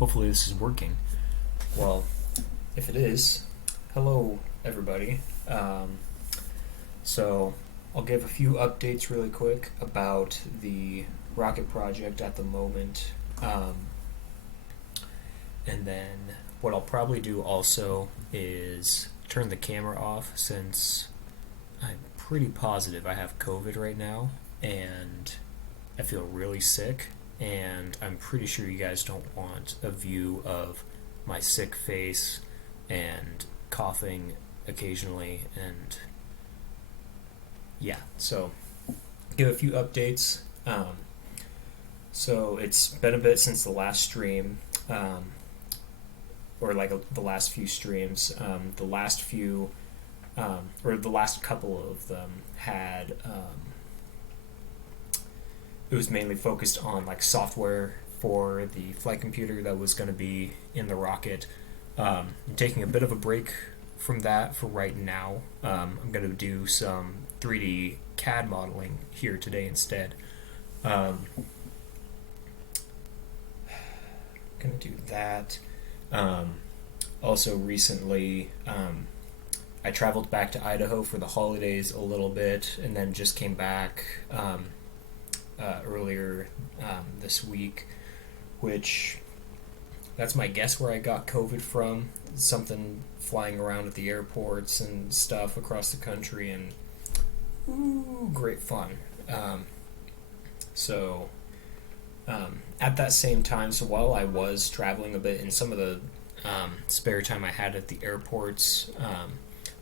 Hopefully this is working. Well, if it is, hello everybody. So I'll give a few updates really quick about the rocket project at the moment. And then what I'll probably do also is turn the camera off, since I'm pretty positive I have COVID right now and I feel really sick, and I'm pretty sure you guys don't want a view of my sick face and coughing occasionally. And yeah, so give a few updates. So it's been a bit since the last stream, or like the last few streams. The last few, or the last couple of them had, it was mainly focused on like software for the flight computer that was going to be in the rocket. I'm taking a bit of a break from that for right now. I'm going to do some 3D CAD modeling here today instead. Going to do that. Also recently, I traveled back to Idaho for the holidays a little bit, and then just came back earlier this week, which that's my guess where I got COVID from. Something flying around at the airports and stuff across the country, and great fun. At that same time, so while I was traveling a bit, in some of the spare time I had at the airports,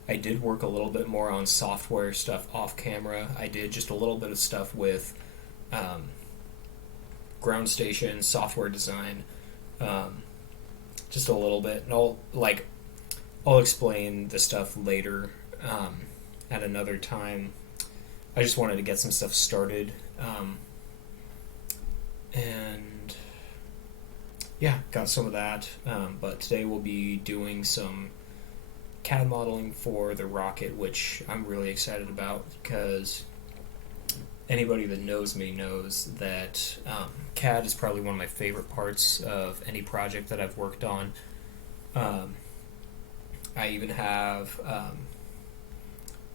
I did work a little bit more on software stuff off camera. I did just a little bit of stuff with ground station software design, just a little bit, and I'll explain the stuff later at another time. I just wanted to get some stuff started, and yeah, got some of that. But today we'll be doing some CAD modeling for the rocket, which I'm really excited about, because anybody that knows me knows that CAD is probably one of my favorite parts of any project that I've worked on. I even have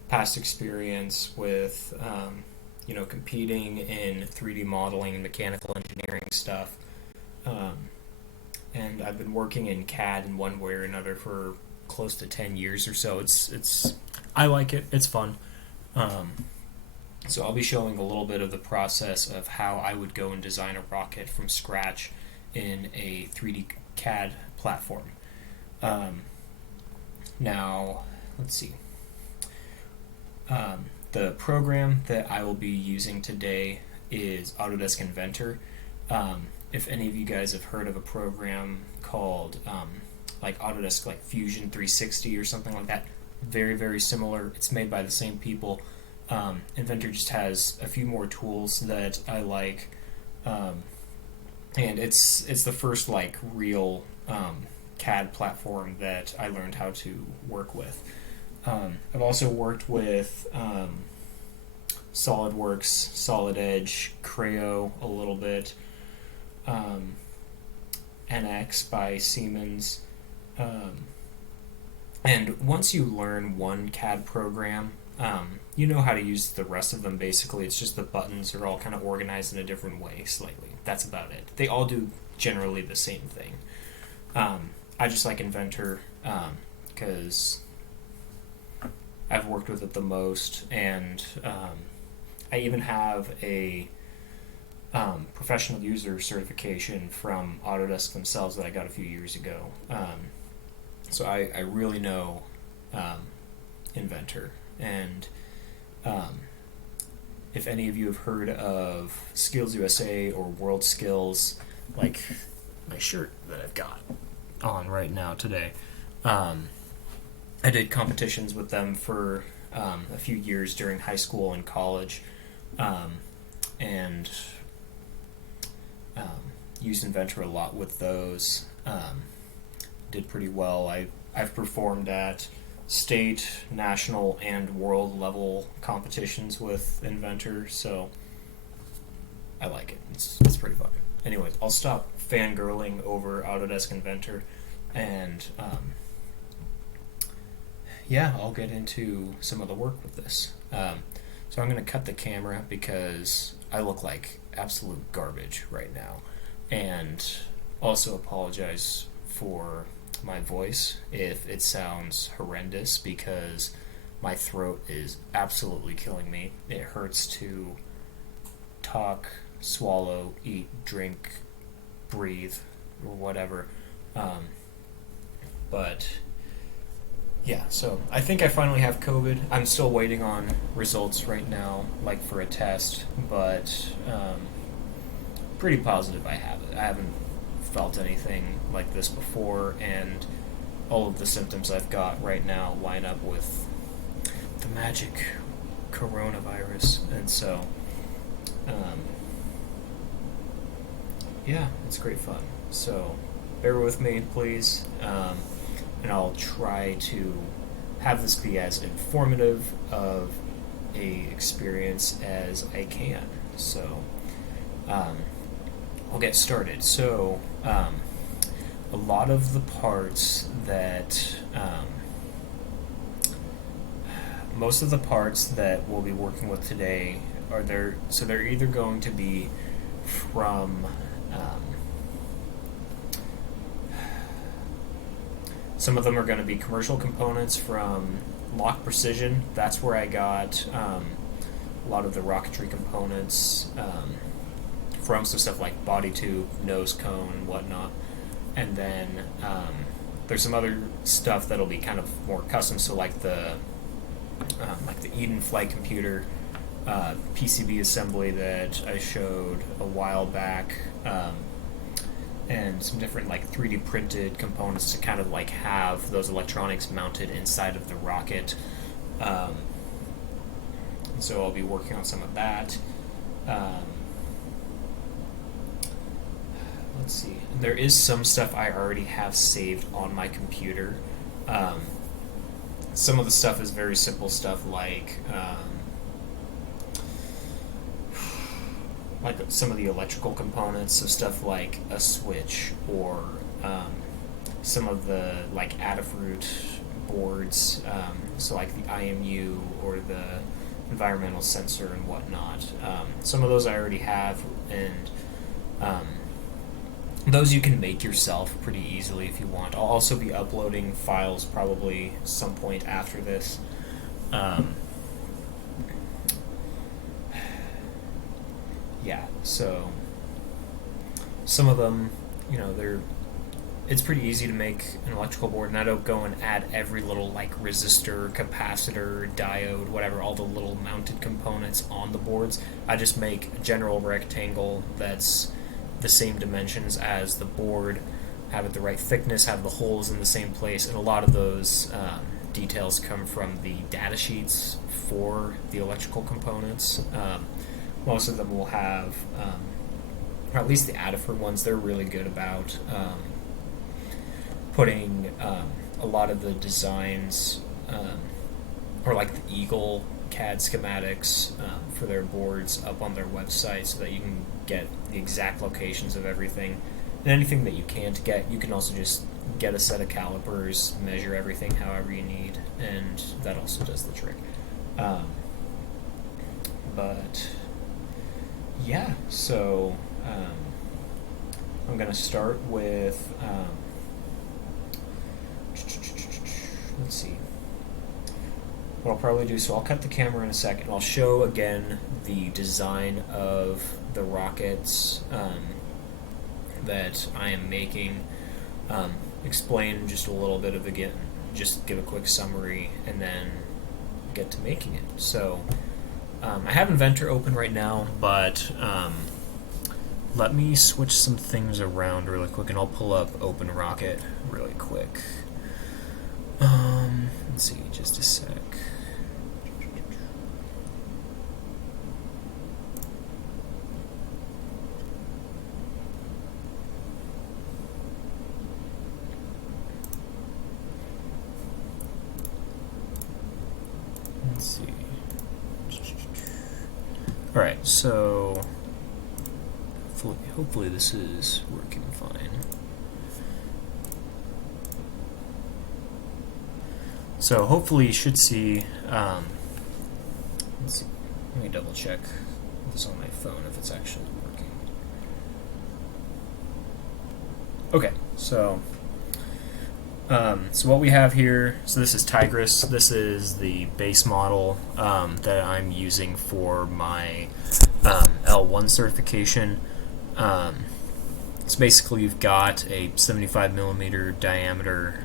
past experience with competing in 3D modeling and mechanical engineering stuff. And I've been working in CAD in one way or another for close to 10 years or so. It's I like it. It's fun. So I'll be showing a little bit of the process of how I would go and design a rocket from scratch in a 3D CAD platform. Now, let's see. The program that I will be using today is Autodesk Inventor. If any of you guys have heard of a program called like Autodesk like Fusion 360 or something like that, very, very similar. It's made by the same people. Inventor just has a few more tools that I like, and it's the first like real CAD platform that I learned how to work with. I've also worked with SolidWorks, Solid Edge, Creo a little bit, NX by Siemens, and once you learn one CAD program, you know how to use the rest of them. Basically, it's just the buttons are all kind of organized in a different way slightly. That's about it. They all do generally the same thing. I just like Inventor because I've worked with it the most, and I even have a professional user certification from Autodesk themselves that I got a few years ago. So I really know Inventor. And if any of you have heard of Skills USA or World Skills, like my shirt that I've got on right now today, I did competitions with them for a few years during high school and college, and used Inventor a lot with those. Did pretty well. I've performed at state, national, and world level competitions with Inventor, so I like it. It's pretty fun. anyways, I'll stop fangirling over Autodesk Inventor, and yeah, I'll get into some of the work with this. So I'm going to cut the camera because I look like absolute garbage right now, and also apologize for my voice if it sounds horrendous, because my throat is absolutely killing me. It hurts to talk, swallow, eat, drink, breathe, or whatever. But yeah, so I think I finally have COVID. I'm still waiting on results right now, like for a test, but pretty positive I have it. I haven't felt anything like this before, and all of the symptoms I've got right now line up with the magic coronavirus, and so yeah, it's great fun. So bear with me, please, and I'll try to have this be as informative of a experience as I can. So I'll get started. So a lot of the parts that most of the parts that we'll be working with today are there. So they're either going to be from some of them are going to be commercial components from Lock Precision. That's where I got a lot of the rocketry components from, so stuff like body tube, nose cone, and whatnot. And then there's some other stuff that'll be kind of more custom, so like the Eden flight computer PCB assembly that I showed a while back, and some different like 3D printed components to kind of like have those electronics mounted inside of the rocket. So I'll be working on some of that. Let's see. There is some stuff I already have saved on my computer. Some of the stuff is very simple stuff like some of the electrical components, so stuff like a switch, or some of the like Adafruit boards, so like the IMU or the environmental sensor and whatnot. Some of those I already have, and those you can make yourself pretty easily if you want. I'll also be uploading files probably some point after this. Yeah, so some of them, it's pretty easy to make an electrical board, and I don't go and add every little like resistor, capacitor, diode, whatever, all the little mounted components on the boards. I just make a general rectangle that's the same dimensions as the board, have it the right thickness, have the holes in the same place, and a lot of those details come from the data sheets for the electrical components. Most of them will have, or at least the Adafruit ones, they're really good about putting a lot of the designs, or like the Eagle CAD schematics for their boards up on their website, so that you can get the exact locations of everything. And anything that you can't get, you can also just get a set of calipers, measure everything however you need, and that also does the trick. But yeah, so I'm going to start with, let's see, what I'll probably do, so I'll cut the camera in a second. I'll show again the design of the rockets that I am making, explain just a little bit of again, just give a quick summary, and then get to making it. So I have Inventor open right now, but let me switch some things around really quick, and I'll pull up OpenRocket really quick. Let's see, just a sec. Let's see. Alright, so hopefully this is working fine. So hopefully you should see, let's see, let me double check this on my phone if it's actually working. Okay, so what we have here, so this is Tigris. This is the base model that I'm using for my L1 certification. So basically you've got a 75 millimeter diameter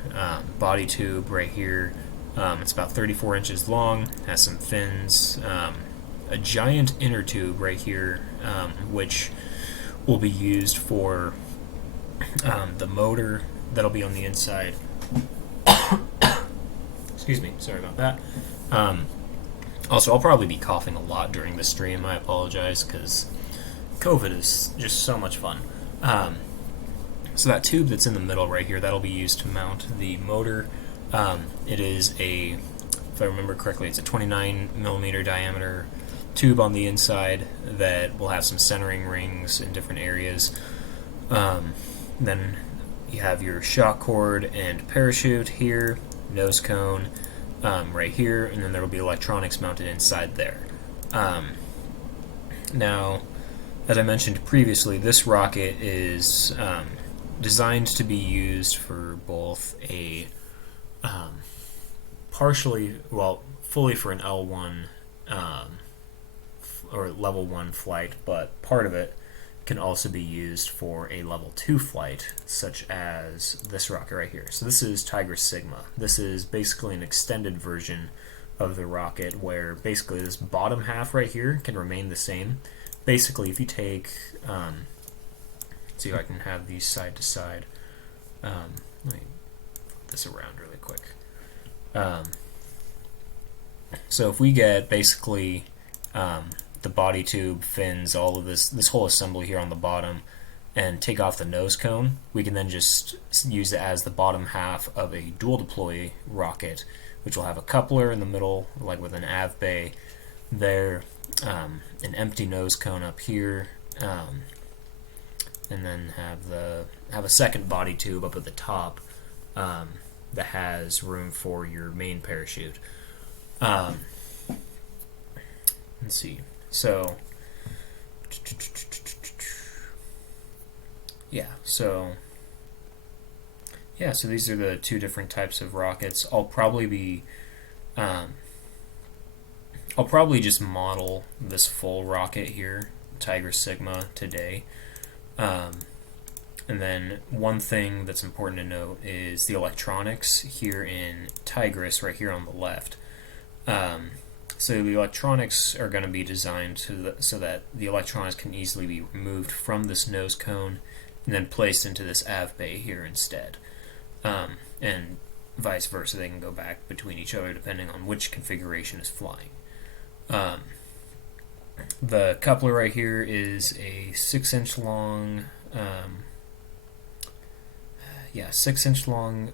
body tube right here. It's about 34 inches long, has some fins, a giant inner tube right here, which will be used for the motor that'll be on the inside. Excuse me, sorry about that. Also, I'll probably be coughing a lot during the stream. I apologize because COVID is just so much fun. So that tube that's in the middle right here, that'll be used to mount the motor. It is if I remember correctly, it's a 29 millimeter diameter tube on the inside that will have some centering rings in different areas. Then you have your shock cord and parachute here, nose cone right here, and then there will be electronics mounted inside there. Now, as I mentioned previously, this rocket is designed to be used for both a fully for an L1 or level 1 flight, but part of it can also be used for a level 2 flight, such as this rocket right here. So this is Tigris Sigma. This is basically an extended version of the rocket where basically this bottom half right here can remain the same. Basically, if you take, let's see if I can have these side to side. Let me flip this around really quick. So if we get basically the body tube, fins, all of this whole assembly here on the bottom, and take off the nose cone, we can then just use it as the bottom half of a dual deploy rocket, which will have a coupler in the middle, like with an av bay there, an empty nose cone up here, and then have a second body tube up at the top that has room for your main parachute. Let's see. So these are the two different types of rockets. I'll probably just model this full rocket here, Tigris Sigma, today. And then one thing that's important to note is the electronics here in Tigris, right here on the left. So the electronics are going to be designed so that the electronics can easily be removed from this nose cone and then placed into this av bay here instead. And vice versa, they can go back between each other depending on which configuration is flying. The coupler right here is a 6-inch long, 6-inch long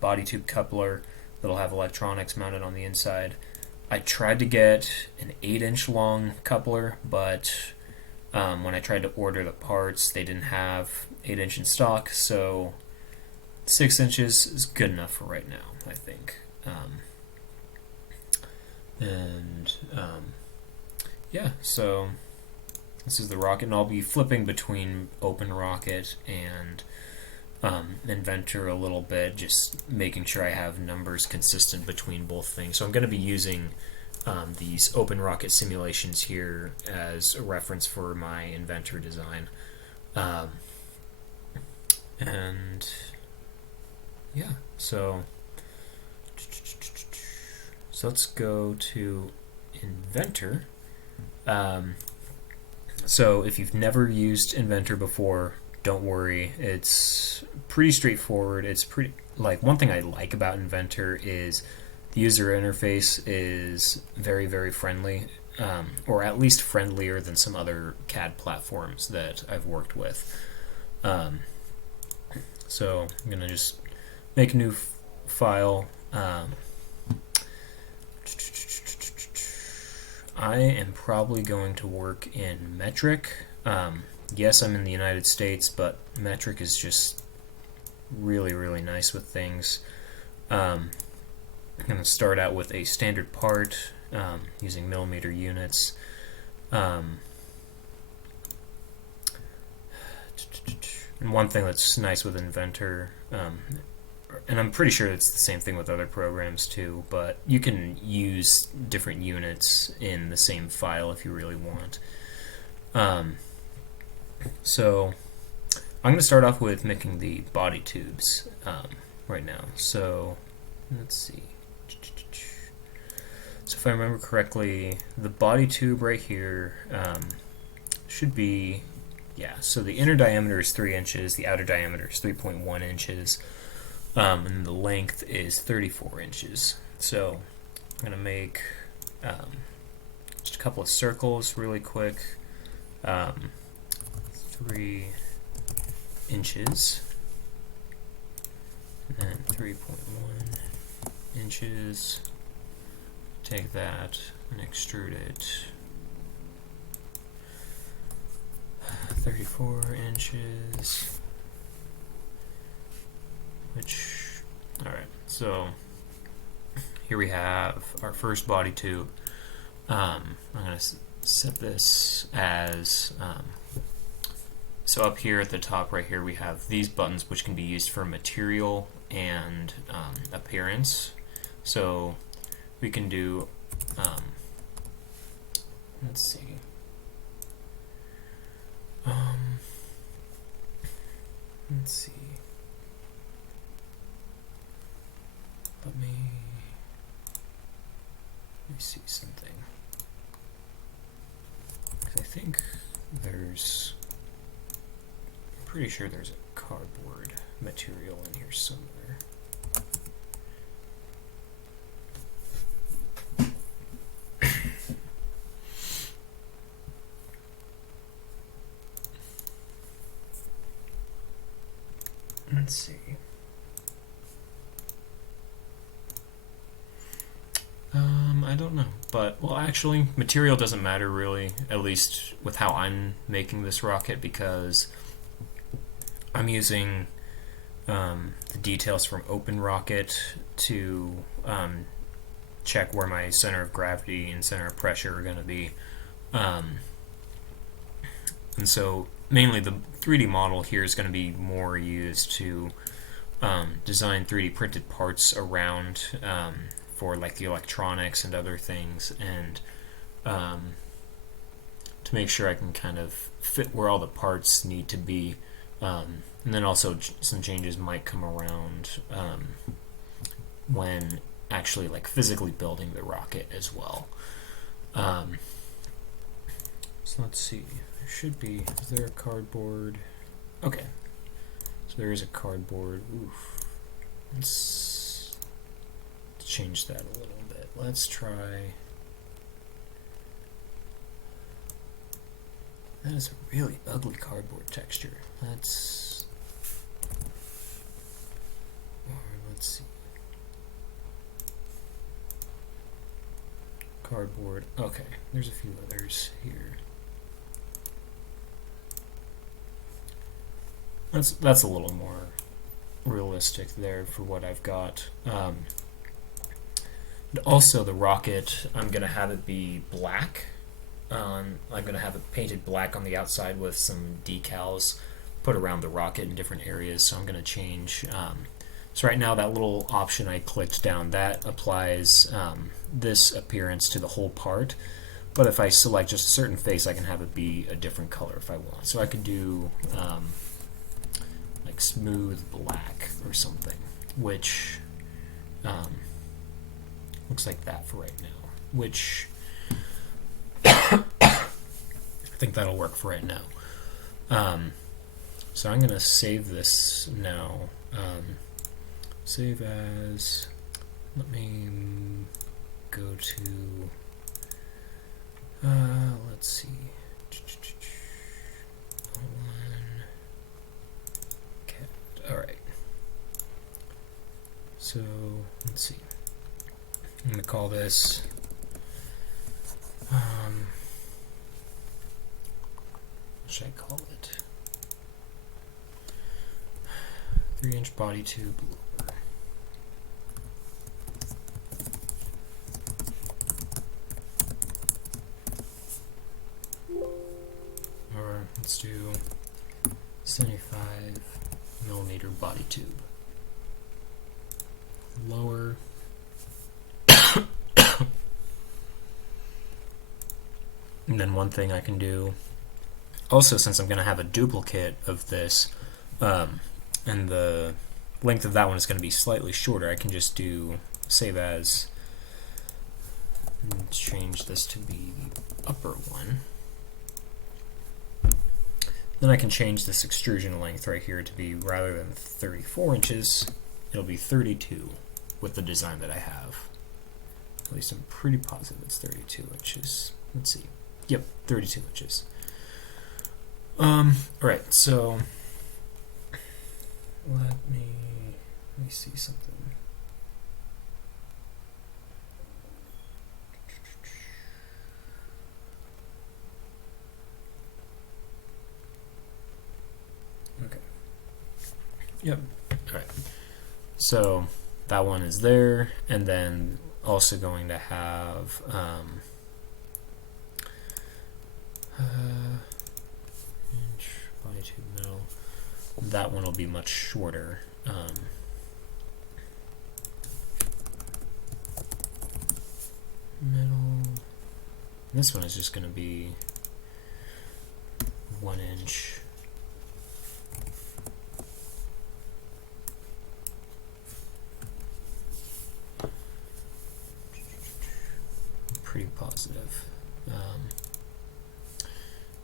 body tube coupler that'll have electronics mounted on the inside. I tried to get an 8-inch long coupler, but when I tried to order the parts, they didn't have 8-inch in stock, so 6 inches is good enough for right now, I think. So this is the rocket, and I'll be flipping between Open Rocket and Inventor a little bit, just making sure I have numbers consistent between both things. So I'm going to be using these Open Rocket simulations here as a reference for my Inventor design. So let's go to Inventor. So if you've never used Inventor before, don't worry, it's pretty straightforward. It's pretty, like, one thing I like about Inventor is the user interface is very, very friendly, or at least friendlier than some other CAD platforms that I've worked with. So I'm going to just make a new file. I am probably going to work in metric. Yes, I'm in the United States, but metric is just really, really nice with things. I'm going to start out with a standard part using millimeter units. And one thing that's nice with Inventor, and I'm pretty sure it's the same thing with other programs too, but you can use different units in the same file if you really want. So I'm going to start off with making the body tubes right now. So let's see. So if I remember correctly, the body tube right here should be, yeah, so the inner diameter is 3 inches, the outer diameter is 3.1 inches, and the length is 34 inches. So I'm going to make just a couple of circles really quick. 3 inches and 3.1 inches. Take that and extrude it 34 inches, which, alright, so here we have our first body tube. I'm going to set this as, so up here at the top right here we have these buttons which can be used for material and appearance. So we can do, let's see, let's see, let me see something. I think there's, I'm pretty sure there's a cardboard material in here somewhere. Let's see. I don't know, but, well, actually, material doesn't matter really, at least with how I'm making this rocket, because I'm using the details from OpenRocket to check where my center of gravity and center of pressure are going to be. And so mainly the 3D model here is going to be more used to design 3D printed parts around for like the electronics and other things, and to make sure I can kind of fit where all the parts need to be. And then also some changes might come around when actually like physically building the rocket as well. So let's see, there should be, is there a cardboard? Okay, so there is a cardboard. Oof. Let's change that a little bit. Let's try, that is a really ugly cardboard texture. Let's see. Cardboard. Okay, there's a few others here. That's a little more realistic there for what I've got. Also, the rocket, I'm gonna have it be black. I'm gonna have it painted black on the outside with some decals put around the rocket in different areas. So I'm gonna change. So right now, that little option I clicked down, that applies this appearance to the whole part. But if I select just a certain face, I can have it be a different color if I want. So I could do like smooth black or something, which looks like that for right now. Which I think that'll work for right now. So I'm going to save this now. Save as, let me go to, let's see, CAD. Alright, so let's see, I'm going to call this should I call it? 3-inch body tube lower. Or let's do 75mm body tube. Lower. And then one thing I can do, also since I'm going to have a duplicate of this, and the length of that one is going to be slightly shorter, I can just do save as, and change this to be the upper one. Then I can change this extrusion length right here to be, rather than 34 inches, it'll be 32 with the design that I have. At least I'm pretty positive it's 32 inches. Let's see. Yep, 32 inches. Alright, so let me see something. Okay. Yep. Alright. So that one is there, and then also going to have inch body tube middle. That one will be much shorter. Middle. This one is just going to be 1 inch. Pretty positive.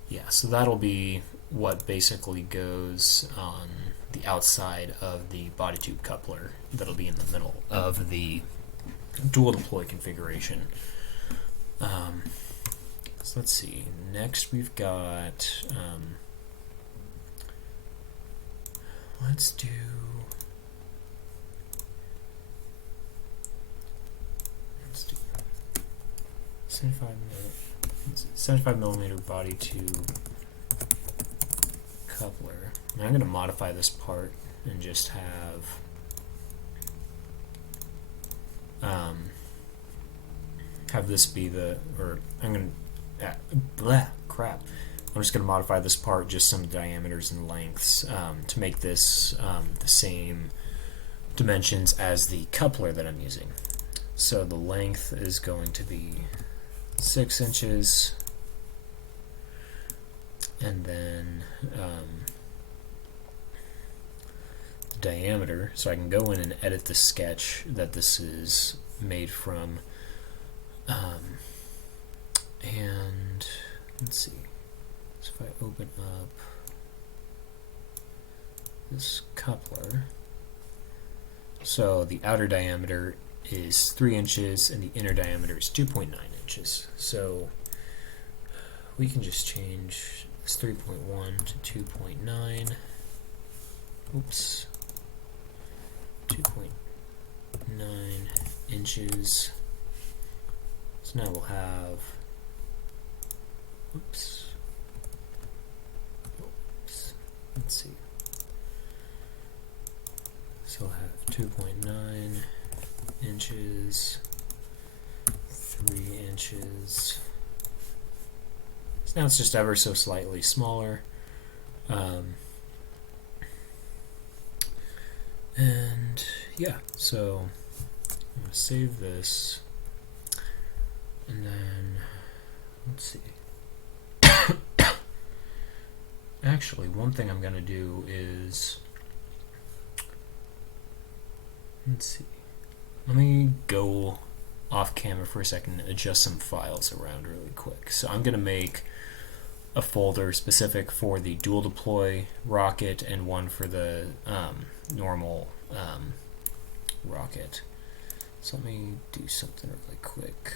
Yeah, so that'll be what basically goes on the outside of the body tube coupler that'll be in the middle of the dual deploy configuration. So let's see. Next we've got let's do 75mm body tube coupler. Now I'm going to modify this part and just have this be the, or I'm going to, crap. I'm just going to modify this part just some diameters and lengths to make this the same dimensions as the coupler that I'm using. So the length is going to be 6 inches, and then the diameter, so I can go in and edit the sketch that this is made from, and let's see, so if I open up this coupler, so the outer diameter is 3 inches and the inner diameter is 2.9 inches. So we can just change this 3.1 to 2.9. Oops. 2.9 inches. So now we'll have, oops. Let's see. So we'll have 2.9 inches, 3 inches. So now it's just ever so slightly smaller. And yeah, so I'm going to save this, and then let's see. Actually, one thing I'm going to do is, let's see. Let me go off camera for a second and adjust some files around really quick. So I'm going to make a folder specific for the dual deploy rocket and one for the normal rocket. So let me do something really quick.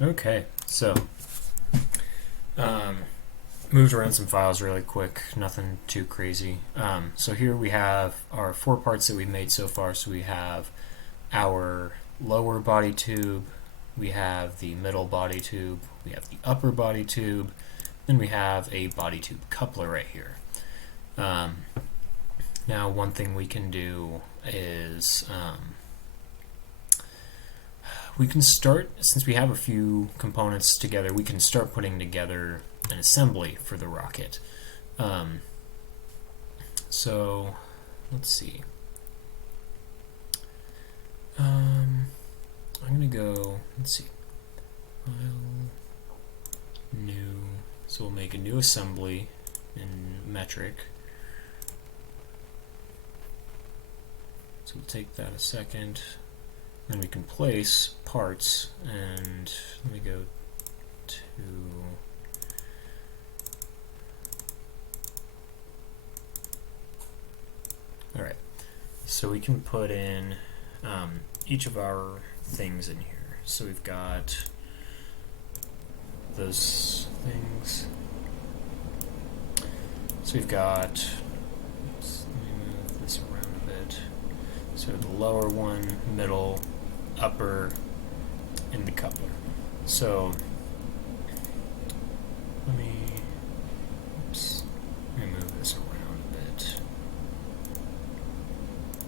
Okay, so moved around some files really quick, nothing too crazy. So here we have our 4 parts that we've made so far. So we have our lower body tube, we have the middle body tube, we have the upper body tube, then we have a body tube coupler right here. Now one thing we can do is we can start, since we have a few components together, we can start putting together an assembly for the rocket. So let's see. I'm going to go, let's see, file, new, so we'll make a new assembly in metric. So we'll take that a second, then we can place parts, and let me go to, alright, so we can put in each of our things in here. So we've got those things. So we've got, oops, let me move this around a bit. So the lower one, middle, upper, and the coupler. So let me move this around a bit.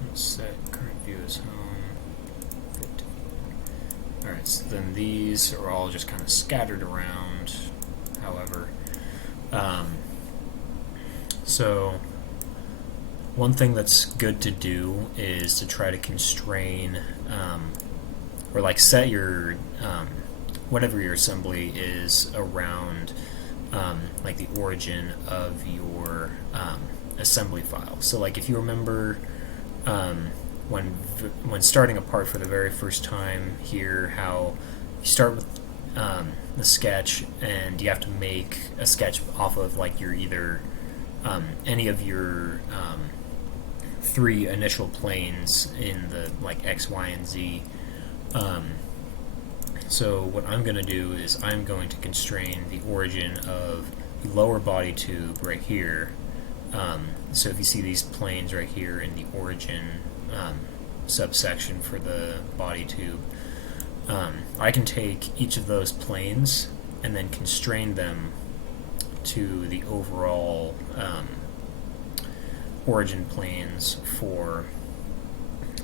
Let's set current view as home. Alright, so then these are all just kind of scattered around, however. So one thing that's good to do is to try to constrain or like set your whatever your assembly is around like the origin of your assembly file. So like if you remember when starting a part for the very first time here, how you start with the sketch and you have to make a sketch off of like your either any of your 3 initial planes in the like X, Y, and Z. So what I'm going to do is I'm going to constrain the origin of the lower body tube right here. So if you see these planes right here in the origin subsection for the body tube, I can take each of those planes and then constrain them to the overall origin planes for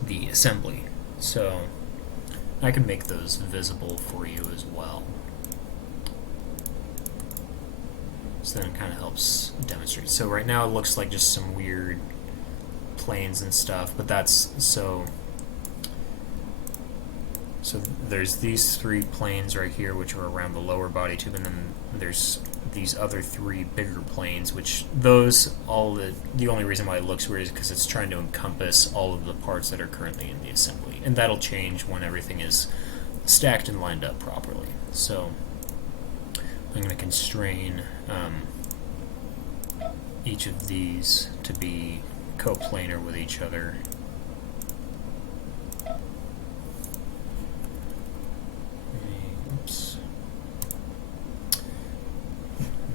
the assembly. So I can make those visible for you as well. So then it kind of helps demonstrate. So right now it looks like just some weird planes and stuff, but that's so there's these 3 planes right here which are around the lower body tube, and then there's these other 3 bigger planes, which those the only reason why it looks weird is because it's trying to encompass all of the parts that are currently in the assembly, and that'll change when everything is stacked and lined up properly. So I'm going to constrain each of these to be coplanar with each other. Oops.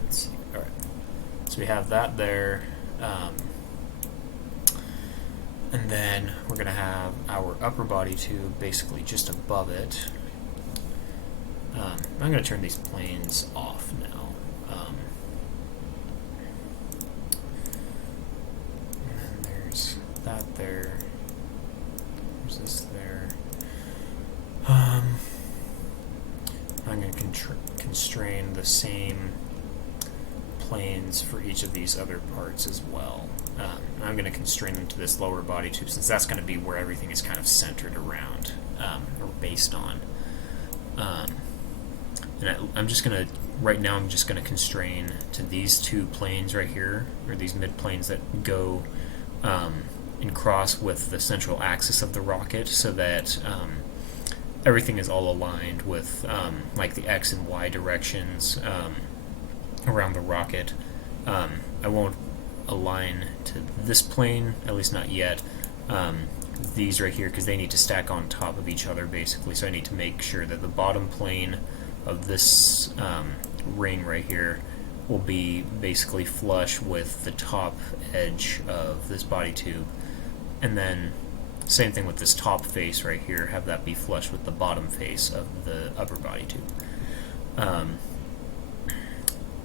Let's see. All right. So we have that there, and then we're going to have our upper body tube basically just above it. I'm going to turn these planes off now. And then there's that there. There's this there. I'm going to constrain the same planes for each of these other parts as well. I'm going to constrain them to this lower body tube, since that's going to be where everything is kind of centered around or based on. And I'm just going to, right now I'm just going to constrain to these 2 planes right here, or these mid planes that go and cross with the central axis of the rocket, so that everything is all aligned with like the X and Y directions around the rocket. I won't align to this plane, at least not yet. These right here, because they need to stack on top of each other basically, so I need to make sure that the bottom plane of this ring right here will be basically flush with the top edge of this body tube, and then same thing with this top face right here, have that be flush with the bottom face of the upper body tube.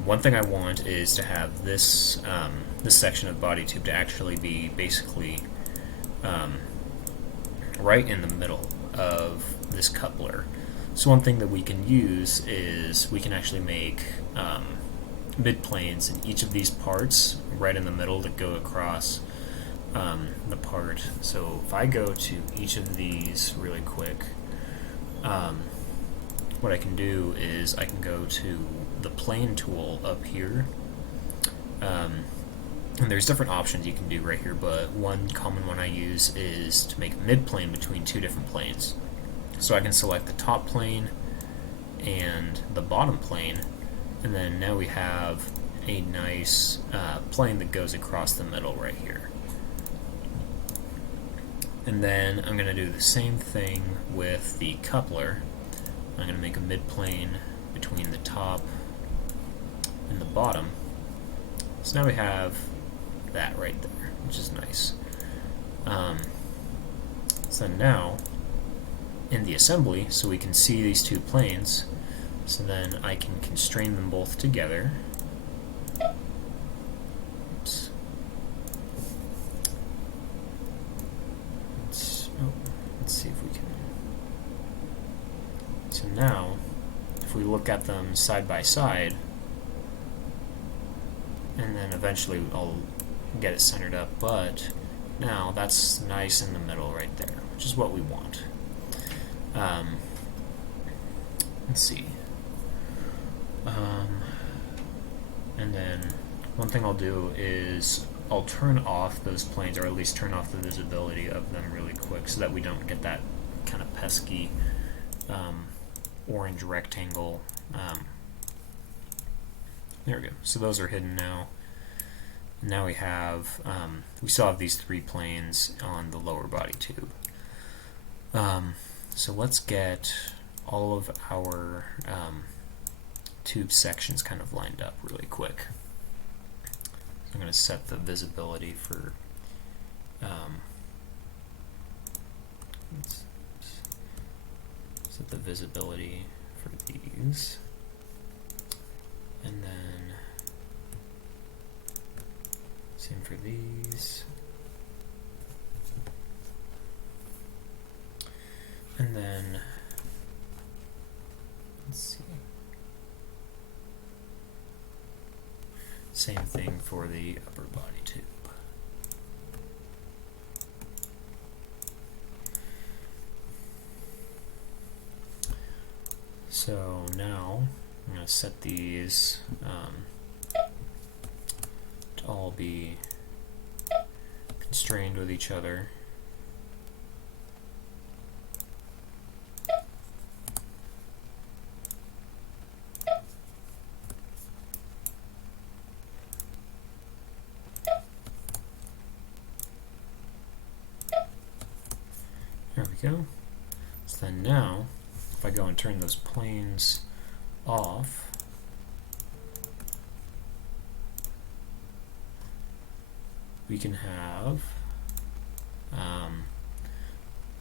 One thing I want is to have this this section of body tube to actually be basically right in the middle of this coupler. So one thing that we can use is we can actually make mid-planes in each of these parts right in the middle that go across the part. So if I go to each of these really quick, what I can do is I can go to the plane tool up here, and there's different options you can do right here, but one common one I use is to make a mid-plane between two different planes. So I can select the top plane and the bottom plane, and then now we have a nice plane that goes across the middle right here. And then I'm going to do the same thing with the coupler. I'm going to make a mid-plane between the top and the bottom. So now we have that right there, which is nice. So now, in the assembly, so we can see these two planes, so then I can constrain them both together. Oops. Let's see if we can. So now, if we look at them side by side, and then eventually I'll get it centered up, but now that's nice in the middle right there, which is what we want. Let's see. And then one thing I'll do is I'll turn off those planes, or at least turn off the visibility of them really quick, so that we don't get that kind of pesky orange rectangle. There we go. So those are hidden now. Now we have, we still have these three planes on the lower body tube. So let's get all of our tube sections kind of lined up really quick. So I'm going to set the visibility for set the visibility for these, and then same for these, and then let's see, same thing for the upper body tube. So now I'm going to set these to all be constrained with each other. There we go. So then now, if I go and turn those planes off, we can have,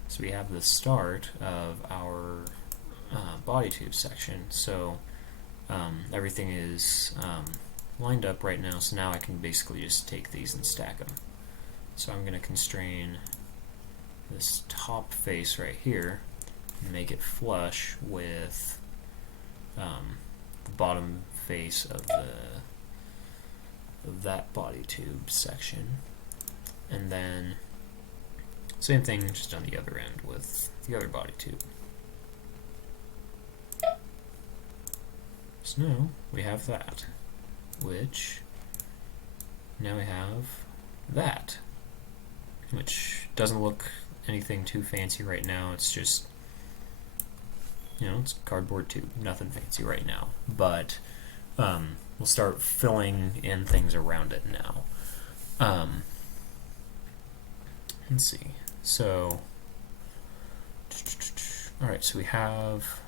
so we have the start of our body tube section. So everything is lined up right now, so now I can basically just take these and stack them. So I'm going to constrain this top face right here and make it flush with the bottom face of that body tube section, and then same thing just on the other end with the other body tube. So now we have that, which now we have that, which doesn't look anything too fancy right now. It's just, you know, it's cardboard tube, nothing fancy right now, but we'll start filling in things around it now. Let's see. So, alright, so we have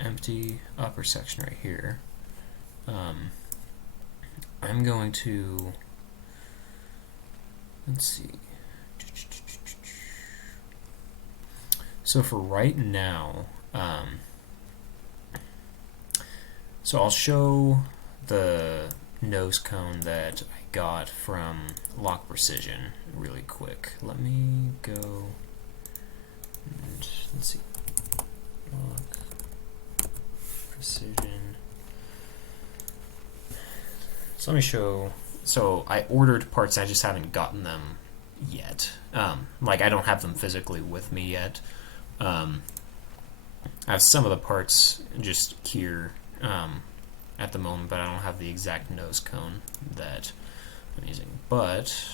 empty upper section right here. I'm going to, let's see. So for right now, so I'll show the nose cone that I got from Lock Precision really quick. Let me go and let's see. Lock Precision. So let me show. So I ordered parts, I just haven't gotten them yet. Like I don't have them physically with me yet. I have some of the parts just here at the moment, but I don't have the exact nose cone that I'm using. But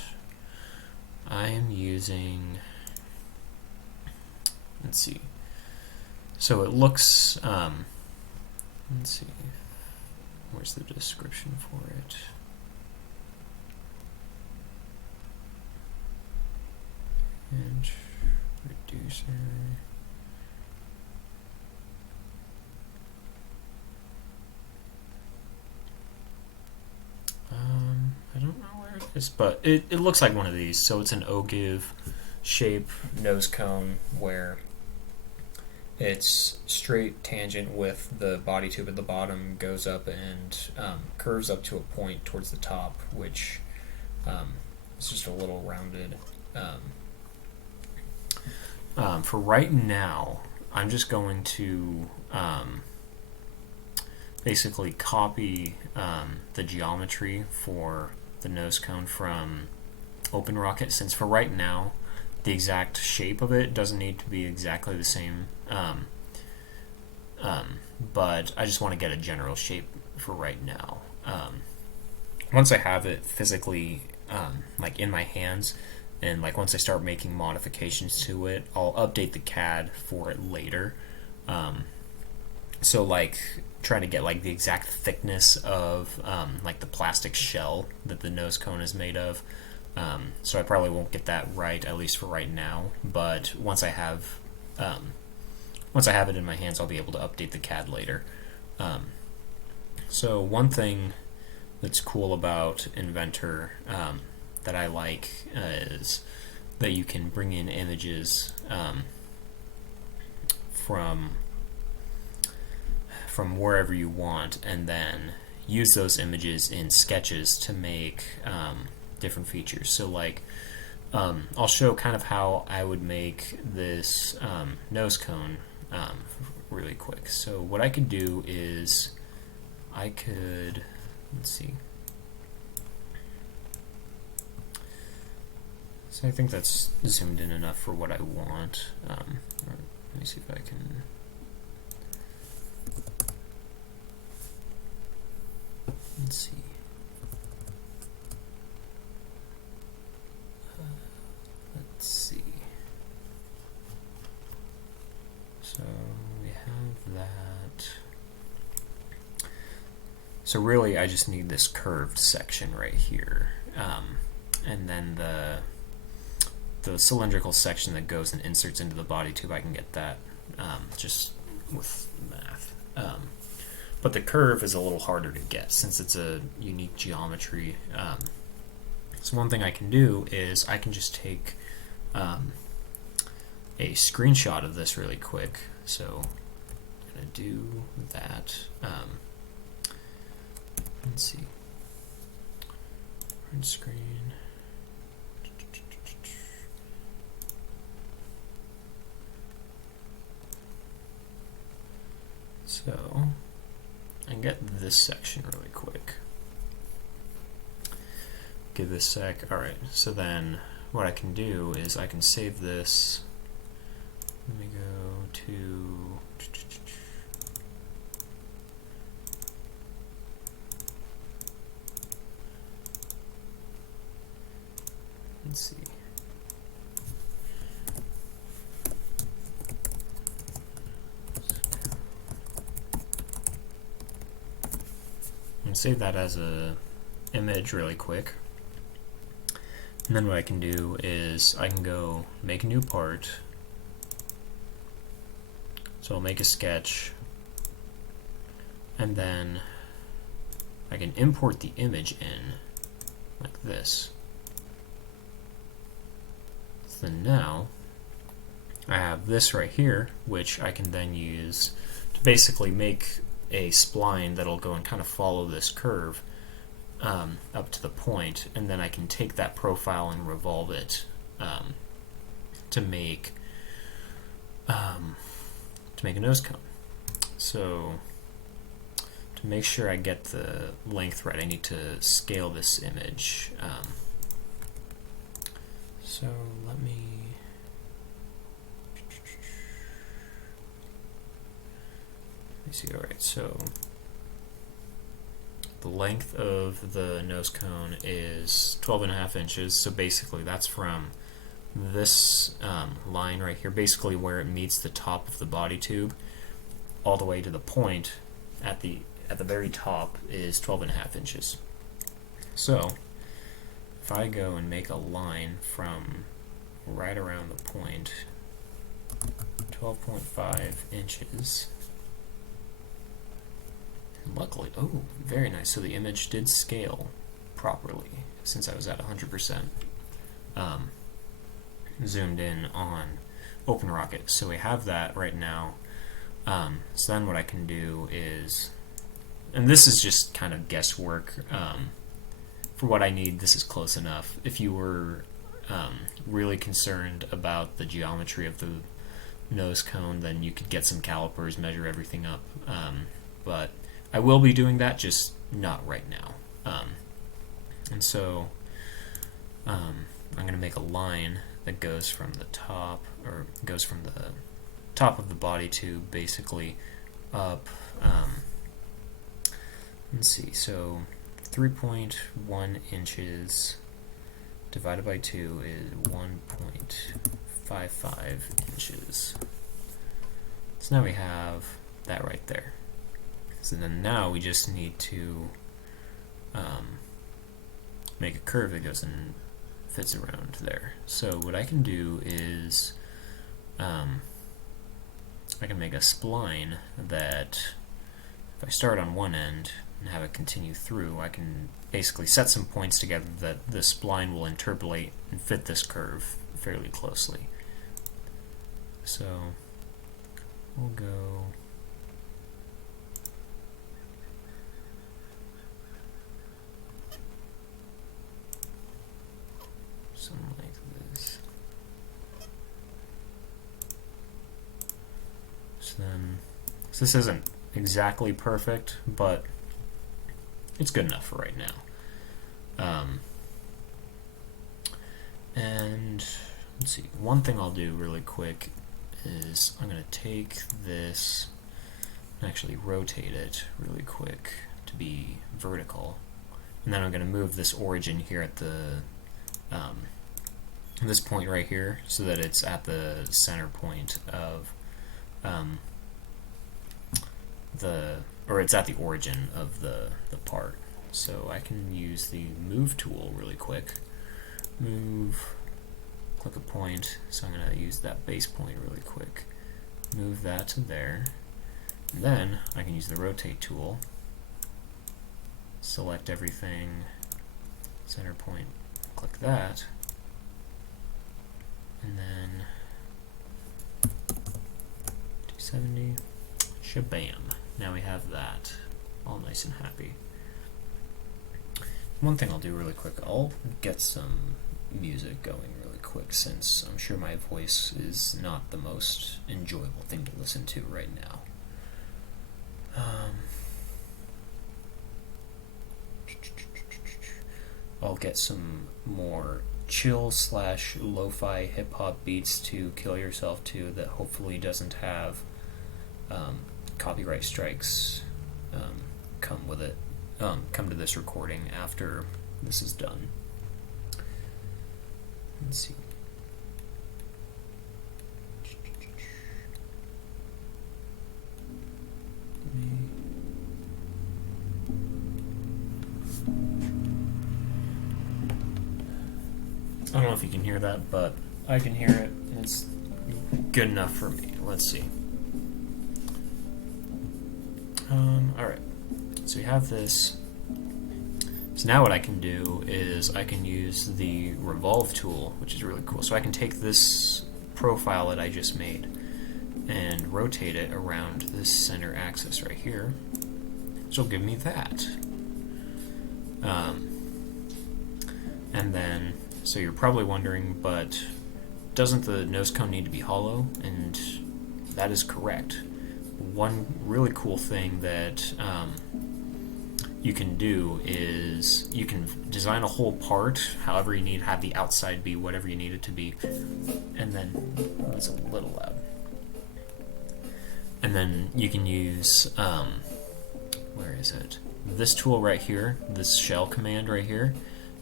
I am using, let's see. So it looks, let's see, where's the description for it? And reducer. I don't know where it is, but it looks like one of these. So it's an ogive shape nose cone where it's straight tangent with the body tube at the bottom, goes up and curves up to a point towards the top, which is just a little rounded. For right now, I'm just going to basically copy the geometry for the nose cone from OpenRocket, since for right now the exact shape of it doesn't need to be exactly the same, but I just want to get a general shape for right now. Once I have it physically like in my hands, and like once I start making modifications to it, I'll update the CAD for it later. So like trying to get like the exact thickness of like the plastic shell that the nose cone is made of. So I probably won't get that right, at least for right now. But once I have it in my hands, I'll be able to update the CAD later. So one thing that's cool about Inventor that I like is that you can bring in images from wherever you want, and then use those images in sketches to make different features. So like I'll show kind of how I would make this nose cone really quick. So what I could do is I could, let's see. So I think that's zoomed in enough for what I want. Let me see if I can. Let's see. Let's see. So we have that. So really, I just need this curved section right here, and then the cylindrical section that goes and inserts into the body tube. I can get that just with math. But the curve is a little harder to get since it's a unique geometry. So one thing I can do is I can just take a screenshot of this really quick. So I'm going to do that. Let's see. Print screen. So I can get this section really quick. Give this a sec. Alright, so then what I can do is I can save this. Let me go to let's see. Save that as a image really quick, and then what I can do is I can go make a new part. So I'll make a sketch, and then I can import the image in like this. So now I have this right here, which I can then use to basically make a spline that'll go and kind of follow this curve up to the point, and then I can take that profile and revolve it to make a nose cone. So to make sure I get the length right, I need to scale this image. So let me see. All right, so the length of the nose cone is 12.5 inches. So basically, that's from this line right here, basically where it meets the top of the body tube, all the way to the point at the very top is 12.5 inches. So if I go and make a line from right around the point, 12.5 inches. Luckily, oh, very nice. So the image did scale properly since I was at 100% zoomed in on OpenRocket. So we have that right now. So then what I can do is, and this is just kind of guesswork. For what I need, this is close enough. If you were really concerned about the geometry of the nose cone, then you could get some calipers, measure everything up. But I will be doing that, just not right now. And so I'm going to make a line that goes from the top, or goes from the top of the body tube basically up. Let's see, so 3.1 inches divided by 2 is 1.55 inches. So now we have that right there. So then now we just need to make a curve that goes and fits around there. So what I can do is I can make a spline that, if I start on one end and have it continue through, I can basically set some points together that the spline will interpolate and fit this curve fairly closely. So we'll go something like this. So this isn't exactly perfect, but it's good enough for right now. And let's see, one thing I'll do really quick is I'm going to take this and actually rotate it really quick to be vertical, and then I'm going to move this origin here at the this point right here, so that it's at the center point of it's at the origin of the part. So I can use the move tool really quick. Move, click a point, so I'm going to use that base point really quick. Move that to there. And then I can use the rotate tool. Select everything, center point, click that. And then 270, shabam. Now we have that all nice and happy. One thing I'll do really quick, I'll get some music going really quick, since I'm sure my voice is not the most enjoyable thing to listen to right now. I'll get some more chill / lo-fi hip-hop beats to kill yourself to, that hopefully doesn't have copyright strikes come with it, come to this recording after this is done. Let's see. I don't know if you can hear that, but I can hear it, and it's good enough for me. Let's see. Alright, so we have this. So now what I can do is I can use the Revolve Tool, which is really cool. So I can take this profile that I just made and rotate it around this center axis right here, which will give me that. And then, so you're probably wondering, but doesn't the nose cone need to be hollow? And that is correct. One really cool thing that you can do is you can design a whole part however you need, have the outside be whatever you need it to be, and then it's a little loud. And then you can use where is it? This tool right here, this shell command right here,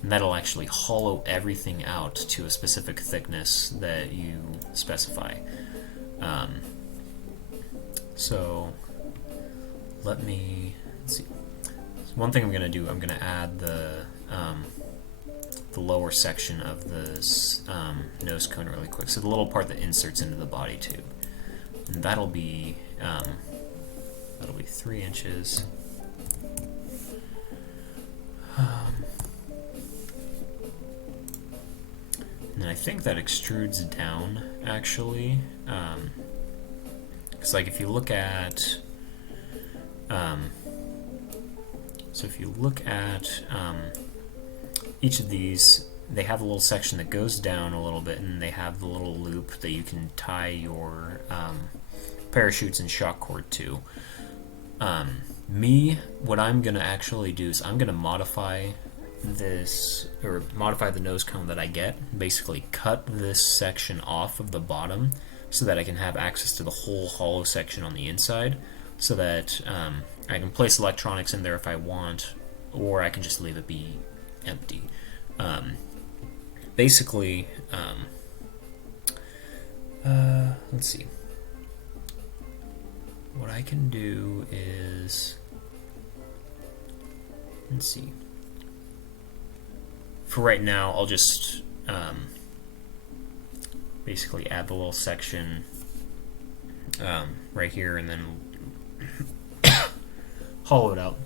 and that'll actually hollow everything out to a specific thickness that you specify. So let's see. One thing I'm going to do, I'm going to add the lower section of this nose cone really quick. So the little part that inserts into the body tube, and that'll be 3 inches. And I think that extrudes down actually, because like if you look at so if you look at each of these, they have a little section that goes down a little bit, and they have the little loop that you can tie your parachutes and shock cord to. What I'm going to actually do is I'm going to modify this, or modify the nose cone that I get, basically cut this section off of the bottom so that I can have access to the whole hollow section on the inside, so that I can place electronics in there if I want, or I can just leave it be empty. Basically, let's see. What I can do is, let's see. For right now, I'll just basically add the little section right here, and then hollow it out.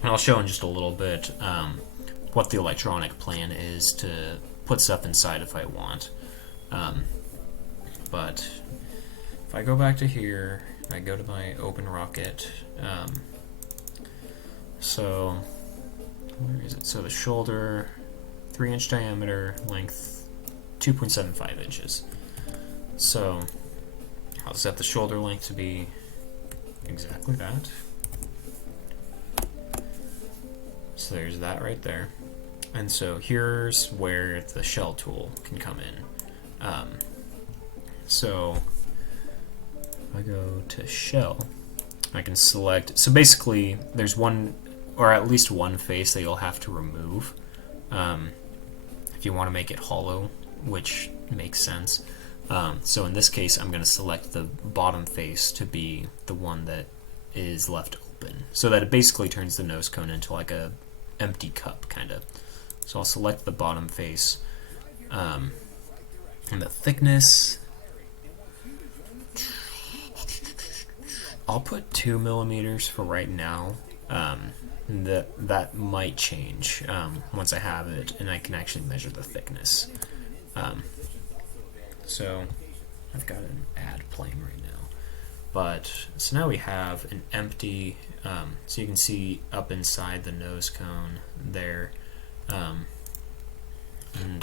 And I'll show in just a little bit what the electronic plan is to put stuff inside if I want. But if I go back to here, I go to my open rocket. So where is it? So the shoulder, 3-inch diameter, length 2.75 inches. So I'll set the shoulder length to be exactly that. So there's that right there. And so here's where the shell tool can come in. So if I go to shell, I can select, so basically there's one, or at least one face that you'll have to remove if you want to make it hollow, which makes sense. So in this case, I'm going to select the bottom face to be the one that is left open, so that it basically turns the nose cone into like a empty cup, kind of. So I'll select the bottom face, and the thickness, I'll put 2 millimeters for right now. That might change once I have it and I can actually measure the thickness. So I've got an add playing right now. But so now we have an empty, so you can see up inside the nose cone there, and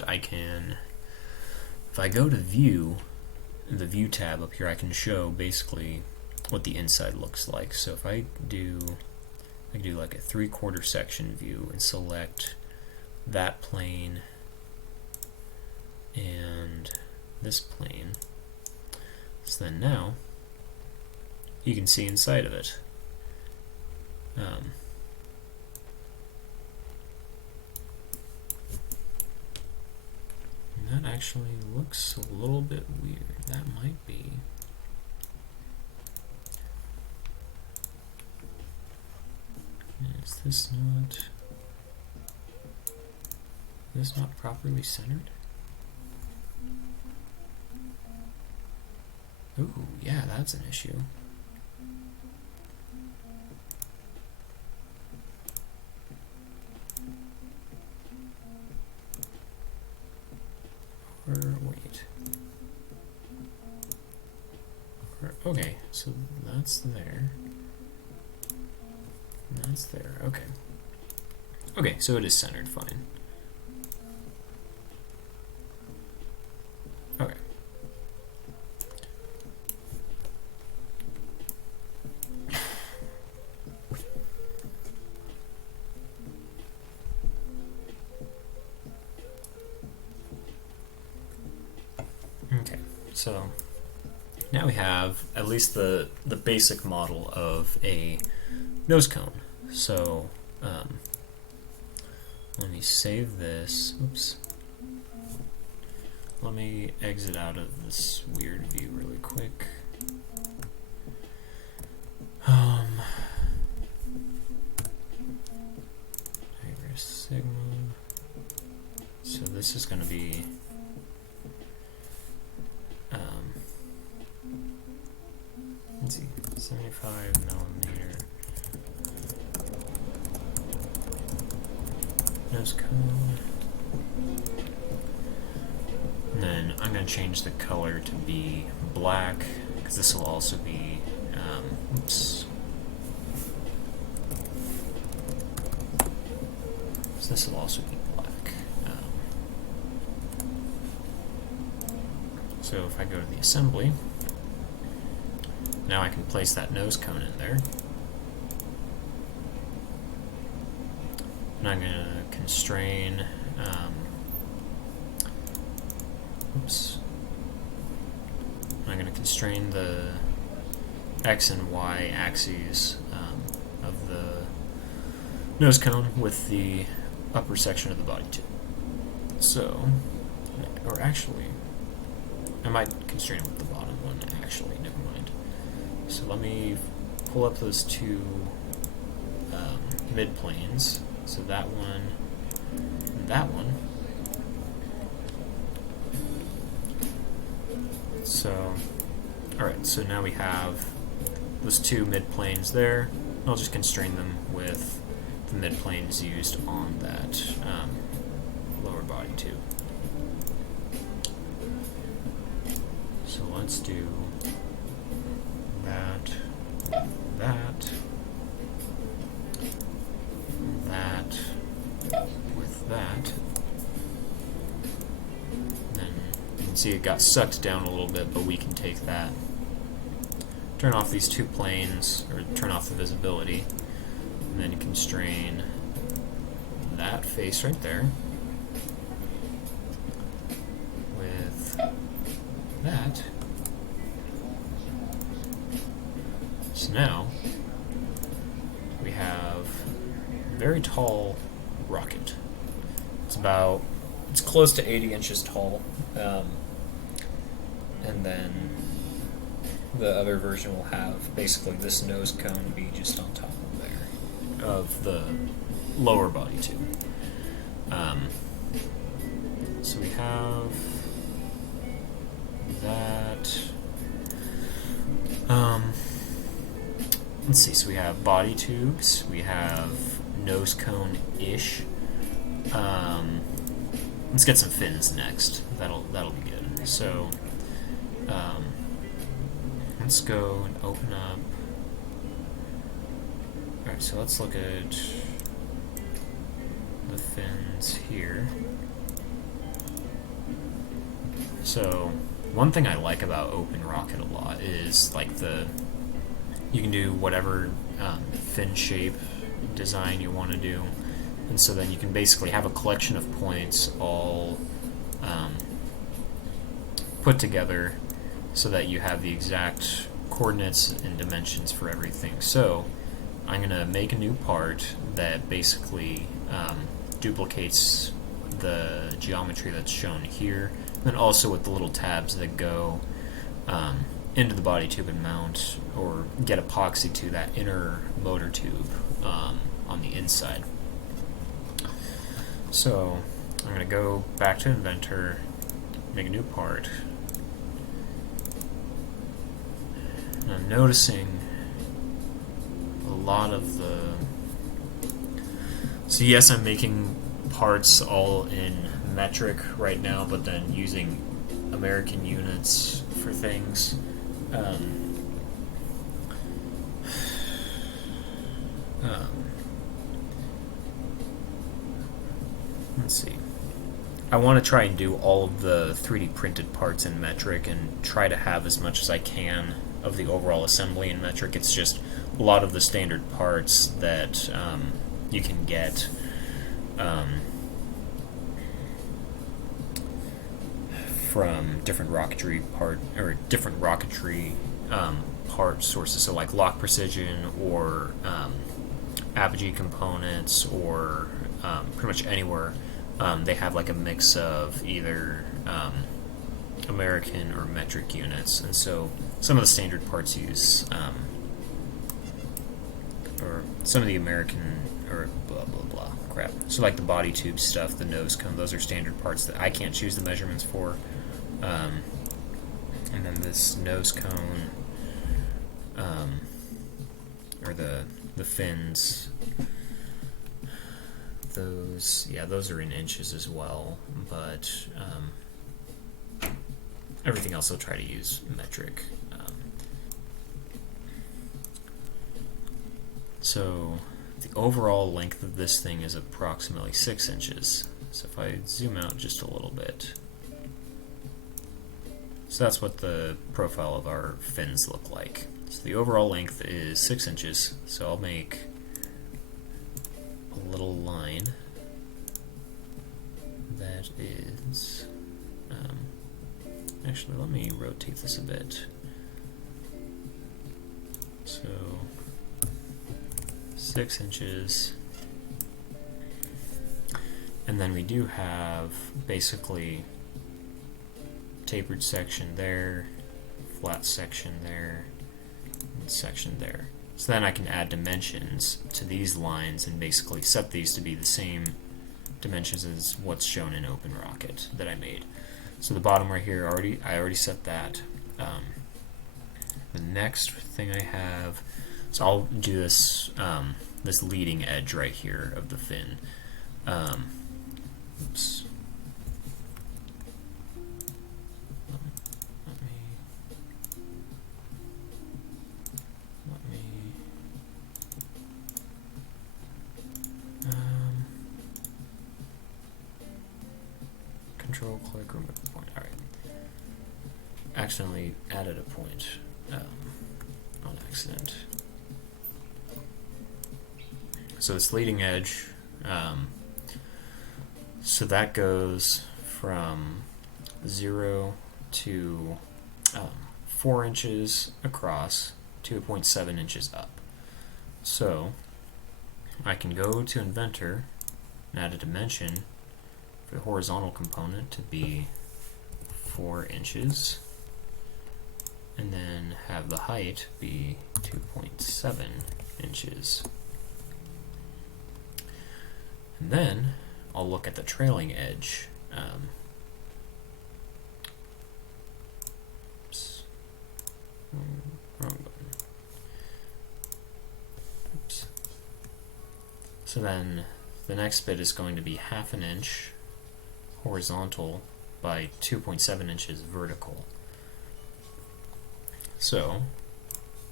I can, if I go to view, the view tab up here, I can show basically what the inside looks like. So if I do like a 3/4 section view and select that plane and this plane, so then now you can see inside of it. And that actually looks a little bit weird. That might be. Is this not properly centered? Ooh, yeah, that's an issue. Okay, so that's there. That's there. Okay. Okay, so it is centered fine. Okay. Okay, so now we have at least the basic model of a nose cone. So let me save this. Oops. Let me exit out of this weird view really quick. Tigris Sigma. So this is going to be let's see, 75mm nose cone. And then I'm going to change the color to be black, because this will also be, oops. So this will also be black. So if I go to the assembly, now I can place that nose cone in there. And I'm going to constrain, oops. I'm going to constrain the X and Y axes of the nose cone with the upper section of the body too. So, or actually, I might constrain it with the bottom one, actually, never mind. So let me pull up those two mid planes. So that one and that one. So, alright, so now we have those two mid planes there. I'll just constrain them with the mid planes used on that lower body tube. So let's do that, that, that, with that. Then you can see it got sucked down a little bit, but we can take that, turn off these two planes, or turn off the visibility, and then constrain that face right there with that. So now we have a very tall rocket. It's close to 80 inches tall, and then the other version will have basically this nose cone be just on top of there, of the lower body tube. So we have that. Let's see. So we have body tubes. We have nose cone-ish. Let's get some fins next. That'll be good. So let's go and open up. All right. So let's look at the fins here. So one thing I like about OpenRocket a lot is like you can do whatever fin shape design you want to do, and so then you can basically have a collection of points all put together so that you have the exact coordinates and dimensions for everything. So I'm going to make a new part that basically duplicates the geometry that's shown here, and also with the little tabs that go into the body tube and mount or get epoxy to that inner motor tube on the inside. So I'm going to go back to Inventor, make a new part. And I'm noticing a lot of the... So yes, I'm making parts all in metric right now, but then using American units for things. let's see. I want to try and do all of the 3D printed parts in metric and try to have as much as I can of the overall assembly in metric. It's just a lot of the standard parts that you can get from different rocketry part sources. So like Lock Precision or Apogee components or pretty much anywhere. They have like a mix of either American or metric units, and so some of the standard parts use, or some of the American or blah blah blah crap. So like the body tube stuff, the nose cone, those are standard parts that I can't choose the measurements for. And then this nose cone, or the fins. Those are in inches as well, but everything else I'll try to use metric. So the overall length of this thing is approximately 6 inches. So if I zoom out just a little bit, so that's what the profile of our fins look like. So the overall length is 6 inches, so I'll make a little line that is, actually let me rotate this a bit. So 6 inches, and then we do have basically tapered section there, flat section there, and section there. So then I can add dimensions to these lines and basically set these to be the same dimensions as what's shown in OpenRocket that I made. So the bottom right here, I already set that. The next thing I have, so I'll do this this leading edge right here of the fin. Oops. Control click, remove a point. Alright. Accidentally added a point on accident. So this leading edge, so that goes from 0 to 4 inches across to 0.7 inches up. So I can go to Inventor and add a dimension for the horizontal component to be 4 inches, and then have the height be 2.7 inches. And then I'll look at the trailing edge. Oops. Wrong button. Oops. So then the next bit is going to be 1/2 inch horizontal by 2.7 inches vertical. So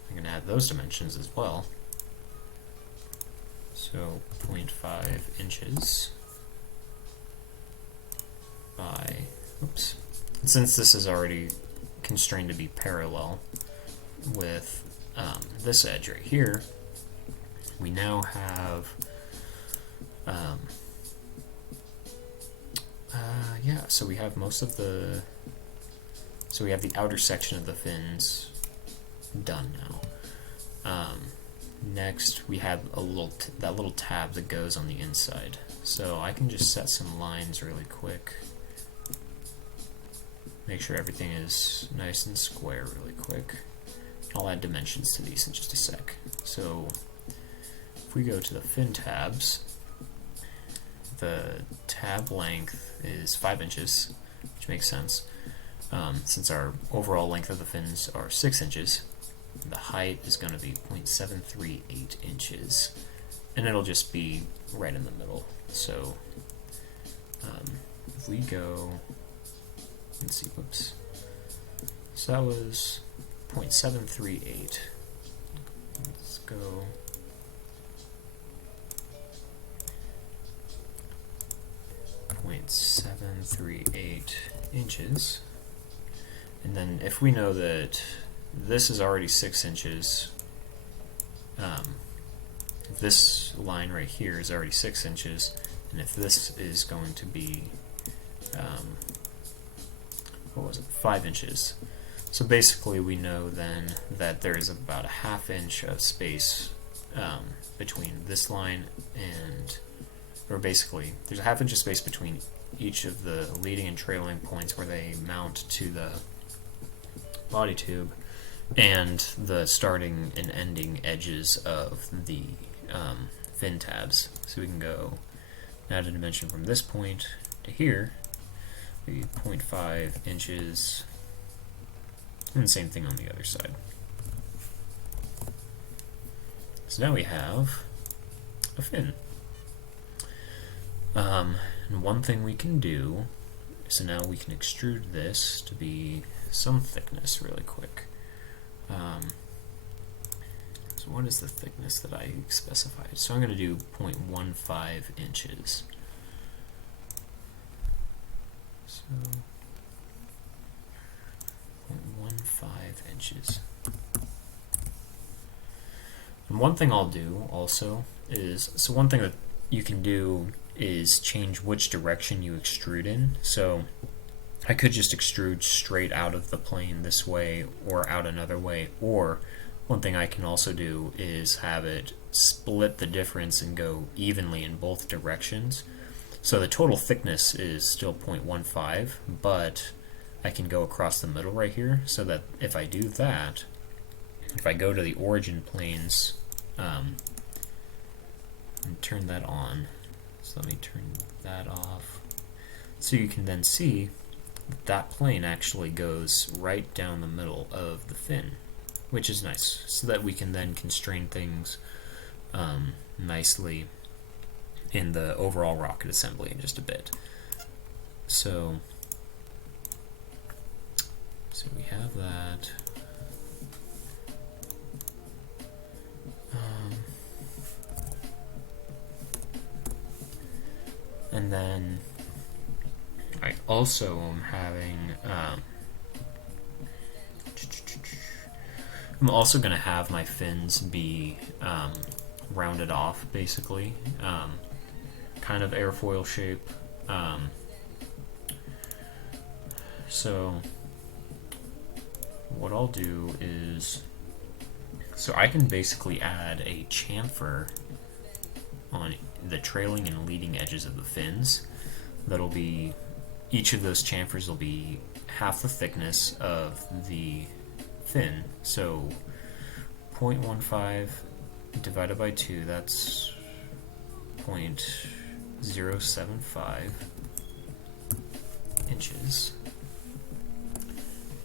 I'm going to add those dimensions as well. So 0.5 inches by, oops. And since this is already constrained to be parallel with this edge right here, we now have so we have most of the, so we have the outer section of the fins done now. Next we have a that little tab that goes on the inside. So I can just set some lines really quick. Make sure everything is nice and square really quick. I'll add dimensions to these in just a sec. So if we go to the fin tabs, the tab length is 5 inches, which makes sense. Since our overall length of the fins are 6 inches, the height is going to be 0.738 inches, and it'll just be right in the middle. So if we go, let's see, whoops. So that was 0.738. Let's go 0.738 inches. And then if we know that this is already 6 inches, if this line right here is already 6 inches, and if this is going to be, what was it, 5 inches. So basically we know then that there is about a ½ inch of space between this line and, or basically there's a ½ inch of space between each of the leading and trailing points where they mount to the body tube and the starting and ending edges of the fin tabs. So we can go add a dimension from this point to here, maybe 0.5 inches, and the same thing on the other side. So now we have a fin. And one thing we can do, so now we can extrude this to be some thickness really quick. So what is the thickness that I specified? So I'm going to do 0.15 inches. So 0.15 inches. And one thing I'll do also is, so one thing that you can do is change which direction you extrude in. So I could just extrude straight out of the plane this way or out another way, or one thing I can also do is have it split the difference and go evenly in both directions. So the total thickness is still 0.15, but I can go across the middle right here, so that if I do that, if I go to the origin planes and turn that on, so let me turn that off, so you can then see that plane actually goes right down the middle of the fin, which is nice, so that we can then constrain things nicely in the overall rocket assembly in just a bit. So we have that. And then I also am having, I'm also going to have my fins be rounded off, basically, kind of airfoil shape. So what I'll do is, so I can basically add a chamfer on the trailing and leading edges of the fins. That'll be, each of those chamfers will be half the thickness of the fin. So 0.15 divided by 2, that's 0.075 inches.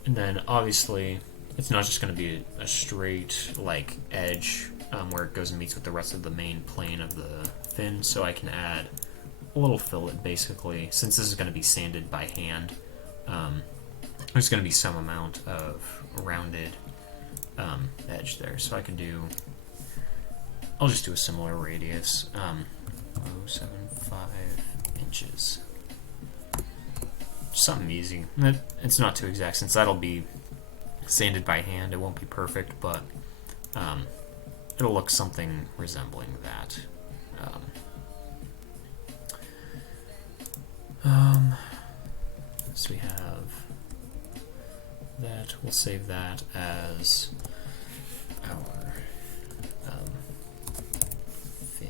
And then obviously it's not just going to be a straight like edge where it goes and meets with the rest of the main plane of the fin, so I can add a little fillet basically. Since this is going to be sanded by hand, there's going to be some amount of rounded edge there, so I can do, I'll just do a similar radius, 0.075 inches. Something easy. It's not too exact, since that'll be sanded by hand. It won't be perfect, but it'll look something resembling that. So we have that. We'll save that as our fin.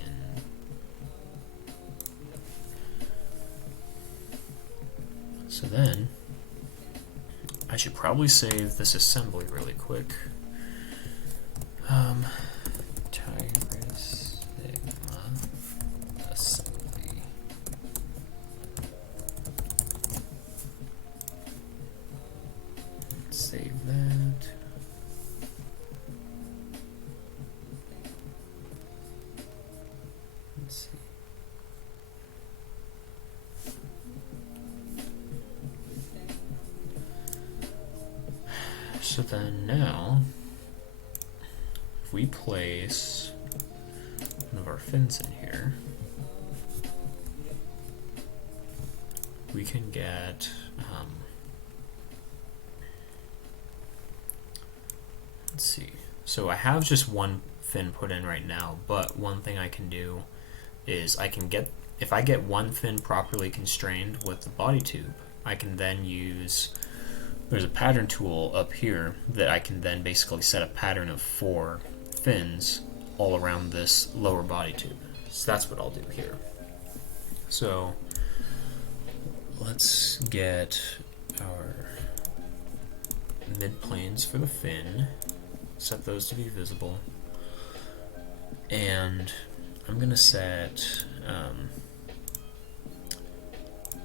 So then I should probably save this assembly really quick. Tigris Sigma assembly. Save that. Let's see. So then now, if we place one of our fins in here, we can get let's see. So I have just one fin put in right now, but one thing I can do is I can get, if I get one fin properly constrained with the body tube, I can then use, there's a pattern tool up here that I can then basically set a pattern of 4 fins all around this lower body tube. So that's what I'll do here. So let's get our mid planes for the fin, set those to be visible, and I'm gonna set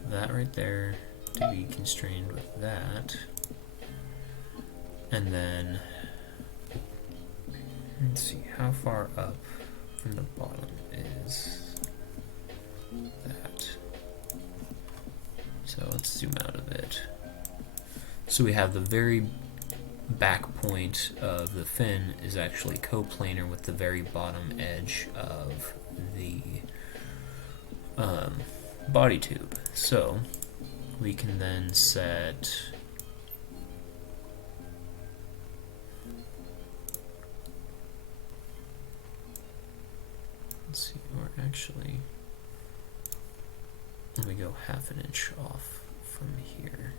that right there to be constrained with that, and then let's see how far up from the bottom is that. So let's zoom out a bit. So we have the very back point of the fin is actually coplanar with the very bottom edge of the body tube. So we can then set let's see, or actually let me go half an inch off from here.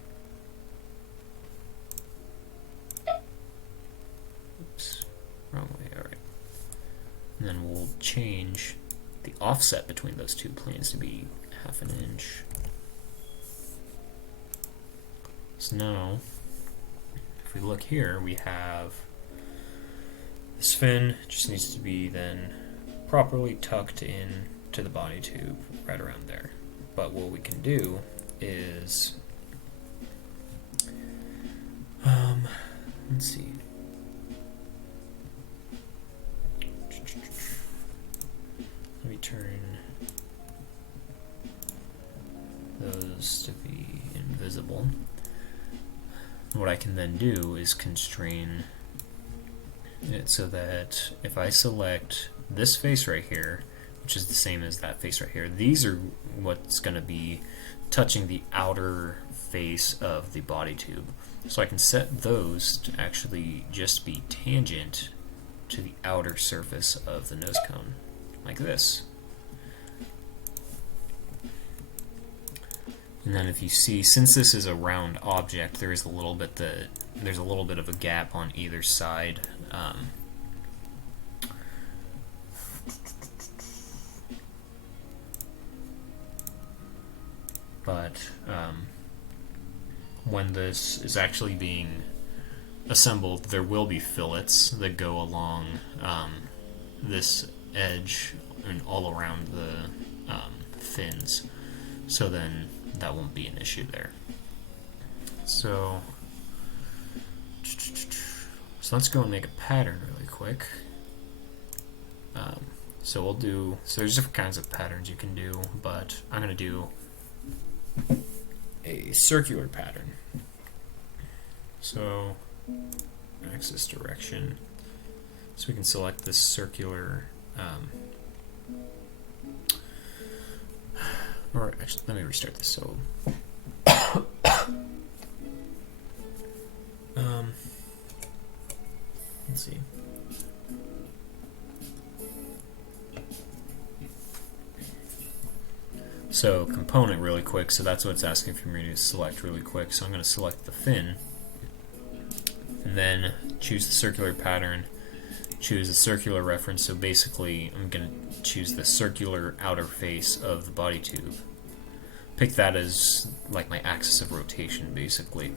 Oops, wrong way, alright. And then we'll change the offset between those two planes to be half an inch. So now, if we look here, we have this fin just needs to be then properly tucked in to the body tube right around there. But what we can do is, let's see. Let me turn those to be invisible. What I can then do is constrain it so that if I select this face right here, which is the same as that face right here, these are what's going to be touching the outer face of the body tube. So I can set those to actually just be tangent to the outer surface of the nose cone, like this. And then if you see, since this is a round object, there's a little bit of a gap on either side. But when this is actually being assembled, there will be fillets that go along this edge and all around the fins. So then that won't be an issue there. So let's go and make a pattern really quick. So there's different kinds of patterns you can do, but I'm going to do a circular pattern. So axis direction. So we can select this circular, or actually, let me restart this. So, let's see. So component really quick, so that's what it's asking for me to select really quick. So I'm going to select the fin, and then choose the circular pattern, choose the circular reference. So basically I'm going to choose the circular outer face of the body tube. Pick that as like my axis of rotation basically.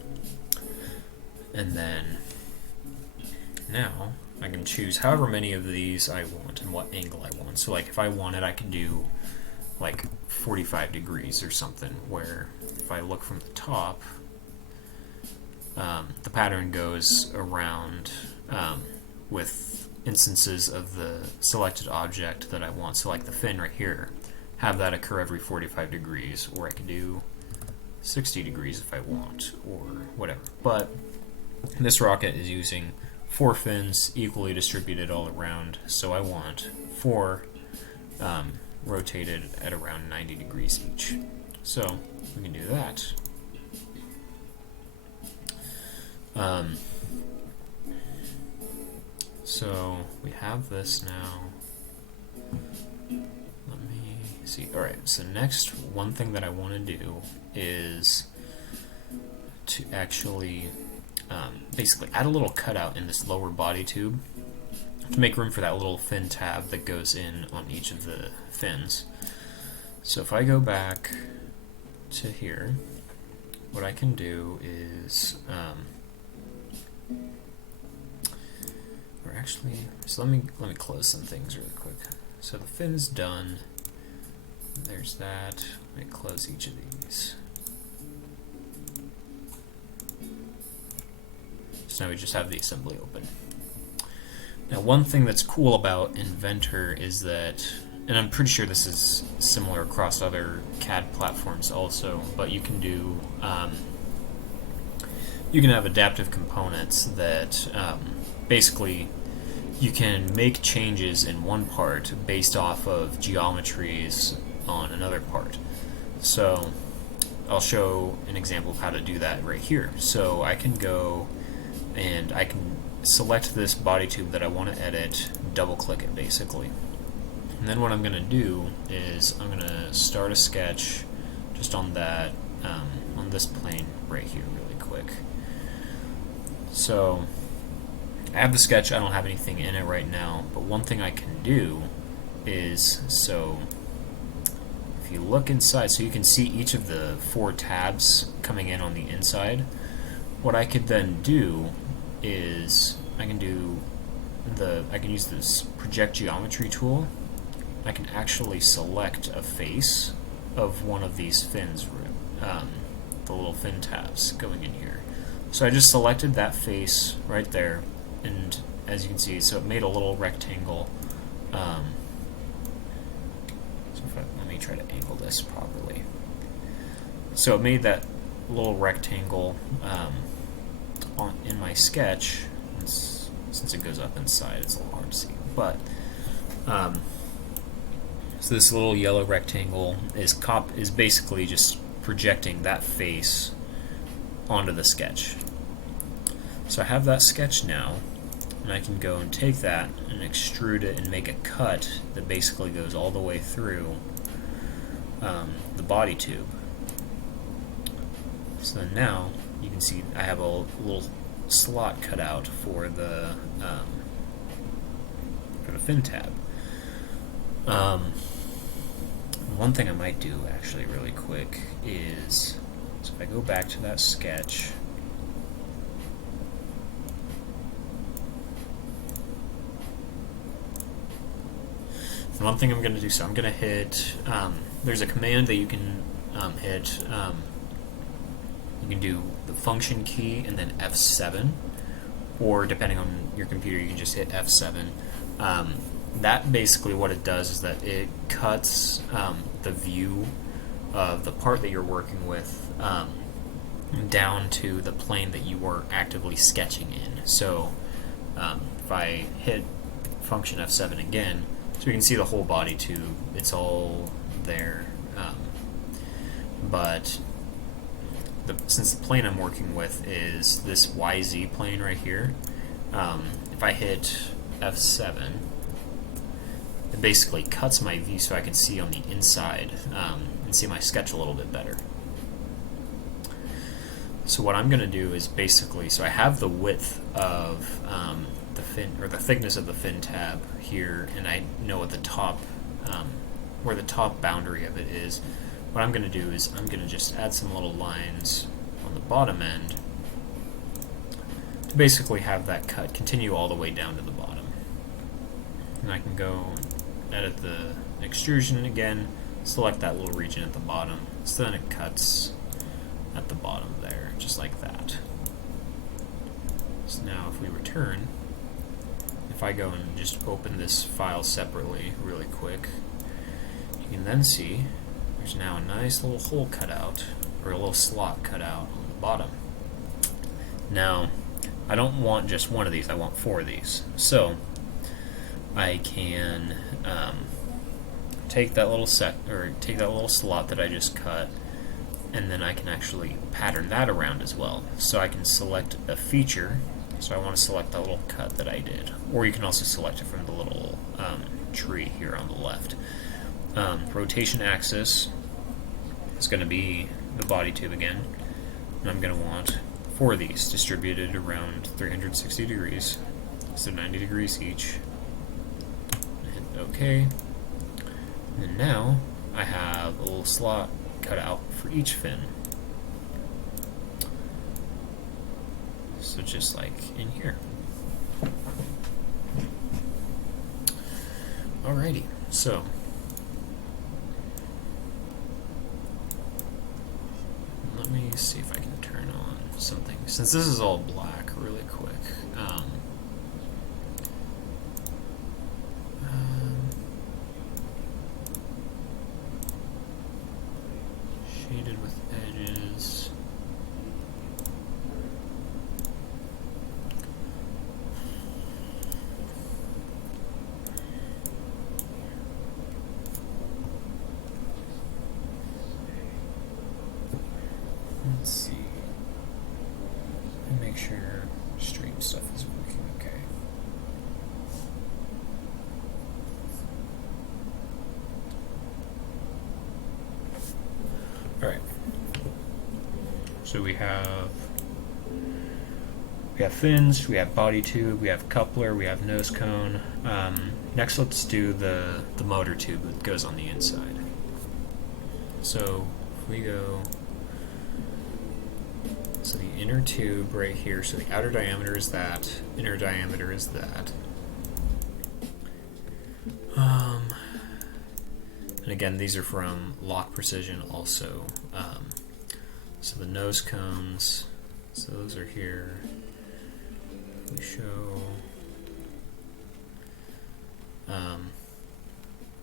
And then now I can choose however many of these I want and what angle I want. So like if I wanted, I can do like 45 degrees or something, where if I look from the top, the pattern goes around with instances of the selected object that I want. So like the fin right here, have that occur every 45 degrees, or I can do 60 degrees if I want, or whatever. But this rocket is using 4 fins equally distributed all around, so I want 4 rotated at around 90 degrees each. So we can do that. So we have this now. Let me see. Alright, so next, one thing that I want to do is to actually basically add a little cutout in this lower body tube to make room for that little fin tab that goes in on each of the fins. So if I go back to here, what I can do is, or actually, so let me close some things really quick. So the fin's done. There's that. Let me close each of these. So now we just have the assembly open. Now, one thing that's cool about Inventor is that, and I'm pretty sure this is similar across other CAD platforms also, but you can do, you can have adaptive components that basically you can make changes in one part based off of geometries on another part. So I'll show an example of how to do that right here. So I can go and I can select this body tube that I want to edit, double click it basically. And then what I'm going to do is I'm going to start a sketch just on that, on this plane right here really quick. So I have the sketch, I don't have anything in it right now, but one thing I can do is, so if you look inside, so you can see each of the 4 tabs coming in on the inside. What I could then do is I can use this project geometry tool. I can actually select a face of one of these fins, the little fin tabs going in here. So I just selected that face right there, and as you can see, so it made a little rectangle. So let me try to angle this properly. So it made that little rectangle in my sketch. Since it goes up inside, it's a little hard to see. But so this little yellow rectangle is basically just projecting that face onto the sketch. So I have that sketch now, and I can go and take that and extrude it and make a cut that basically goes all the way through the body tube. So then now you can see I have a little slot cut out for the fin tab. One thing I might do actually really quick is, so if I go back to that sketch, the one thing I'm going to do, so I'm going to hit, there's a command that you can hit, you can do the function key and then F7, or depending on your computer you can just hit F7. That basically what it does is that it cuts the view of the part that you're working with down to the plane that you were actively sketching in. So if I hit function F7 again, so we can see the whole body tube, it's all there, but since the plane I'm working with is this YZ plane right here, if I hit F7, it basically cuts my view so I can see on the inside and see my sketch a little bit better. So what I'm going to do is basically, so I have the width of the fin, or the thickness of the fin tab here, and I know at the top where the top boundary of it is. What I'm going to do is I'm going to just add some little lines on the bottom end to basically have that cut continue all the way down to the bottom. And I can go edit the extrusion again, select that little region at the bottom, so then it cuts at the bottom there, just like that. So now if we return, if I go and just open this file separately really quick, you can then see there's now a nice little hole cut out, or a little slot cut out on the bottom. Now, I don't want just one of these, I want 4 of these. So I can take that little slot that I just cut, and then I can actually pattern that around as well. So I can select a feature. So I want to select the little cut that I did, or you can also select it from the little tree here on the left. Rotation axis is going to be the body tube again, and I'm going to want 4 of these distributed around 360 degrees, so 90 degrees each. Hit OK. And now I have a little slot cut out for each fin. So just like in here. Alrighty, so let me see if I can turn on something. Since this is all black really quick. Shaded with edges. Let's see. Make sure stream stuff is working okay. Alright. So we have fins, we have body tube, we have coupler, we have nose cone. Next let's do the motor tube that goes on the inside. So if we go, so the inner tube right here, so the outer diameter is that, inner diameter is that. And again, these are from Lock Precision also. So the nose cones, so those are here. We show.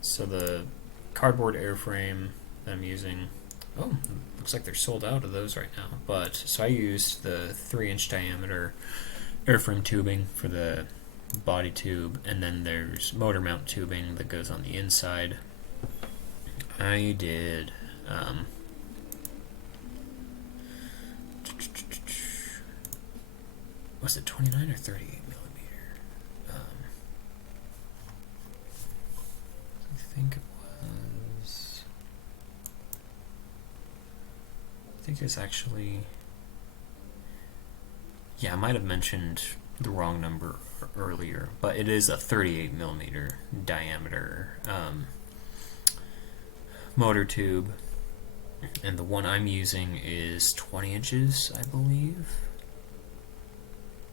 So the cardboard airframe that I'm using, oh, looks like they're sold out of those right now. But so I used the 3-inch diameter airframe tubing for the body tube, and then there's motor mount tubing that goes on the inside. I did was it 29 or 38 millimeter? I think it was. I think it's actually. Yeah, I might have mentioned the wrong number earlier, but it is a 38 millimeter diameter motor tube, and the one I'm using is 20 inches, I believe.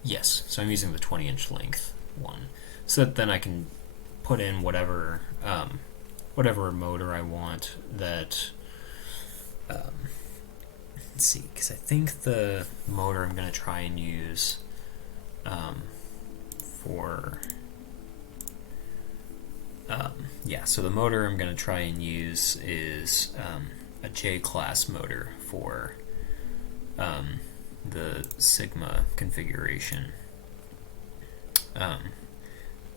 Yes, so I'm using the 20-inch length one, so that then I can put in whatever motor I want. That let's see, because I think the motor I'm going to try and use for so the motor I'm going to try and use is a J-class motor for the Sigma configuration.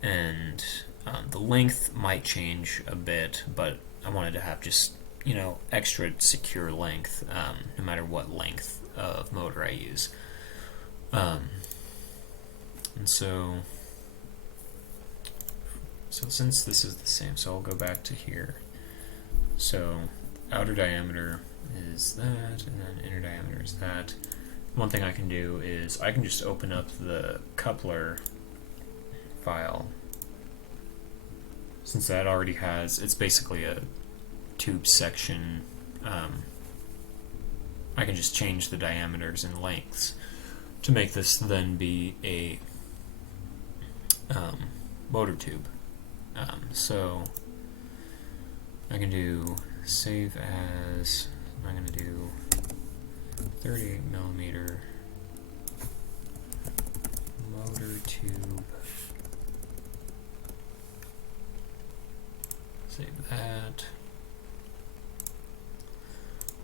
And the length might change a bit, but I wanted to have just, extra secure length, no matter what length of motor I use. And so since this is the same, so I'll go back to here. So outer diameter is that, and then inner diameter is that. One thing I can do is I can just open up the coupler file, since that already has, it's basically a tube section. I can just change the diameters and lengths to make this then be a motor tube. So I can do save as, I'm going to do 38 millimeter motor tube. Save that.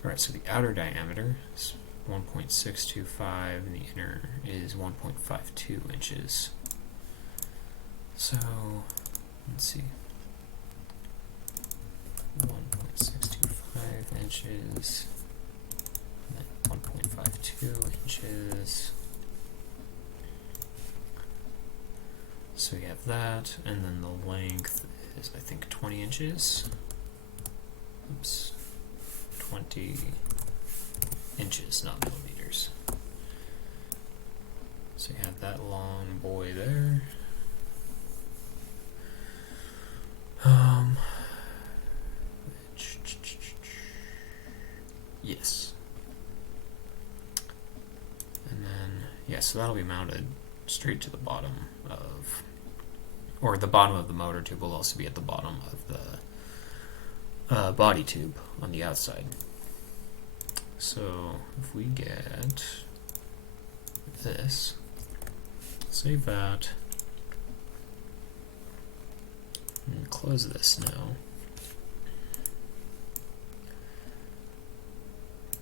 Alright, so the outer diameter is 1.625 and the inner is 1.52 inches. So let's see. 1.625 inches 2 inches. So we have that, and then the length is, I think, 20 inches. Oops, 20 inches, not millimeters. So you have that long boy there. Yes. And then, yeah, so that'll be mounted straight to the bottom of, or the bottom of the motor tube will also be at the bottom of the body tube on the outside. So if we get this, save that, and close this now.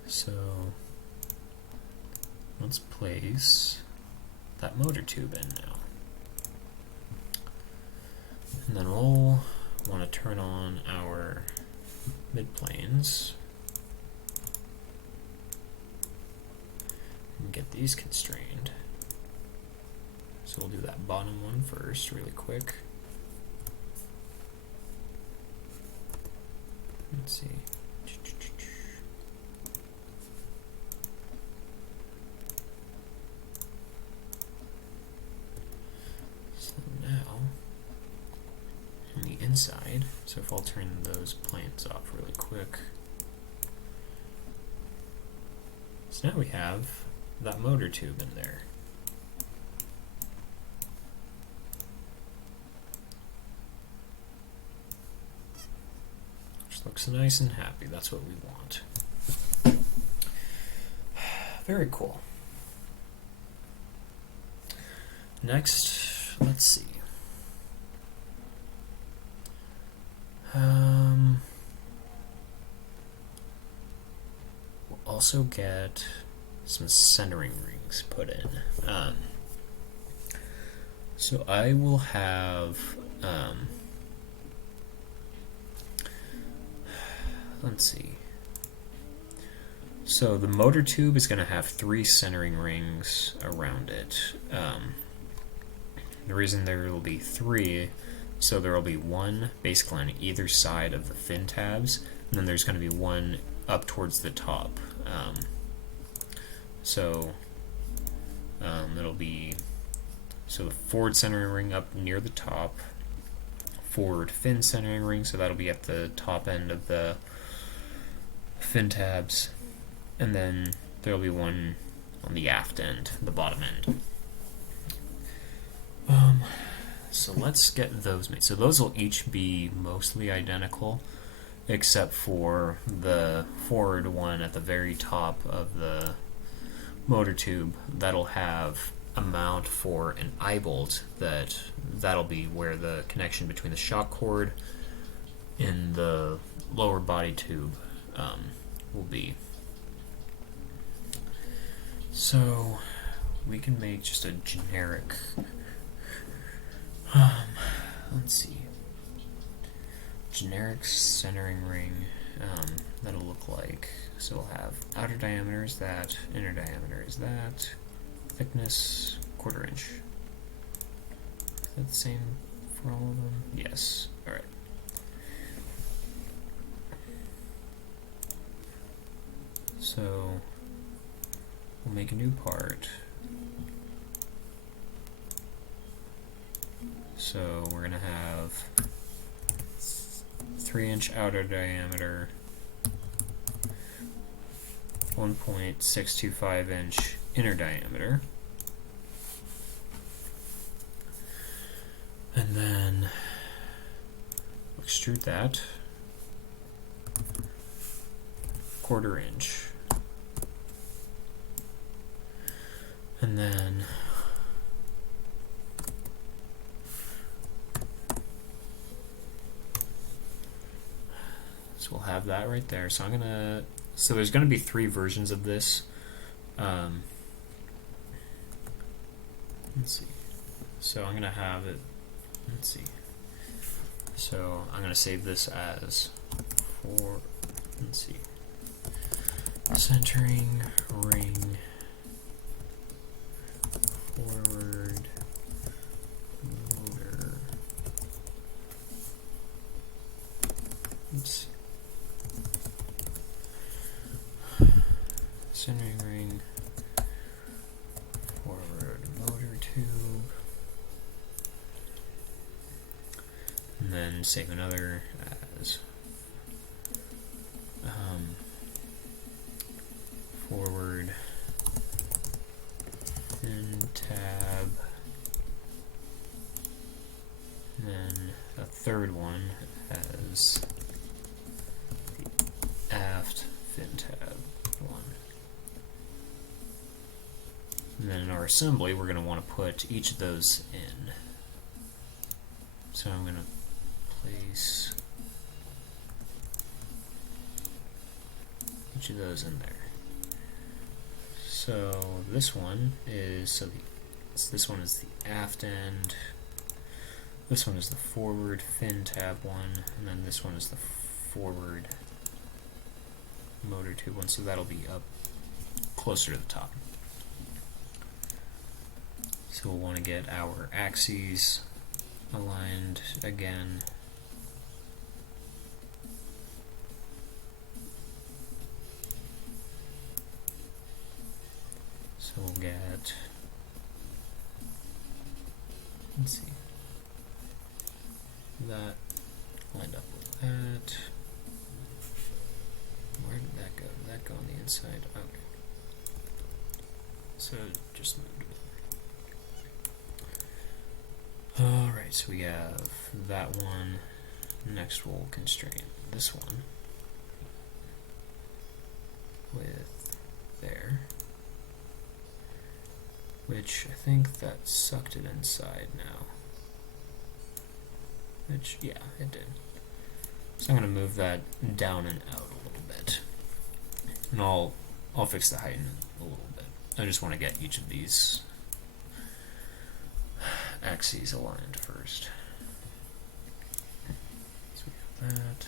So let's place that motor tube in now. And then we'll want to turn on our midplanes and get these constrained. So we'll do that bottom one first really quick. Let's see. So now, on the inside, so if I'll turn those planes off really quick. So now we have that motor tube in there. Which looks nice and happy, that's what we want. Very cool. Next, let's see. We'll also get some centering rings put in. So I will have, let's see. So the motor tube is going to have 3 centering rings around it. The reason there will be 3, so there will be 1 basically on either side of the fin tabs, and then there's going to be 1 up towards the top. It'll be, so the forward centering ring up near the top, forward fin centering ring, so that'll be at the top end of the fin tabs, and then there'll be 1 on the aft end, the bottom end. So let's get those made. So those will each be mostly identical, except for the forward one at the very top of the motor tube. That'll have a mount for an eye bolt that'll be where the connection between the shock cord and the lower body tube will be. So we can make just a generic, let's see, generic centering ring that'll look like, so we'll have outer diameter is that, inner diameter is that, thickness 1/4 inch. Is that the same for all of them? Yes. Alright. So we'll make a new part. So we're going to have 3-inch outer diameter, 1.625-inch inner diameter, and then extrude that 1/4 inch, and then we'll have that right there. So I'm gonna, so there's gonna be 3 versions of this. Let's see. So I'm gonna have it, let's see. So I'm gonna save this as let's see, centering ring centering ring, forward motor tube, and then save another as forward fin tab, and then a third one as the aft fin tab one. And then in our assembly, we're going to want to put each of those in. So I'm going to place each of those in there. So this one is this one is the aft end. This one is the forward fin tab one, and then this one is the forward motor tube one. So that'll be up closer to the top. So we'll want to get our axes aligned again. So we'll get, let's see, that lined up with that. Where did that go? Did that go on the inside? Okay. So just moved it. Alright, so we have that one. Next we'll constrain this one with there. Which I think that sucked it inside now. Which, yeah, it did. So I'm going to move that down and out a little bit. And I'll fix the height in a little bit. I just want to get each of these axes aligned first. So we have that.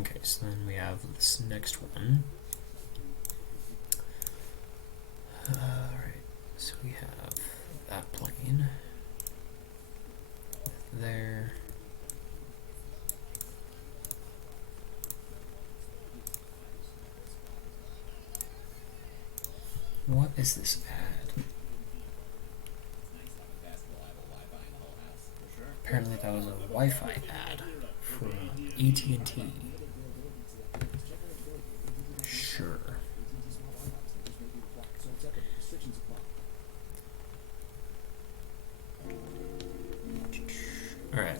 Okay, so then we have this next one. Alright, so we have that plane there. What is this ad? Apparently that was a Wi-Fi ad from AT&T. Sure. Alright.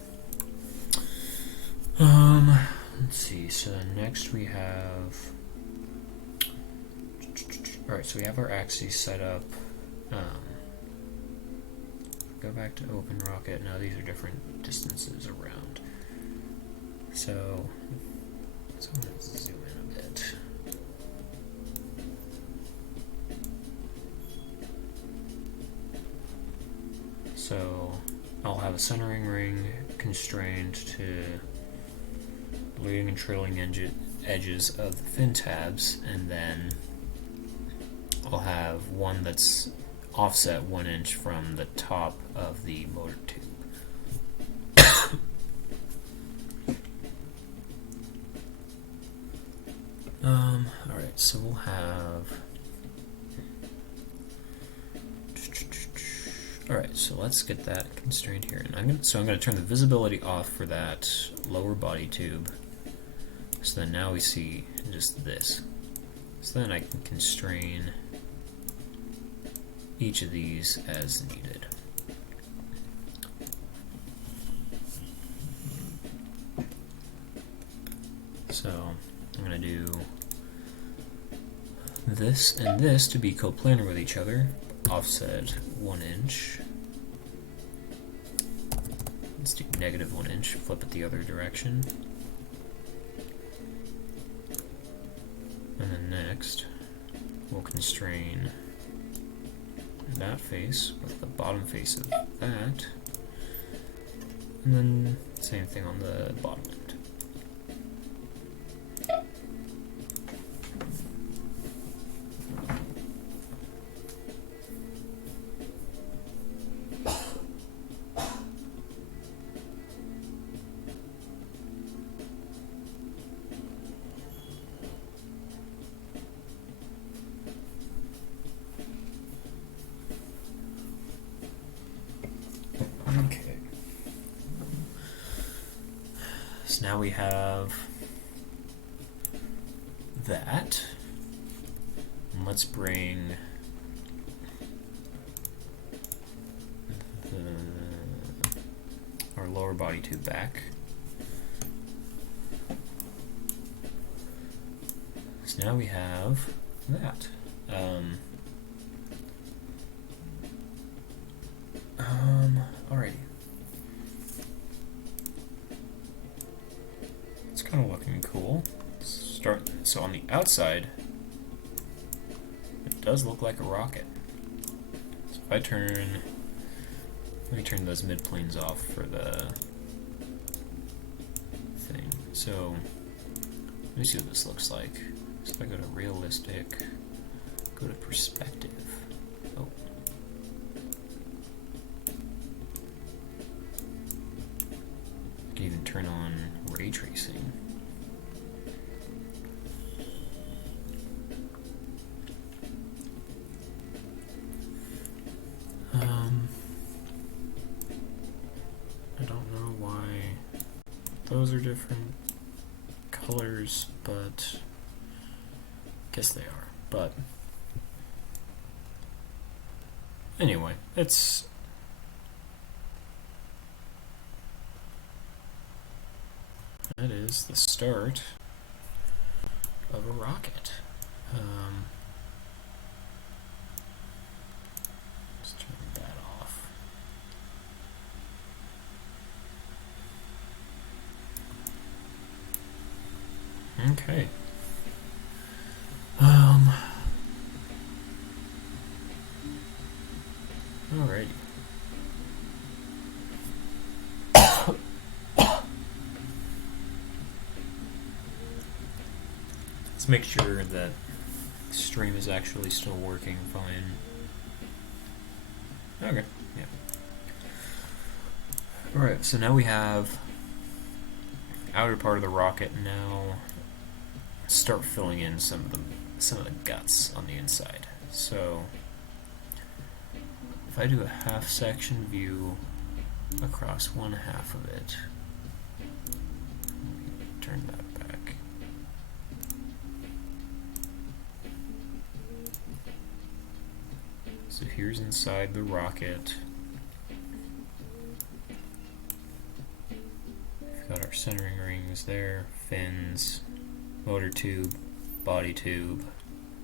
Let's see, so next we have alright, so we have our axes set up. Go back to open rocket. Now these are different distances around. So let's zoom in a bit. So I'll have a centering ring constrained to leading and trailing edges of the fin tabs, and then I'll have one that's offset 1 inch from the top of the motor tube. Alright, so we'll have. Alright, so let's get that constrained here. And I'm gonna turn the visibility off for that lower body tube. So then now we see just this. So then I can constrain each of these as needed. So I'm going to do this and this to be coplanar with each other, offset 1 inch, let's do -1 inch, flip it the other direction. And then next, we'll constrain that face with the bottom face of that. And then same thing on the bottom end. Okay. So now we have that. And let's bring our lower body tube back. So now we have that. Alrighty. It's kind of looking cool. So on the outside, it does look like a rocket. So if I let me turn those mid planes off for the thing. So let me see what this looks like. So if I go to realistic, go to perspective. Oh. I can even turn on ray tracing. I don't know why those are different colors, but I guess they are. But anyway, that is the start of a rocket. Let's turn that off. Okay. Alrighty. Let's make sure that stream is actually still working fine. Okay, yeah. Alright, so now we have outer part of the rocket. Now start filling in some of the guts on the inside. So if I do a half section view across one half of it, turn that back. So here's inside the rocket. We've got our centering rings there, fins, motor tube, body tube,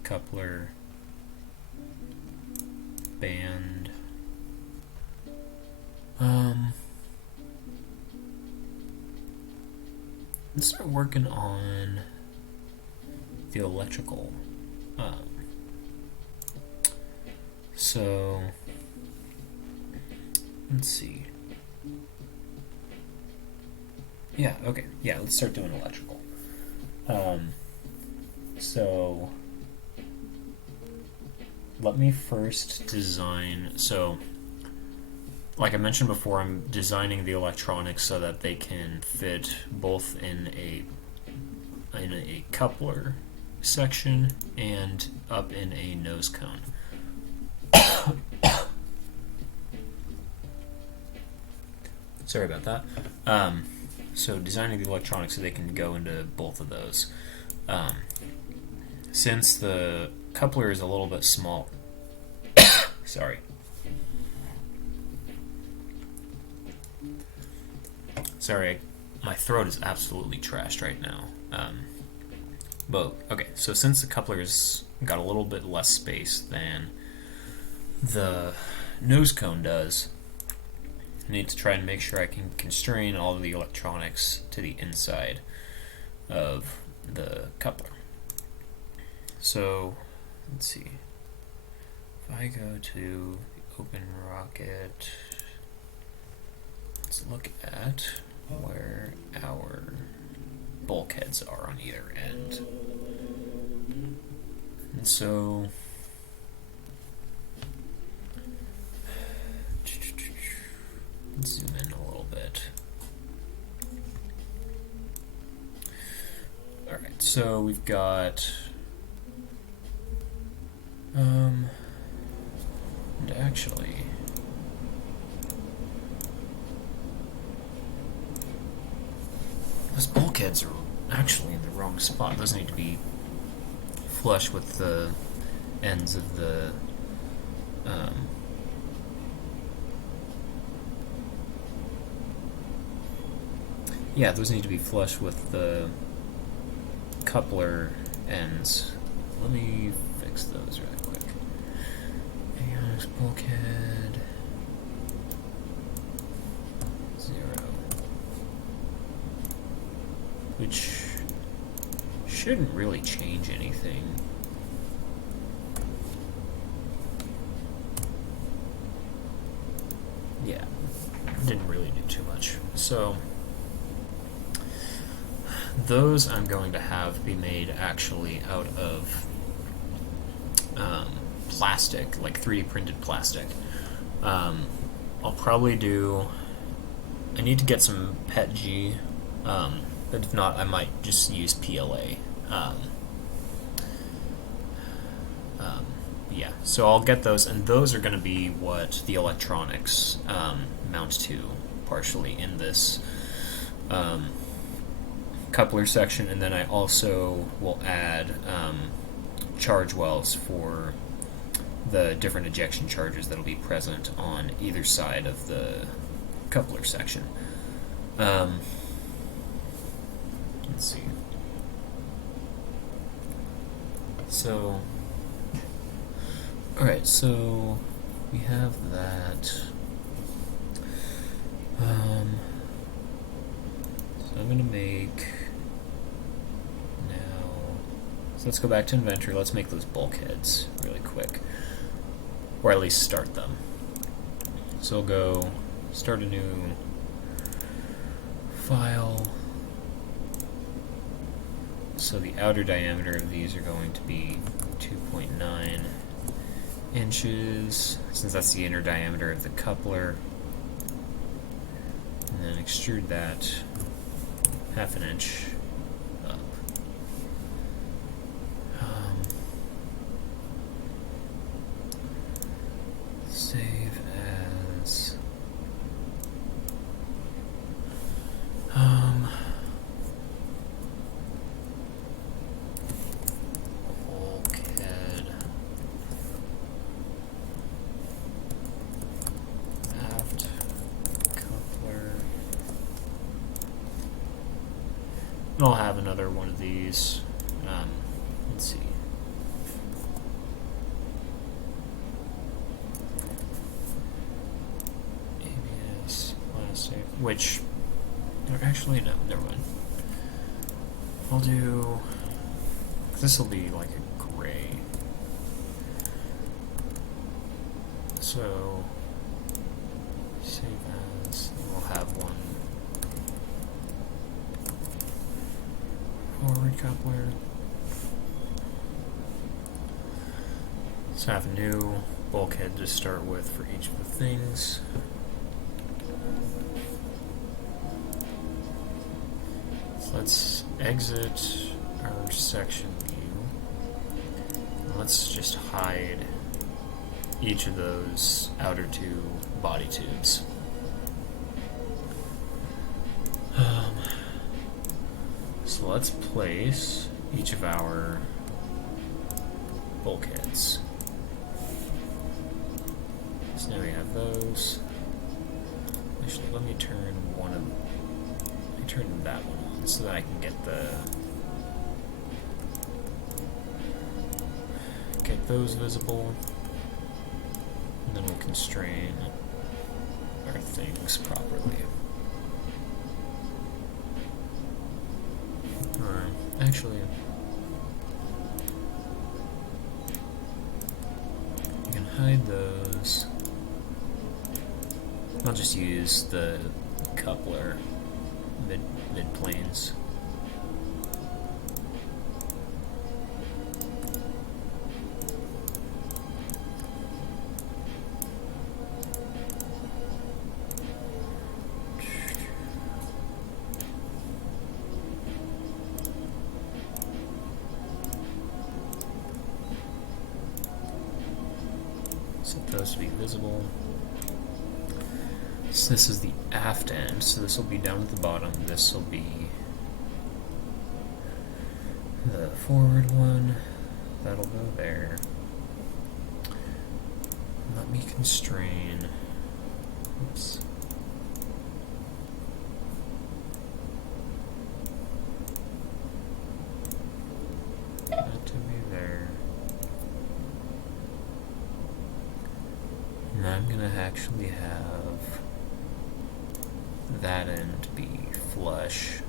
coupler, band. Let's start working on the electrical. So let's see. Yeah, okay. Yeah, let's start doing electrical. So let me first design. So like I mentioned before, I'm designing the electronics so that they can fit both in a coupler section and up in a nose cone. Sorry about that. So designing the electronics so they can go into both of those. Since the coupler is a little bit small, sorry. Sorry, my throat is absolutely trashed right now. But okay, so since the coupler's got a little bit less space than the nose cone does, I need to try and make sure I can constrain all of the electronics to the inside of the coupler. So, let's see. If I go to the open rocket, let's look at where our bulkheads are on either end. And so, let's zoom in a little bit. Alright, so we've got and actually those bulkheads are actually in the wrong spot. Those need to be flush with the ends of the yeah, those need to be flush with the coupler ends. Let me fix those really quick. Avionics bulkhead 0, which shouldn't really change anything. Yeah, didn't really do too much. So those I'm going to have be made actually out of plastic, like 3D printed plastic. I'll probably do, I need to get some PETG, but if not, I might just use PLA. Yeah, so I'll get those, and those are going to be what the electronics mount to partially in this coupler section, and then I also will add charge wells for the different ejection charges that will be present on either side of the coupler section. Let's see. So, alright, so we have that. So I'm going to make now, so let's go back to inventory. Let's make those bulkheads really quick, or at least start them. So I'll go start a new file. So the outer diameter of these are going to be 2.9 inches, since that's the inner diameter of the coupler. And then extrude that half an inch up. Save as bulkhead aft coupler. And I'll have another one of these. Let's see. ABS plastic, which, or actually no, never mind. I'll do, this will be like a gray. So save as, and we'll have one forward coupler. So I have a new bulkhead to start with for each of the things. So let's exit our section view. And let's just hide each of those outer two body tubes. So let's place each of our bulkheads. So now we have those. Actually, let me turn that one on so that I can get those visible. And then we'll constrain our things properly. Actually, you can hide those. I'll just use the coupler mid planes. Set those to be visible. So this is the aft end, so this will be down at the bottom. This will be the forward one. That'll go there. Let me constrain. Oops. That to be there. And I'm gonna actually have that end be flush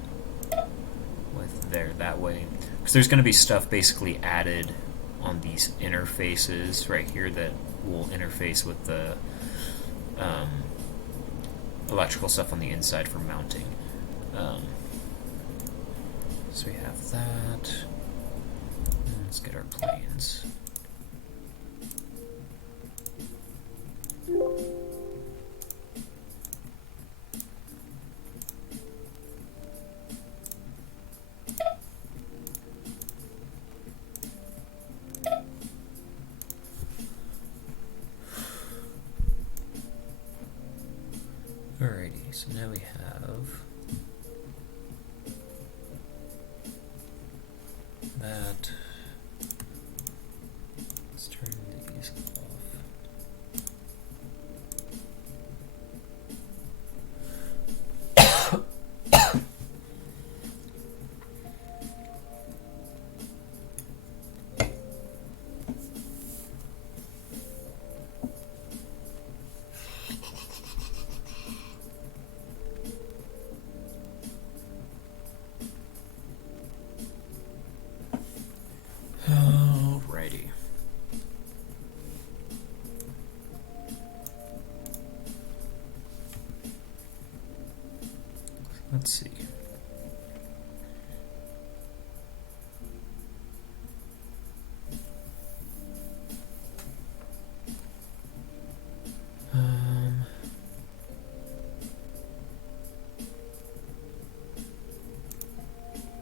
with there that way, because there's going to be stuff basically added on these interfaces right here that will interface with the electrical stuff on the inside for mounting. So we have that. Let's get our planes. Alrighty, so now we have that. Let's turn these off. Alrighty. Let's see.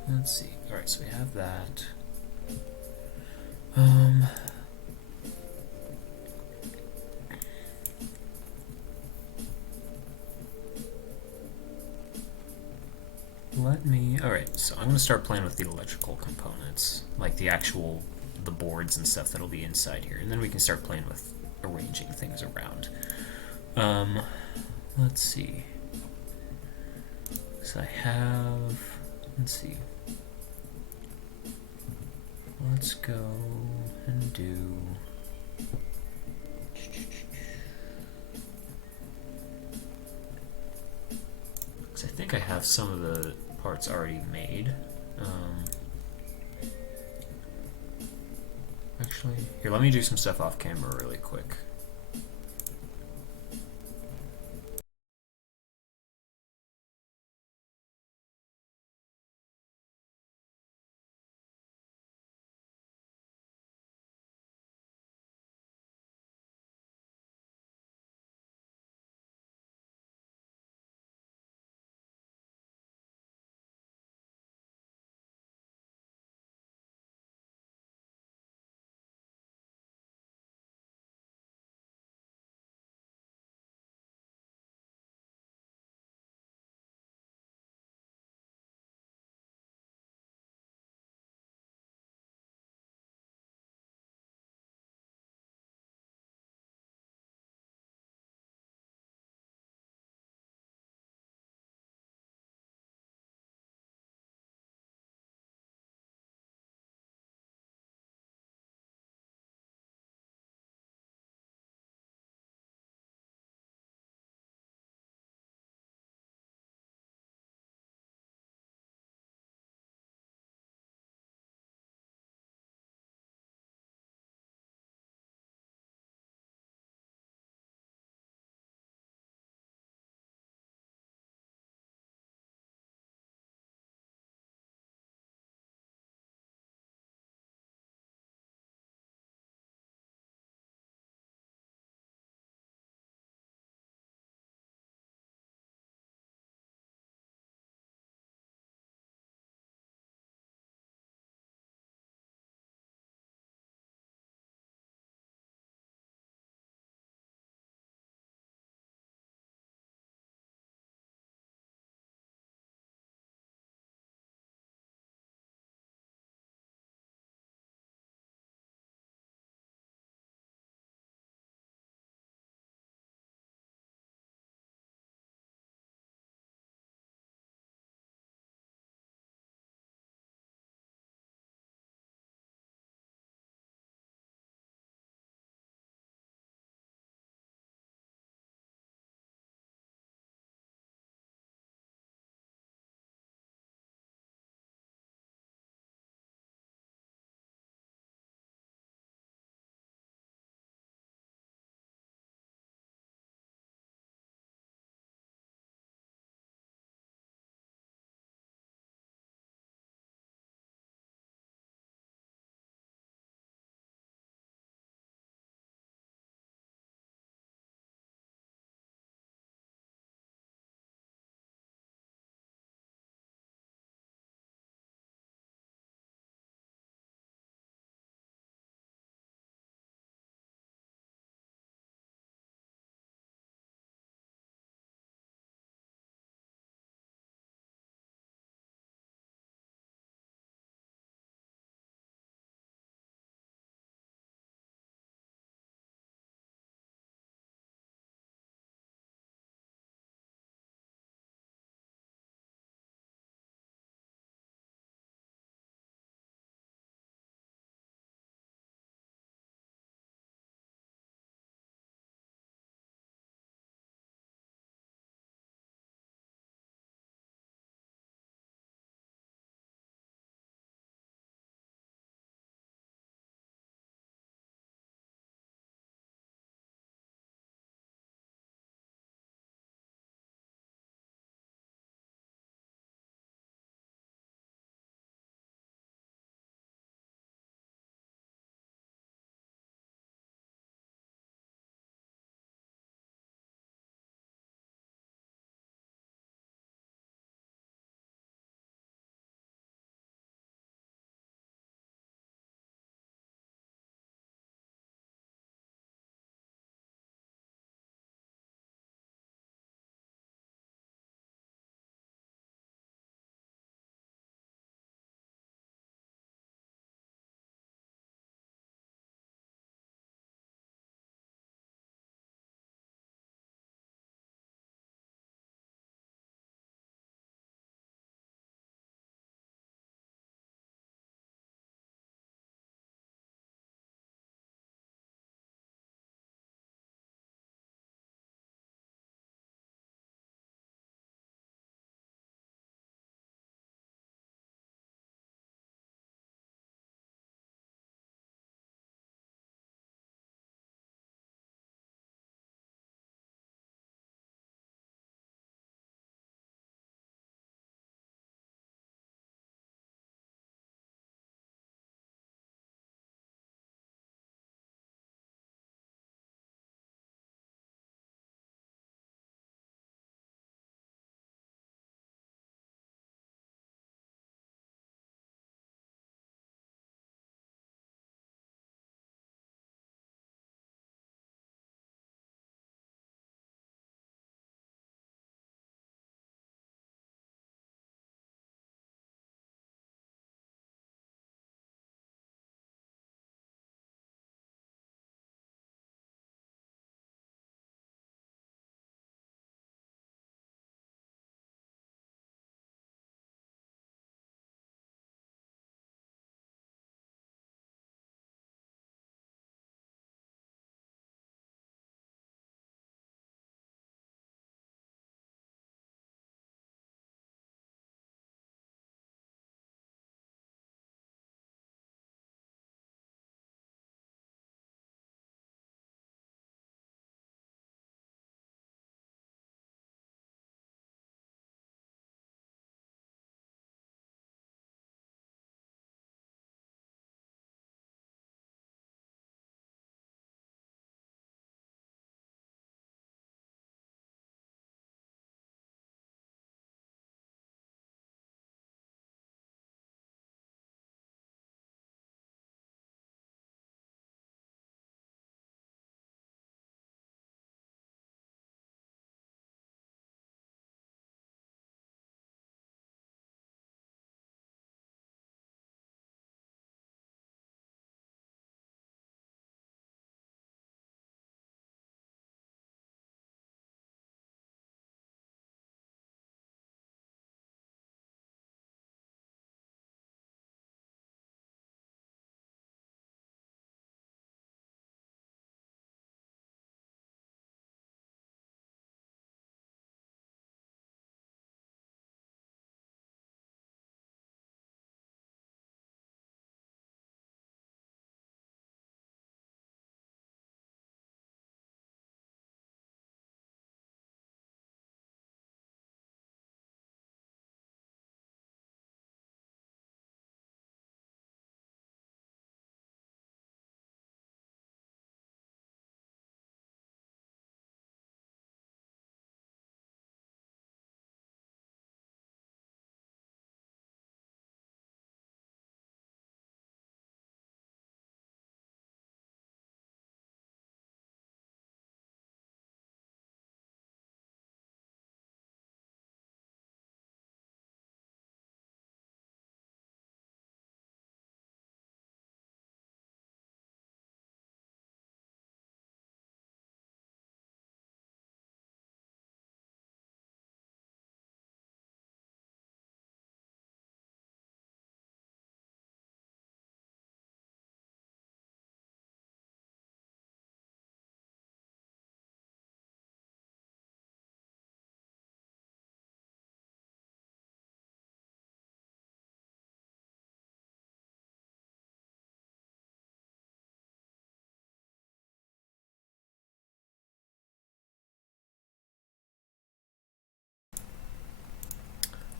Let's see. Alright, so we have that. Alright, so I'm going to start playing with the electrical components, like the boards and stuff that'll be inside here, and then we can start playing with arranging things around. Let's see. So I have, let's see. Let's go and do because I think I have some of the parts already made. Actually, here, let me do some stuff off camera really quick.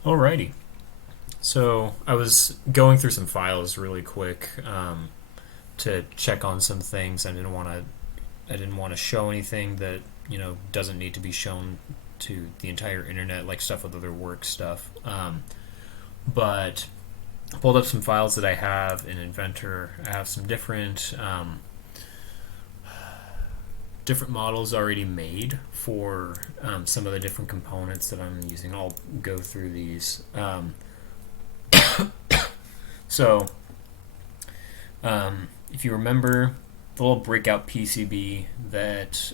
Alrighty. So I was going through some files really quick to check on some things. I didn't want to show anything that doesn't need to be shown to the entire internet, like stuff with other work stuff. But I pulled up some files that I have in Inventor. I have some different models already made for some of the different components that I'm using. I'll go through these. So, if you remember the little breakout PCB that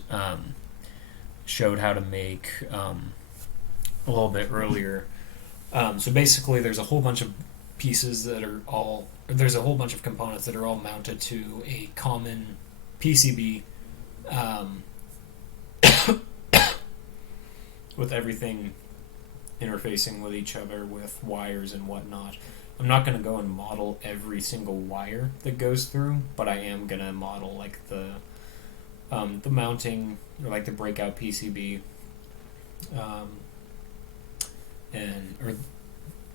showed how to make a little bit earlier. So basically, there's a whole bunch of pieces that are all. There's a whole bunch of components that are all mounted to a common PCB. With everything interfacing with each other with wires and whatnot. I'm not going to go and model every single wire that goes through, but I am going to model like the mounting, or like the breakout PCB, or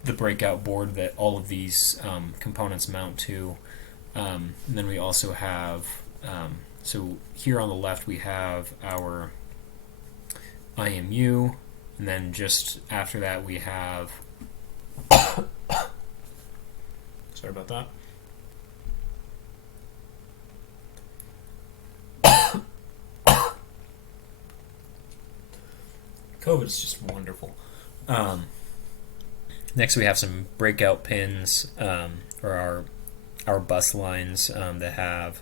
the breakout board that all of these components mount to. And then we also have, so here on the left we have our IMU, and then just after that we have sorry about that. COVID is just wonderful. Next we have some breakout pins, or our bus lines that have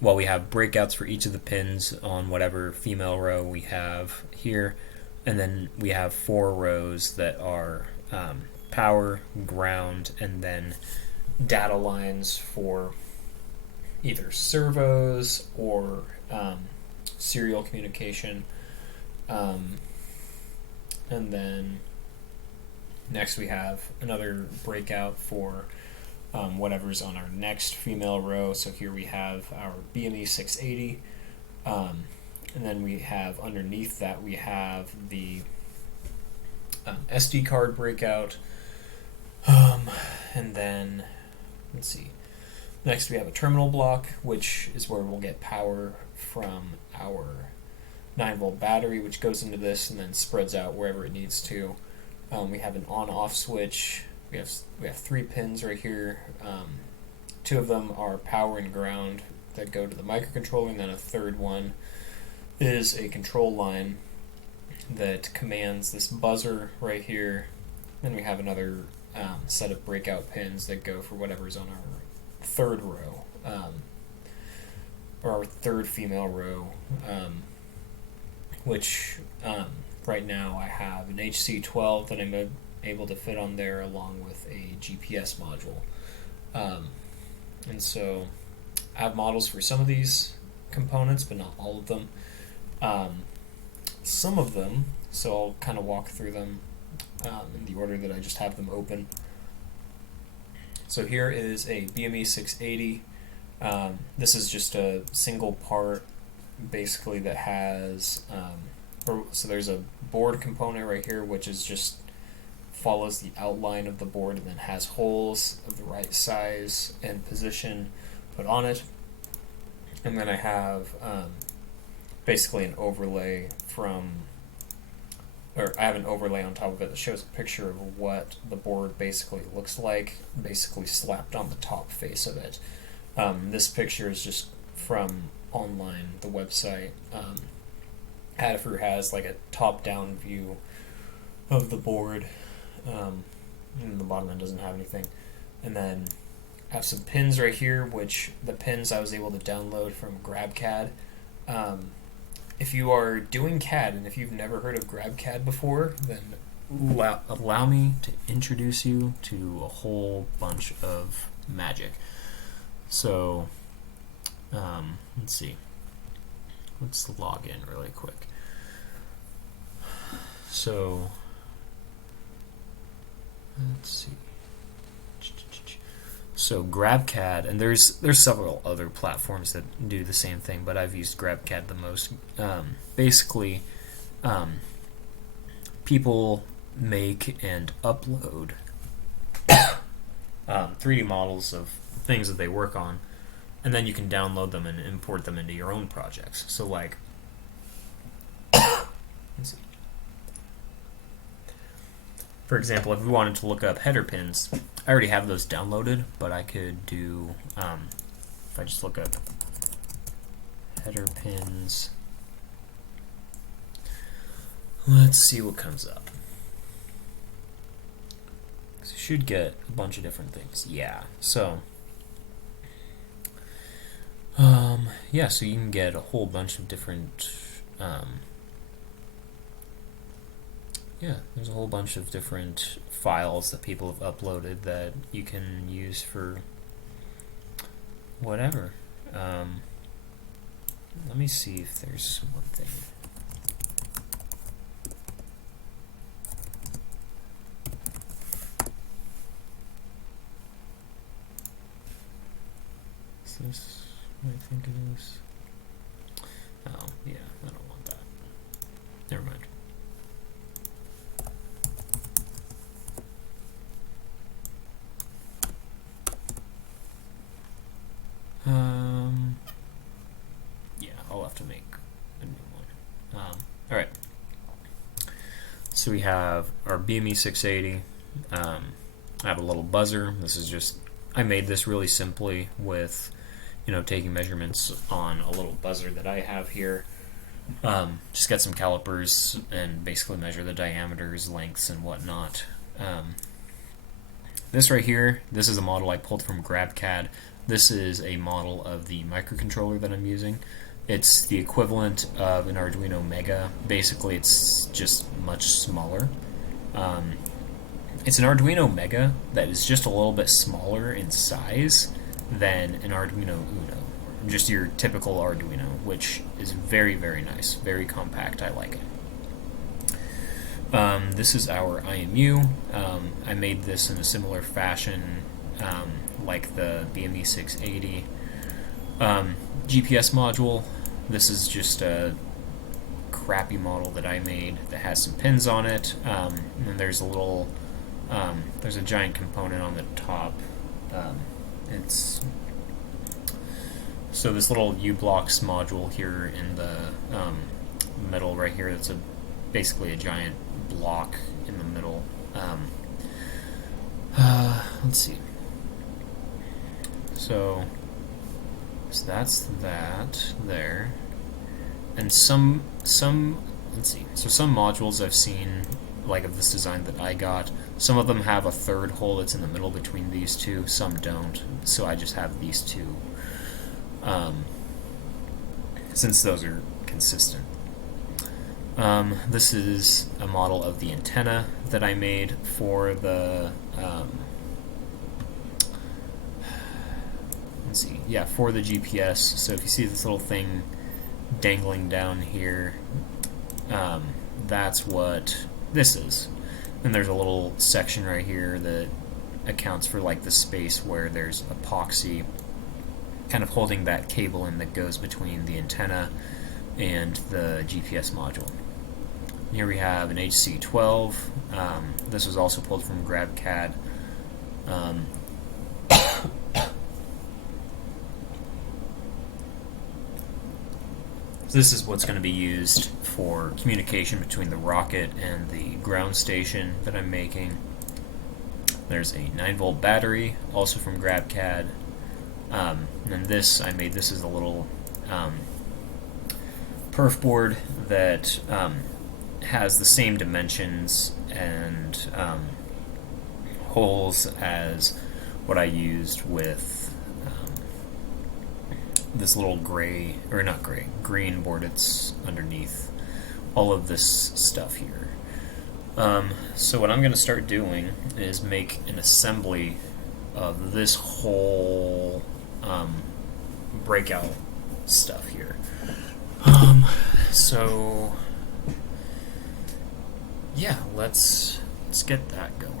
we have breakouts for each of the pins on whatever female row we have here, and then we have 4 rows that are power, ground, and then data lines for either servos or serial communication. And then next we have another breakout for whatever's on our next female row. So here we have our BME 680, and then we have underneath that we have the SD card breakout, and then let's see. Next we have a terminal block, which is where we'll get power from our 9-volt battery, which goes into this and then spreads out wherever it needs to. We have an on-off switch. We have 3 pins right here. 2 of them are power and ground that go to the microcontroller, and then a third one is a control line that commands this buzzer right here. Then we have another set of breakout pins that go for whatever's on our third row, or our third female row, which right now I have an HC12 that I'm able to fit on there, along with a GPS module. And so I have models for some of these components, but not all of them. Some of them, so I'll kind of walk through them in the order that I just have them open. So here is a BME 680. This is just a single part, basically, that has so there's a board component right here, which is just follows the outline of the board and then has holes of the right size and position put on it. And then I have basically an overlay I have an overlay on top of it that shows a picture of what the board basically looks like, basically slapped on the top face of it. This picture is just from online, the website. Adafruit has like a top-down view of the board. And the bottom end doesn't have anything. And then I have some pins right here, which the pins I was able to download from GrabCAD. If you are doing CAD and if you've never heard of GrabCAD before, then allow me to introduce you to a whole bunch of magic. So, let's see. Let's log in really quick. So, let's see. So GrabCAD, and there's several other platforms that do the same thing, but I've used GrabCAD the most. Basically, people make and upload 3D models of things that they work on, and then you can download them and import them into your own projects. So like, let's see. For example, if we wanted to look up header pins, I already have those downloaded, but I could do, if I just look up header pins, let's see what comes up. So you should get a bunch of different things. Yeah, so yeah, so you can get a whole bunch of different, yeah, there's a whole bunch of different files that people have uploaded that you can use for whatever. Let me see if there's one thing. Is this what I think it is? Oh, yeah, I don't want that. Never mind. Yeah, I'll have to make a new one. Alright. So we have our BME 680. I have a little buzzer. This is just, I made this really simply with, taking measurements on a little buzzer that I have here. Just get some calipers and basically measure the diameters, lengths, and whatnot. This right here, this is a model I pulled from CAD. This is a model of the microcontroller that I'm using. It's the equivalent of an Arduino Mega. Basically, it's just much smaller. It's an Arduino Mega that is just a little bit smaller in size than an Arduino Uno. Just your typical Arduino, which is very, very nice. Very compact. I like it. This is our IMU. I made this in a similar fashion like the BME 680. GPS module. This is just a crappy model that I made that has some pins on it. And then there's a little, there's a giant component on the top. It's so this little U-Blocks module here in the middle right here. That's basically a giant block in the middle. Let's see. So that's that there, and some let's see. So some modules I've seen, like of this design that I got, some of them have a third hole that's in the middle between these two. Some don't. So I just have these two, since those are consistent. This is a model of the antenna that I made for the let's see, yeah, for the GPS. So if you see this little thing dangling down here, that's what this is. And there's a little section right here that accounts for like the space where there's epoxy kind of holding that cable in that goes between the antenna and the GPS module. Here we have an HC12. This was also pulled from CAD. So this is what's going to be used for communication between the rocket and the ground station that I'm making. There's a 9-volt battery, also from CAD. And then this, I made this as a little perf board that has the same dimensions and holes as what I used with this little green board that's underneath all of this stuff here. So what I'm going to start doing is make an assembly of this whole breakout stuff here. So yeah, let's get that going.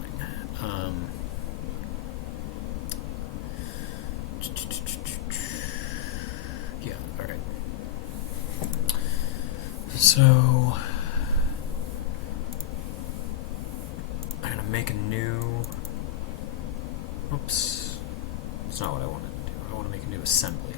Yeah, all right. So I'm gonna make a new. Oops. That's not what I want to do. I want to make a new assembly.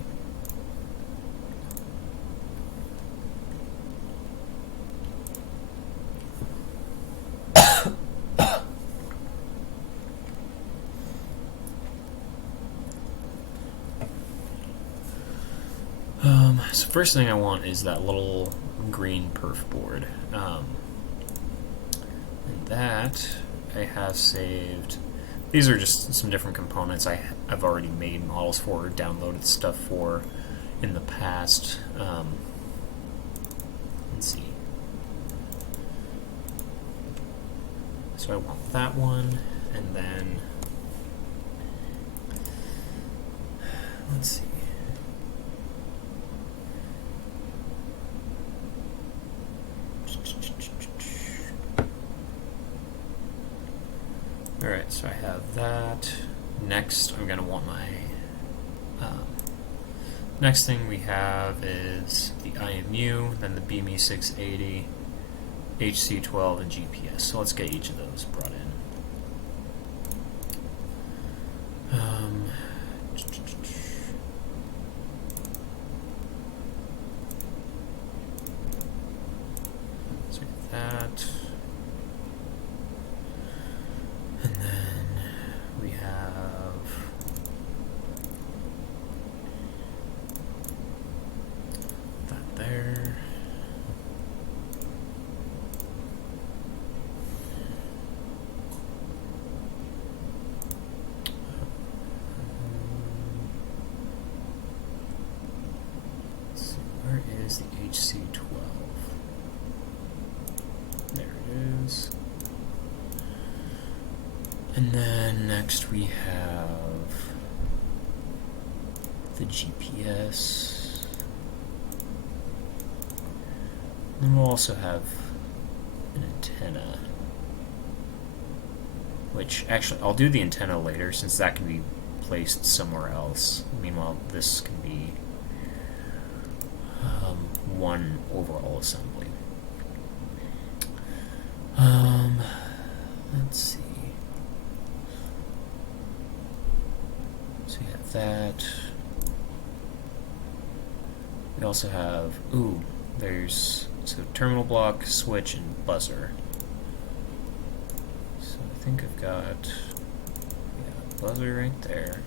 So first thing I want is that little green perf board. And that I have saved. These are just some different components I've already made models for, or downloaded stuff for in the past. Let's see. So I want that one, and then let's see. Alright, so I have that. Next, I'm going to want my... next thing we have is the IMU, then the BME 680, HC12, and GPS. So let's get each of those brought in. So that. And then we have that there. So where is the HC12? There it is. And then next we have the GPS. And we'll also have an antenna, which actually I'll do the antenna later since that can be placed somewhere else. Meanwhile, this can be one overall assembly. Let's see. So we have that. We also have, there's, so terminal block, switch, and buzzer. So I think I've got, buzzer right there.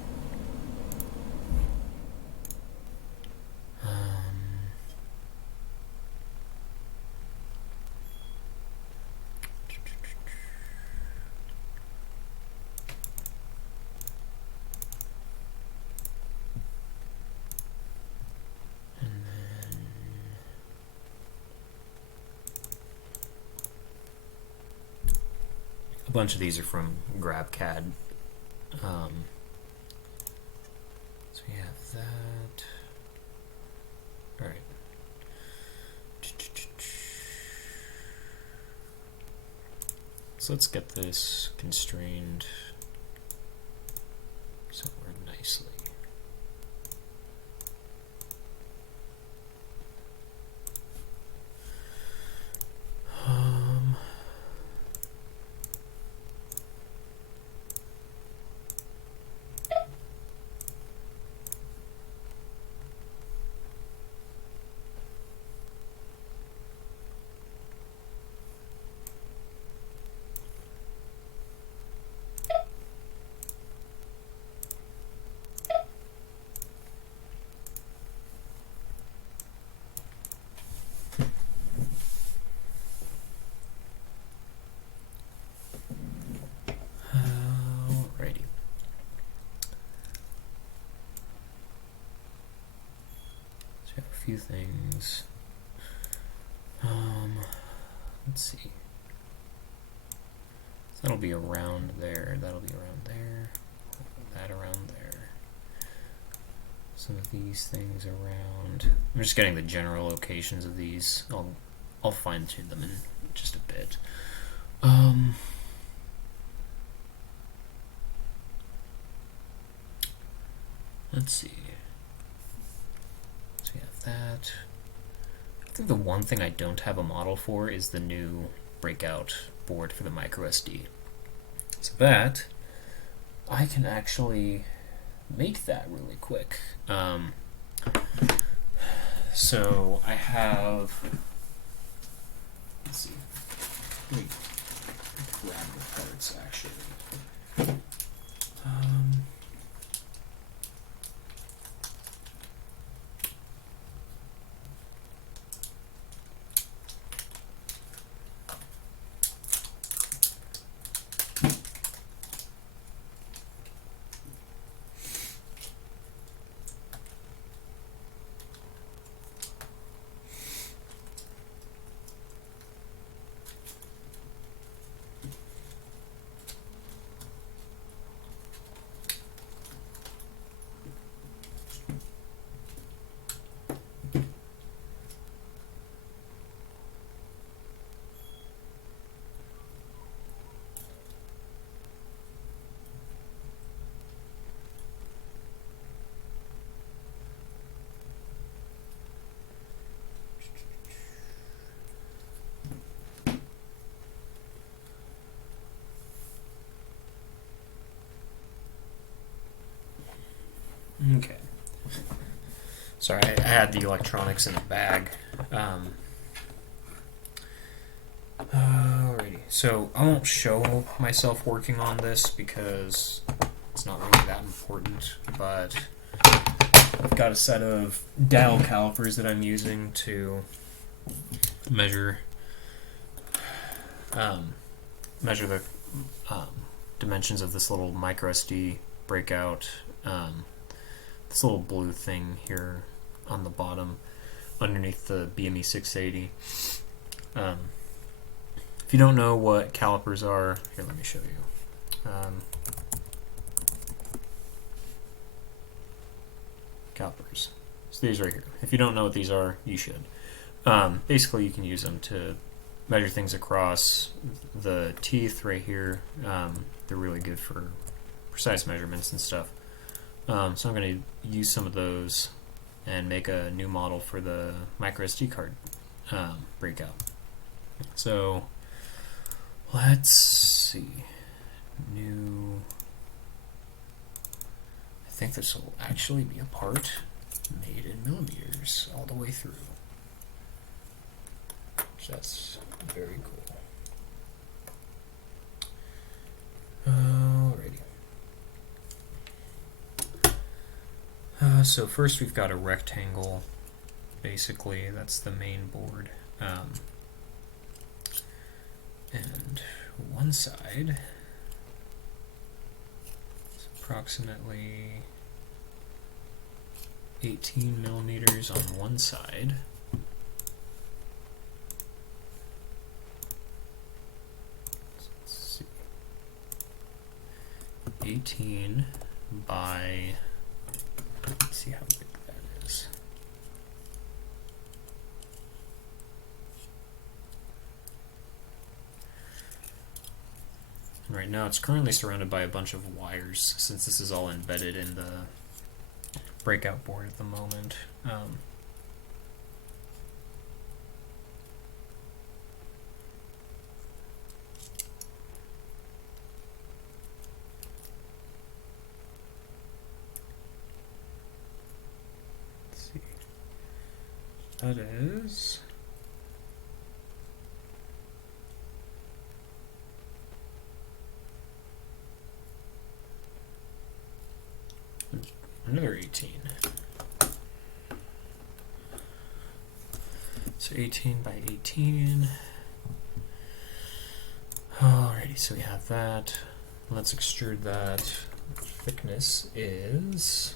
A bunch of these are from CAD. So we have that. All right. So let's get this constrained somewhere nicely. Few things. Let's see. So that'll be around there. That'll be around there. That around there. Some of these things around. I'm just getting the general locations of these. I'll fine tune them in just a bit. Let's see. That. I think the one thing I don't have a model for is the new Breakout board for the micro SD. So that I can actually make that really quick. So I have, let's see, let me grab the parts actually. Okay. Sorry, I had the electronics in a bag. Alrighty. So I won't show myself working on this because it's not really that important, but I've got a set of dowel calipers that I'm using to measure measure the dimensions of this little micro SD breakout. This little blue thing here on the bottom underneath the BME 680. If you don't know what calipers are, here, let me show you. Calipers. So these right here. If you don't know what these are, you should. Basically, you can use them to measure things across the teeth right here. They're really good for precise measurements and stuff. So I'm going to use some of those and make a new model for the micro SD card breakout. So let's see. New. I think this will actually be a part made in millimeters all the way through. That's very cool. Alrighty. So first we've got a rectangle, basically, that's the main board. And one side is approximately 18 millimeters on one side. Let's see. 18 by, let's see how big that is. Right now it's currently surrounded by a bunch of wires since this is all embedded in the breakout board at the moment. Let's see. That is another 18. So 18 by 18. Alrighty, so we have that. Let's extrude that. Thickness is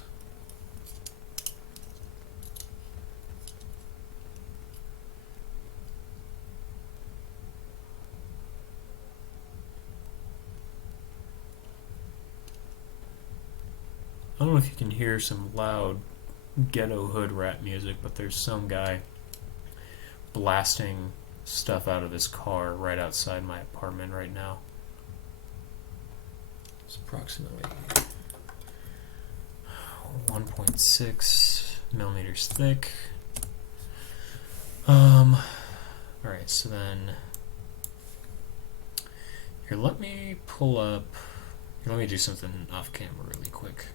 I don't know if you can hear some loud ghetto hood rap music, but there's some guy blasting stuff out of his car right outside my apartment right now. It's approximately 1.6 millimeters thick. Alright, so then here, let me pull up Let me do something off camera really quick.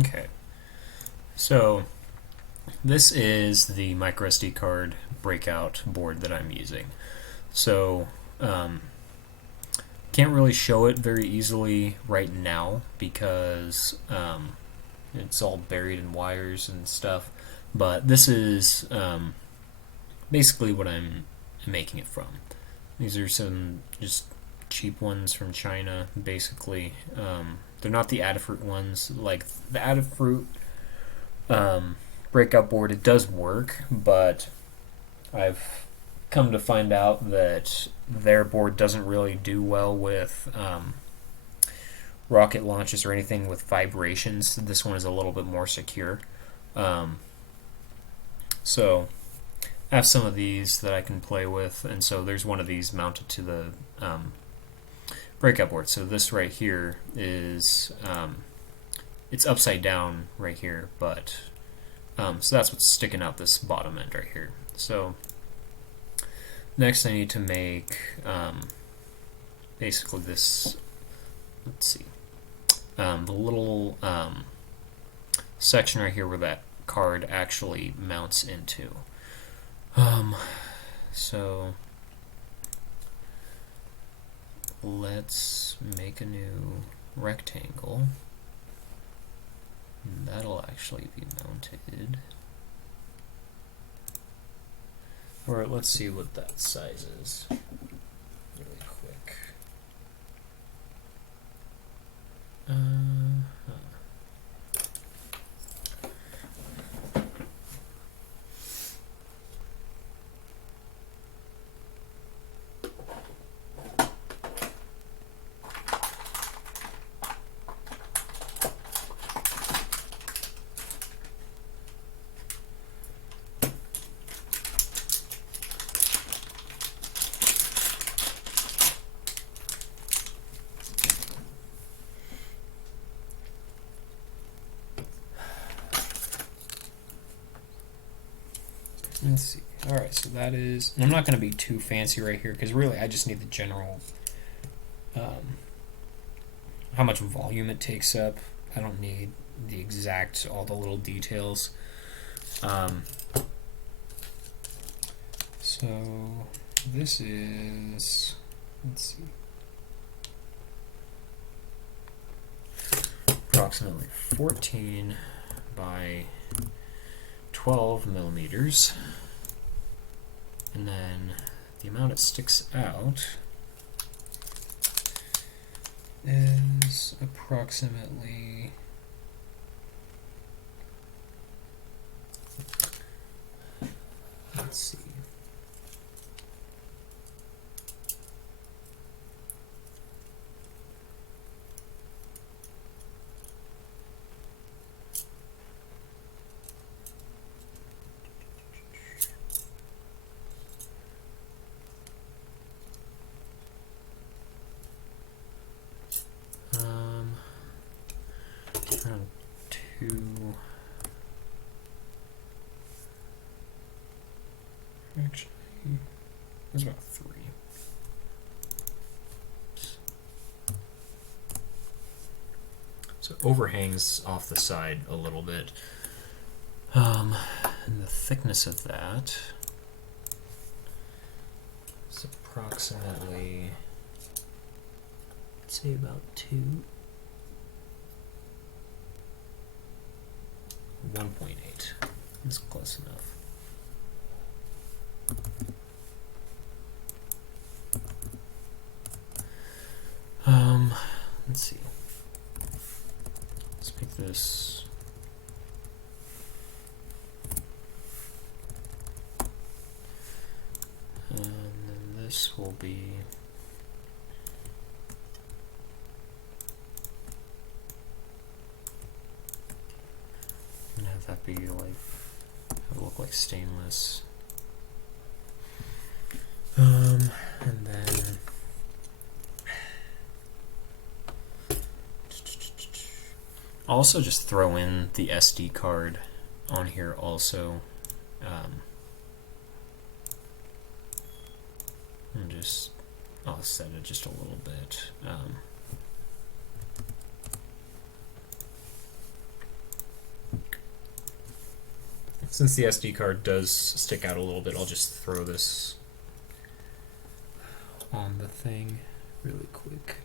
Okay, so this is the microSD card breakout board that I'm using. So can't really show it very easily right now because it's all buried in wires and stuff. But this is basically what I'm making it from. These are some just cheap ones from China, basically. They're not the Adafruit ones. Like the Adafruit breakout board, it does work, but I've come to find out that their board doesn't really do well with rocket launches or anything with vibrations. This one is a little bit more secure. So I have some of these that I can play with, and so there's one of these mounted to the breakout board. So this right here is it's upside down right here, but so that's what's sticking out this bottom end right here. So next I need to make basically this, let's see, the little section right here where that card actually mounts into. So let's make a new rectangle. That'll actually be mounted. Or let's see what that size is really quick. Let's see. Alright, so that is... And I'm not going to be too fancy right here, because really I just need the general... how much volume it takes up. I don't need the exact, all the little details. So this is... Let's see. Approximately 14 by 12 millimeters, and then the amount it sticks out is approximately let's Let's see. Around 2. Actually, it was about 3. So overhangs off the side a little bit. And the thickness of that is approximately, I'd say about 2. 1.8. That's close enough. Let's see. Let's make this and then this will be and have that be like, it'll look like stainless. And then I'll also just throw in the SD card on here also. And just, I'll set it just a little bit. Since the SD card does stick out a little bit, I'll just throw this on the thing really quick.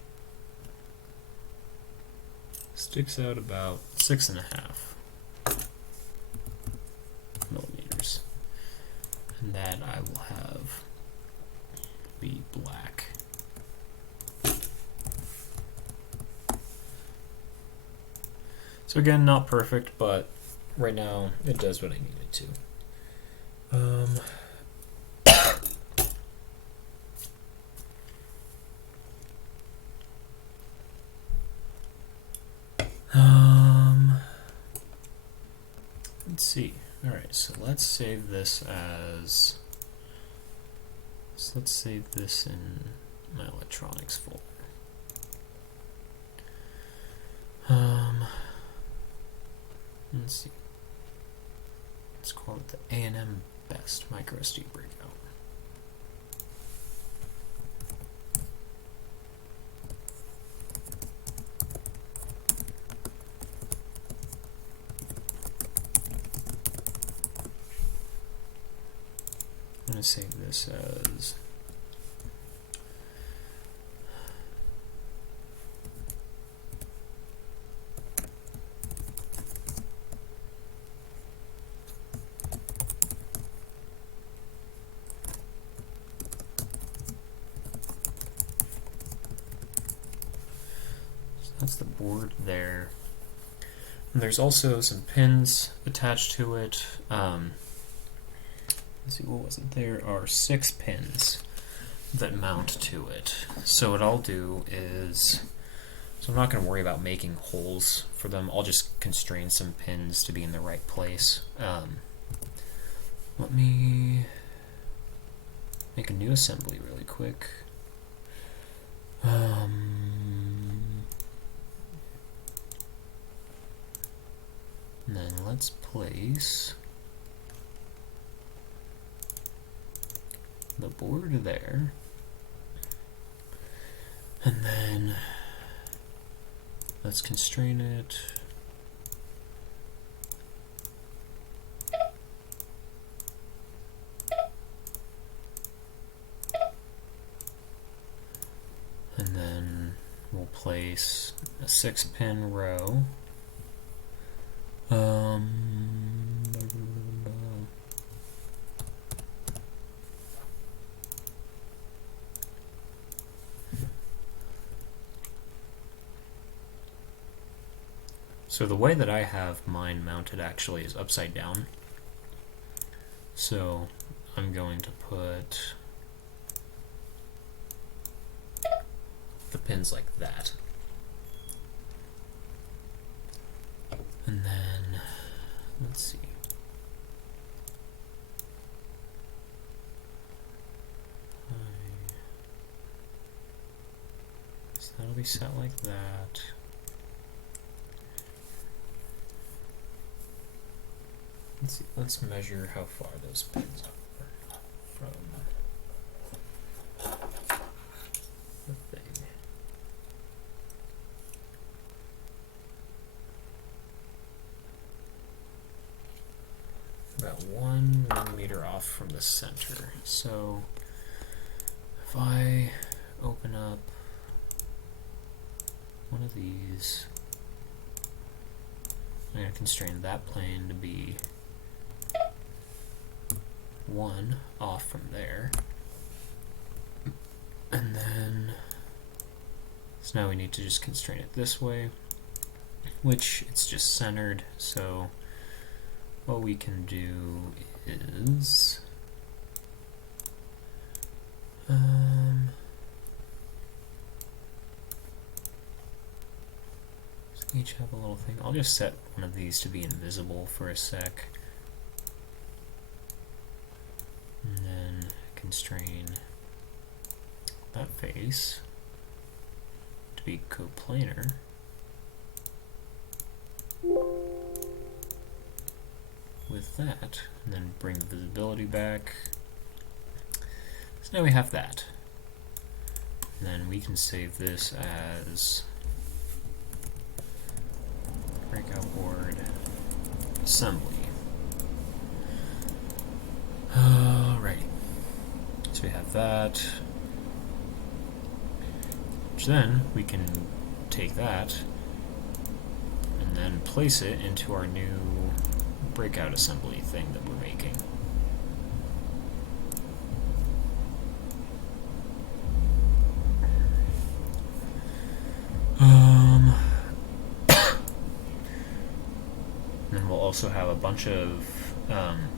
Sticks out about 6.5 millimeters, and that I will have be black. So again, not perfect, but right now it does what I need it to. Let's see. All right, so let's save this as. So let's save this in my electronics folder. Let's see. Let's call it the A&M Best microSD breakout. I'm going to save this as that's the board there. And there's also some pins attached to it. Let's see, what was it? There are 6 pins that mount to it. So what I'll do is, so I'm not going to worry about making holes for them. I'll just constrain some pins to be in the right place. Let me make a new assembly really quick. And then let's place the board there, and then let's constrain it. And then we'll place a 6-pin row. So the way that I have mine mounted actually is upside down. So I'm going to put the pins like that. And then, let's see. So that'll be set like that. Let's see, let's measure how far those pins are from the thing. About 1 millimeter off from the center. So if I open up one of these, I'm going to constrain that plane to be 1 off from there. And then, so now we need to just constrain it this way, which it's just centered, so what we can do is so each have a little thing. I'll just set one of these to be invisible for a sec, and then constrain that face to be coplanar. With that, and then bring the visibility back. So now we have that. And then we can save this as breakout board assembly. Alrighty. So we have that. Which then we can take that and then place it into our new breakout assembly thing that we're making. Then we'll also have a bunch of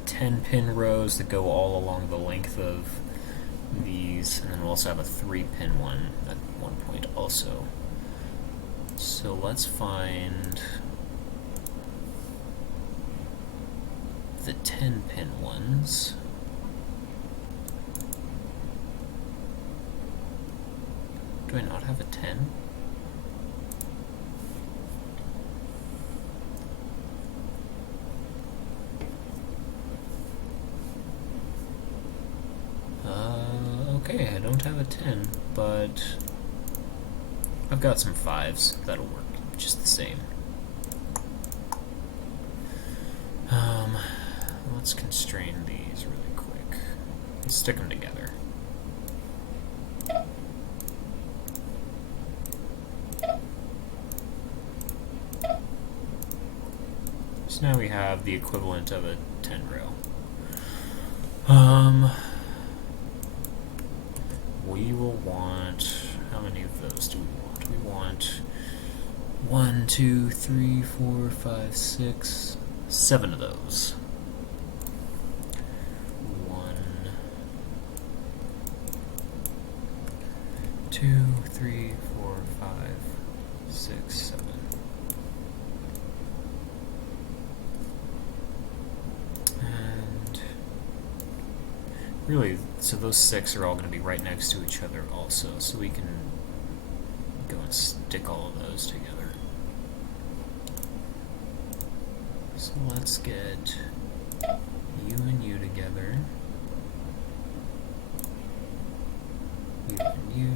10 pin rows that go all along the length of these, and then we'll also have a 3 pin one at one point also. So let's find the 10 pin ones. Do I not have a 10? Okay, I don't have a 10, but I've got some 5s that'll work just the same. Let's constrain these really quick and stick them together. So now we have the equivalent of a 10 row. We will want, how many of those do we want? We want 1, 2, 3, 4, 5, 6, 7 of those. 1, 2, 3, 4, 5, 6, 7. And really, so those 6 are all going to be right next to each other also, so we can go and stick all of those together. So let's get you and you together. You and you.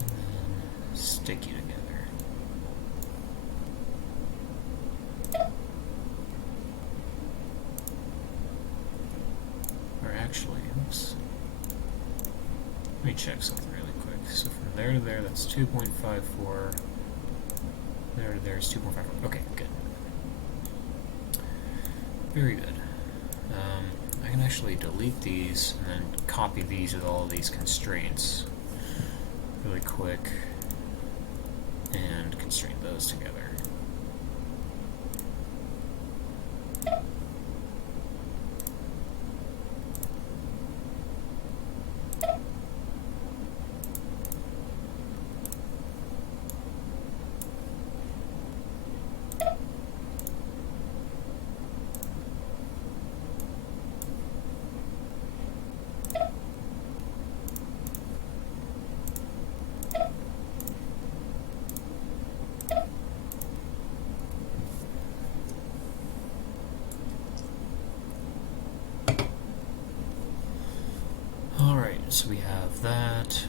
And then stick you together. Or actually, oops. Let me check something really quick. So from there to there, that's 2.54. There to there is 2.54. Okay, good. Very good. I can actually delete these and then copy these with all of these constraints really quick and constrain those together. so we have that.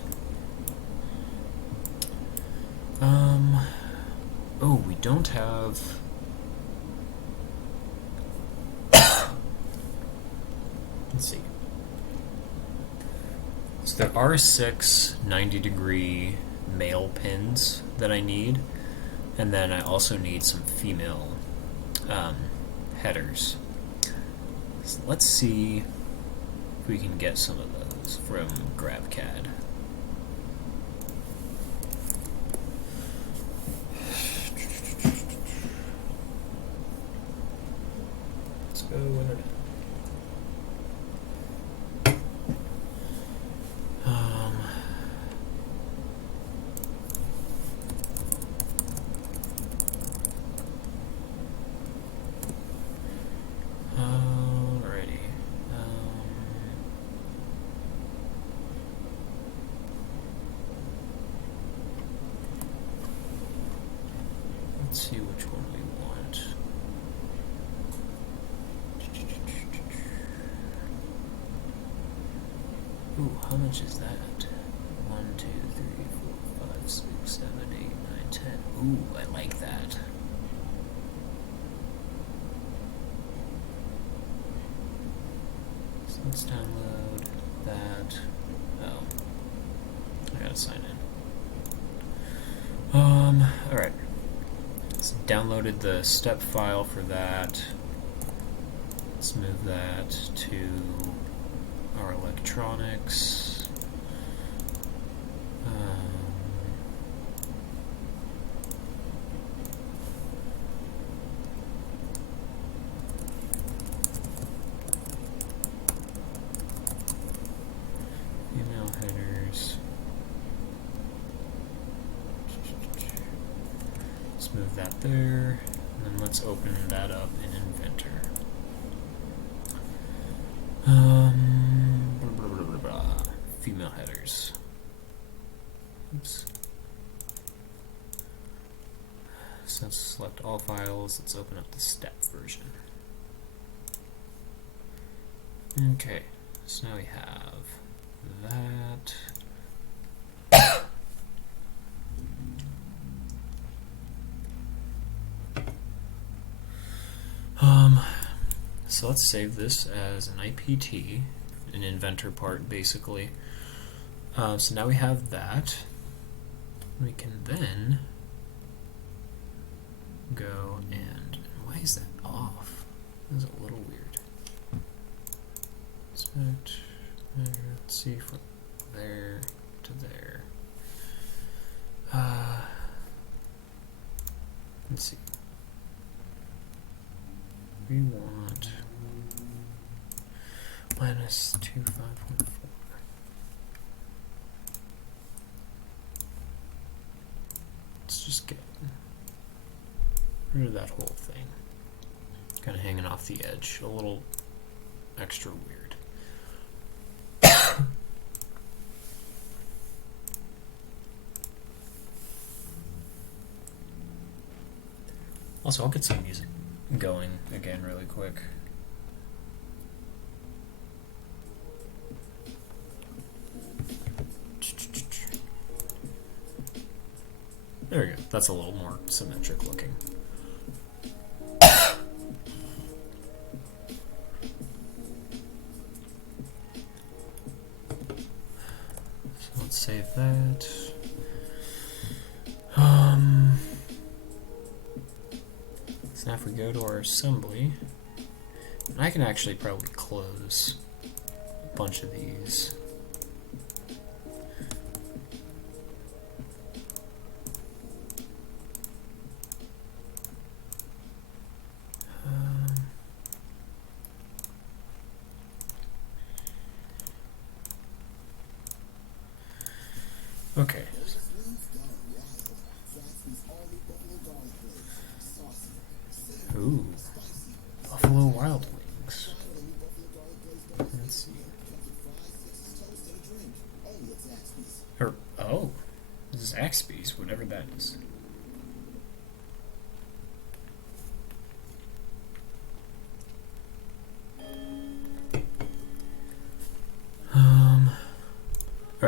Oh, we don't have. Let's see. So there are 6 90-degree male pins that I need, and then I also need some female headers. So let's see if we can get some of those from GrabCAD. Let's go internet. Alrighty. Let's see which one we want. Ooh, how much is that? 1, 2, 3, 4, 5, 6, 7, 8, 9, 10. Ooh, I like that. So let's download that. Oh, I gotta sign in. Alright. So downloaded the step file for that. Let's move that to our electronics. Email headers. Let's move that there, and then let's open that up in Inventor. Blah, blah, blah, blah, blah. Female headers. Oops. So let's select all files. Let's open up the step version. Okay, so now we have that. So let's save this as an IPT, an inventor part basically. So now we have that. We can then go and why is that off? That's a little weird. Let's see from there to there. Let's see. We want minus 25.4. Let's just get rid of that whole thing. Kind of hanging off the edge, a little extra weird. Also, I'll get some music going again really quick. There we go. That's a little more symmetric looking. So let's save that. So now if we go to our assembly, and I can actually probably close a bunch of these. Okay. Ooh, Buffalo Wild Wings. Let's see. Or, oh, Zaxby's, whatever that is.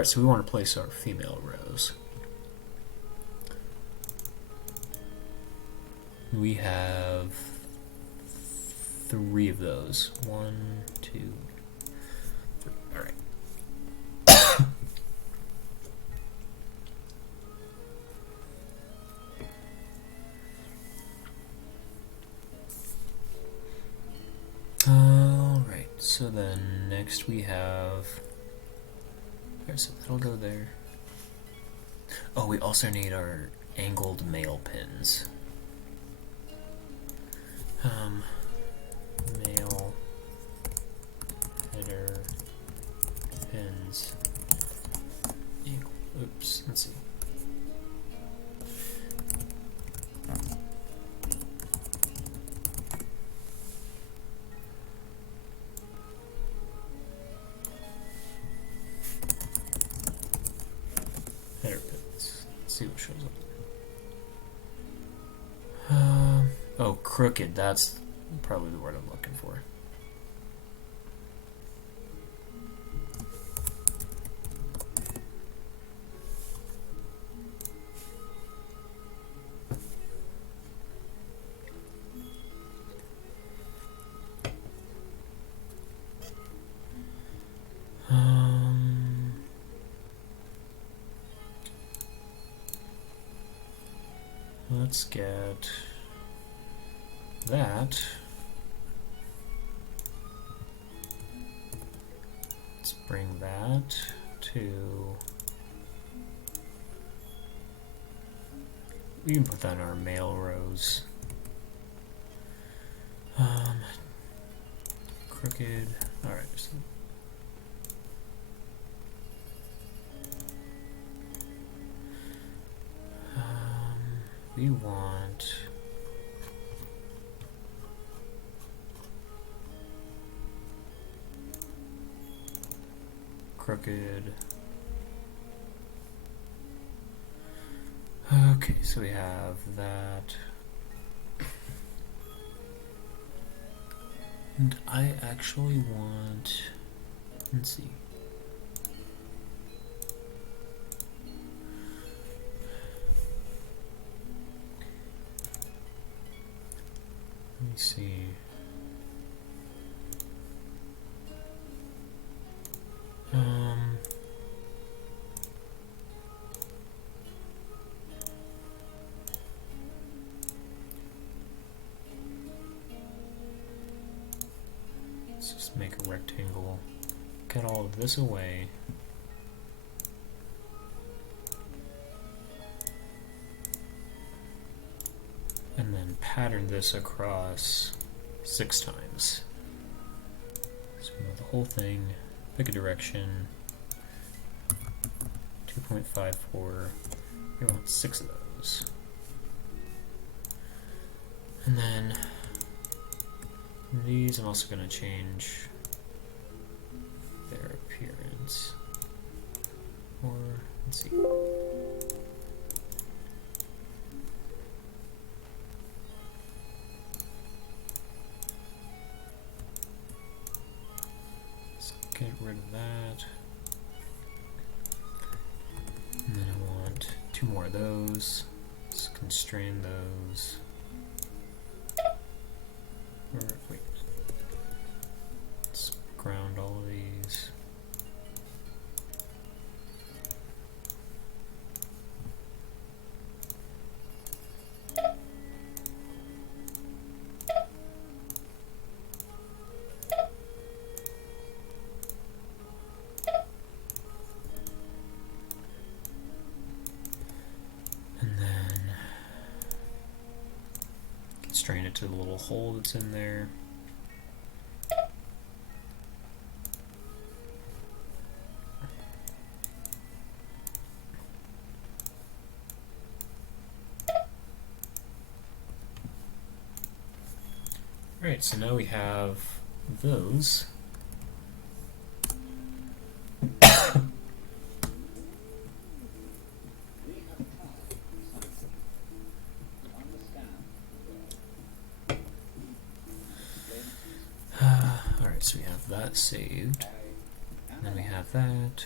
Alright, so we want to place our female rows. We have 3 of those. 1, 2, 3. Alright. Alright, so then next we have... Okay, so that'll go there. Oh, we also need our angled male pins. Male header pins. Angle. Oops, let's see. Header pins. Let's see what shows up. Oh, crooked. That's probably the word I'm looking for. Let's get that. Let's bring that to... We can put that in our male rows. Crooked. Alright. We want... crooked. Okay, so we have that. And I actually want... Let's see. Let me see. Let's just make a rectangle. Cut all of this away. And then pattern this across 6 times. So we want the whole thing, pick a direction, 2.54, we want 6 of those. And then these I'm also going to change their appearance. Or, let's see. Get rid of that. And then I want 2 more of those. Let's constrain those. Or, wait. Let's ground all of these. Strain it to the little hole that's in there. Alright, so now we have those. Alright, so we have that saved. And then we have that.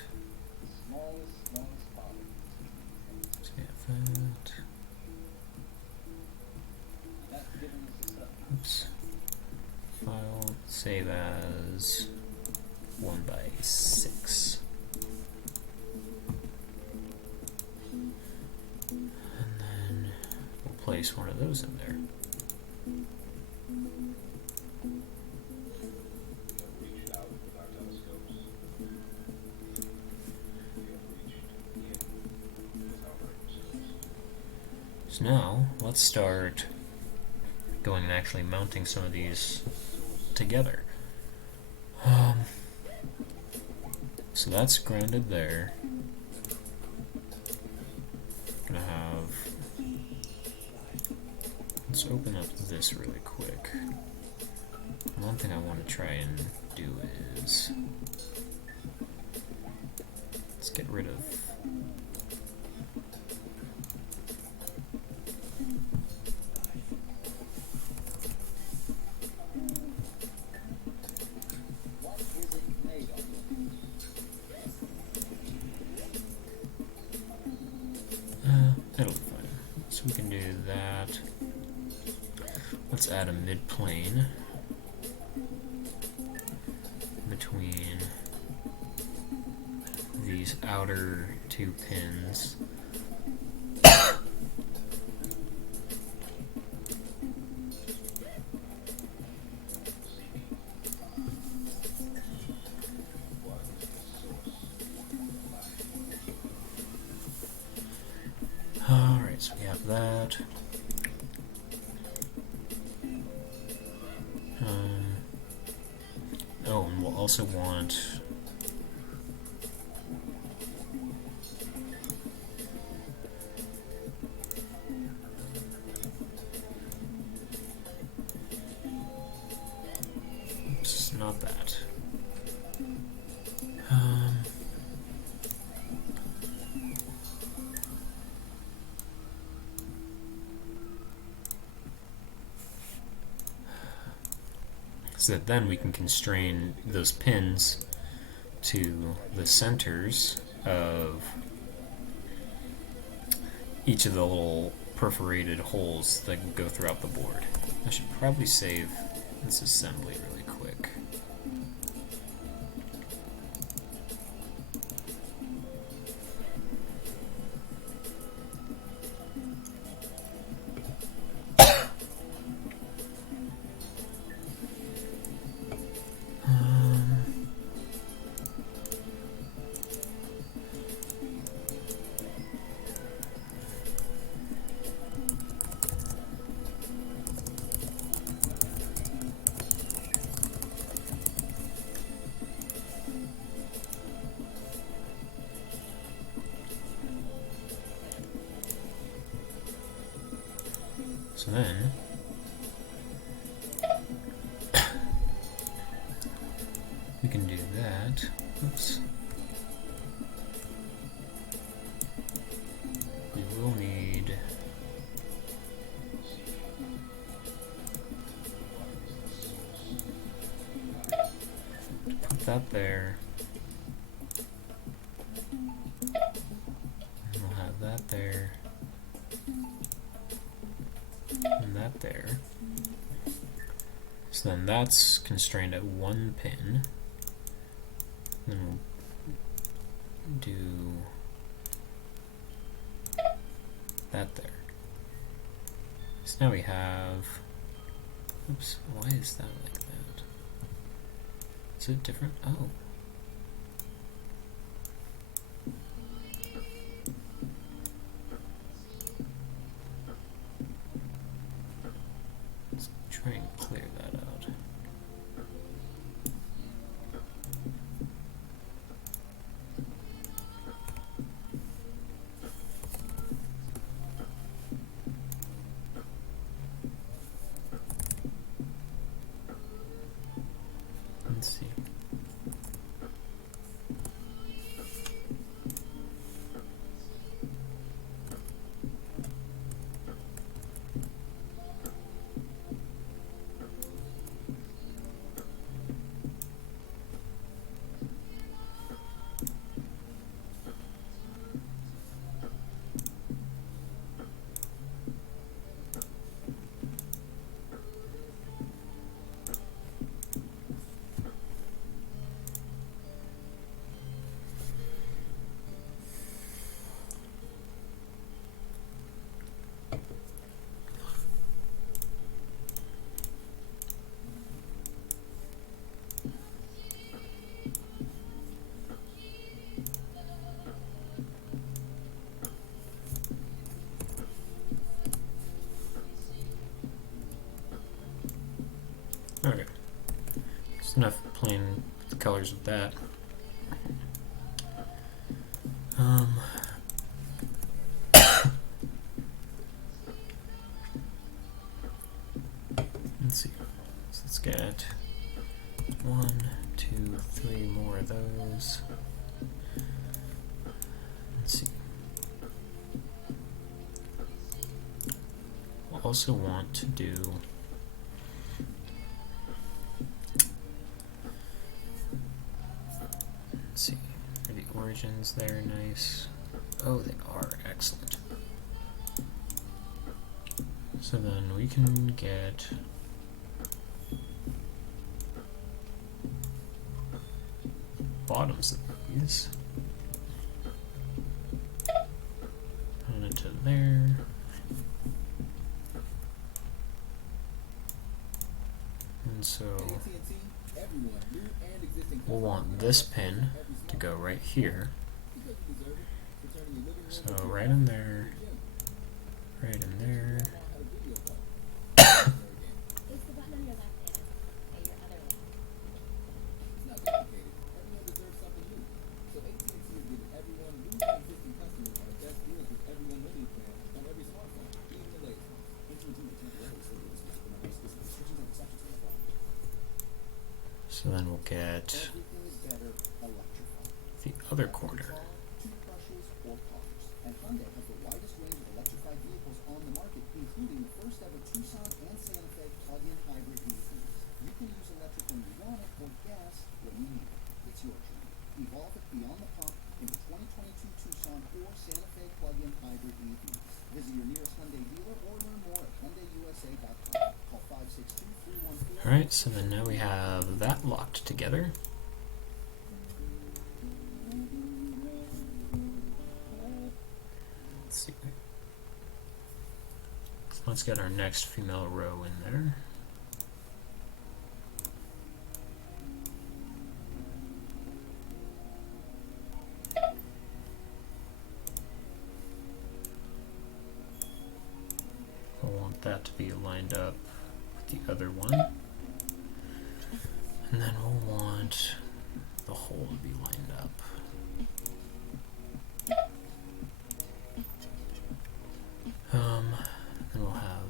that. Oops. File, save as 1x6. And then we'll place one of those in there. So now, let's start going and actually mounting some of these together. So that's grounded there. Gonna have, let's open up this really quick. One thing I want to try and do is, let's get rid of that'll be fine. So we can do that. Let's add a mid-plane between these outer two pins. Alright, so we have that. Oh, and we'll also want oops, not that. So that then we can constrain those pins to the centers of each of the little perforated holes that go throughout the board. I should probably save this assembly really quick. So then, we can do that. Oops. We will need to put that there. And we'll have that there. And that there. So then that's constrained at one pin. Then we'll do that there. So now we have, oops, why is that like that? Is it different? Oh. Let's try and clear that out. Let's see. Okay. It's enough playing with the colors with that. Let's see. So let's get 1, 2, 3 more of those. Let's see. We'll also want to do see, are the origins there nice? Oh, they are excellent. So then we can get bottoms of these on into there. And so we'll want this pin to go right here. So right in there, right in there. So then we'll get the other corner. Alright, so then now we have that locked together. Let's see. So let's get our next female row in there. We'll want that to be lined up with the other one. And then we'll want the hole to be lined up. Then we'll have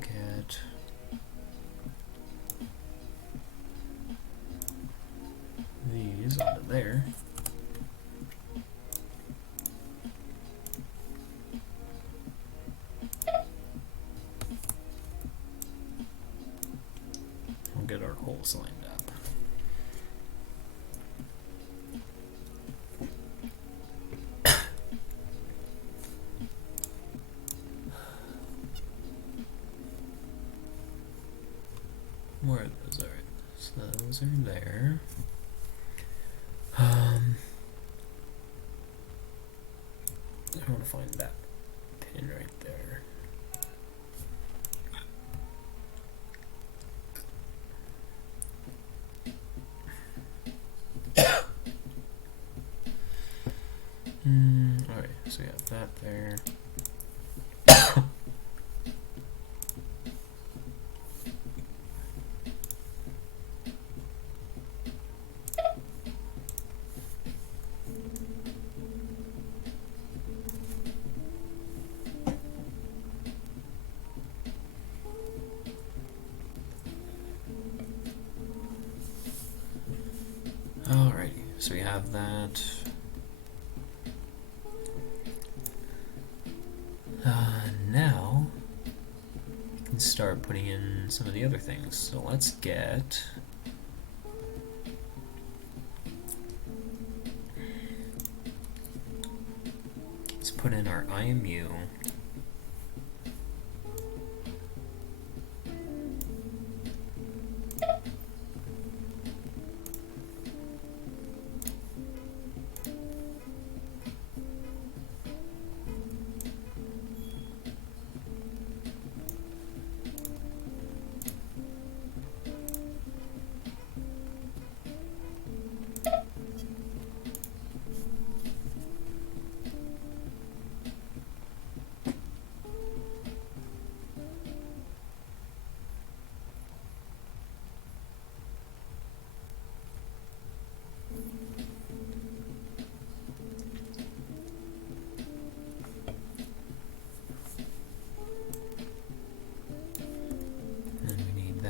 get these onto there. We'll get our holes lined up. Where are those? Alright, so those are there. I want to find that pin right there. Alright, so we have that there. Alrighty, so we have that. Now we can start putting in some of the other things. So let's put in our IMU.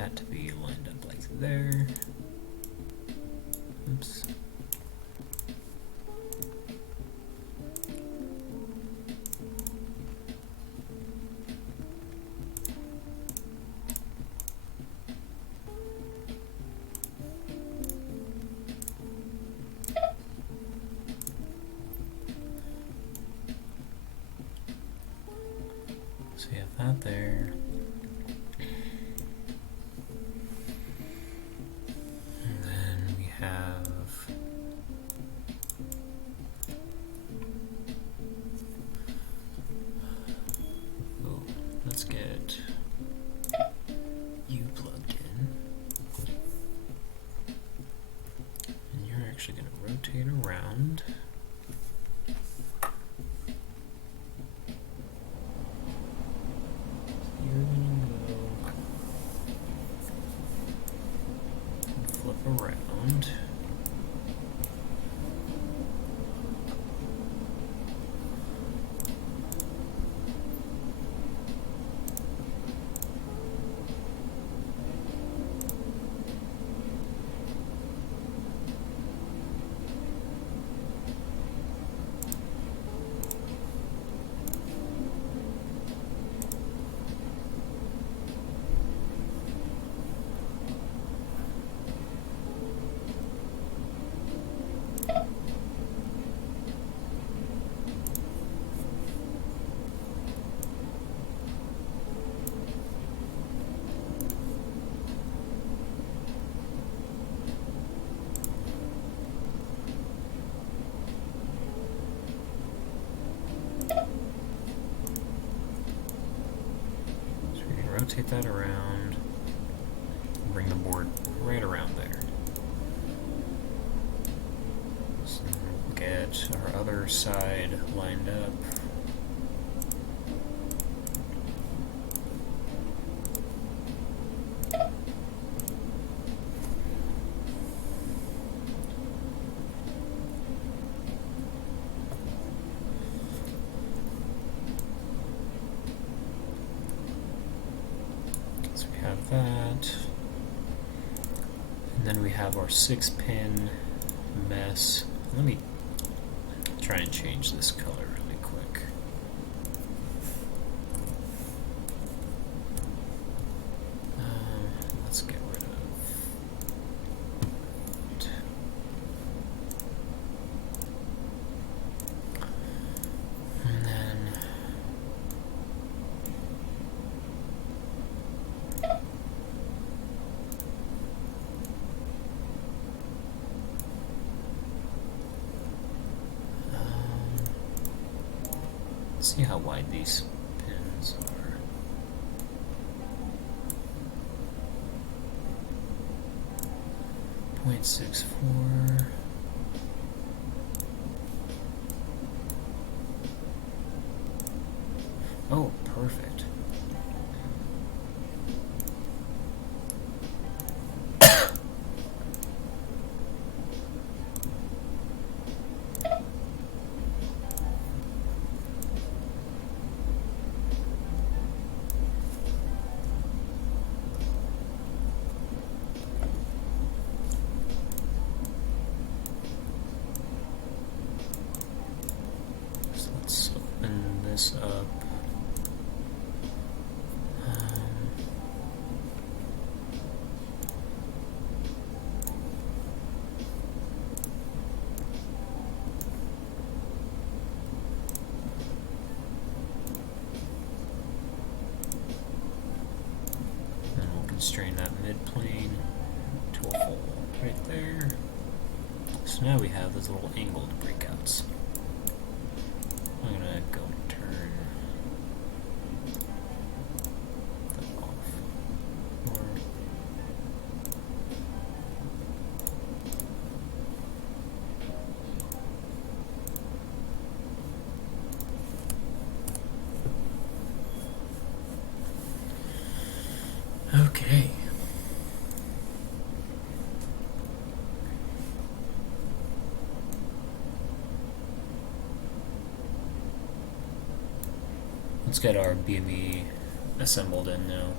that to be lined up like there. Oops. So you have that there. And then we have let's get you plugged in. And you're actually going to rotate around. You're going to go and flip around. Rotate that around, bring the board right around there. So we'll get our other side lined up. Have that, and then we have our 6-pin mess. Let me try and change this color really quick. Let's get rid of it. And then see how wide these pins are. .64. Oh, perfect. Let's open this up. Then we'll constrain that mid-plane to a hole right there. So now we have those little angled breakouts. I'm gonna go turn that off. Okay. Let's get our BME assembled in now.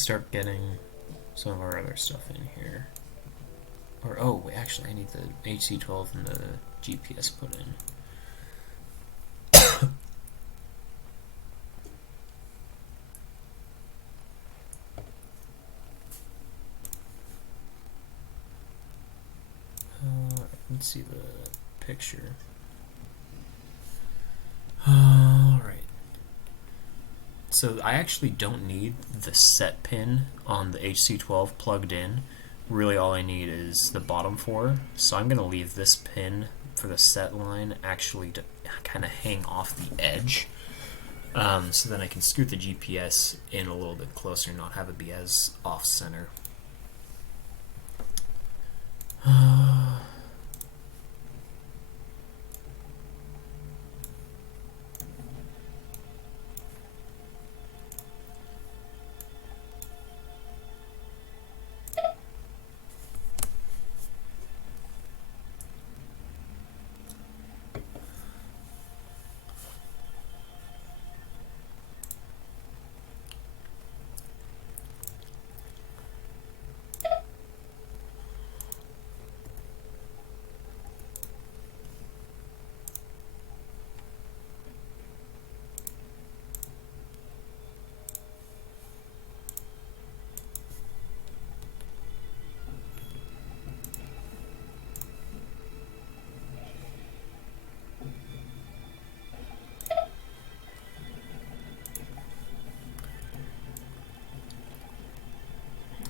start getting some of our other stuff in here. Or, oh, wait, actually, I need the HC12 and the GPS put in. Let's see the picture. Alright. So I actually don't need the set pin on the HC12 plugged in. Really all I need is the bottom four. So I'm going to leave this pin for the set line actually to kind of hang off the edge. So then I can scoot the GPS in a little bit closer and not have it be as off-center.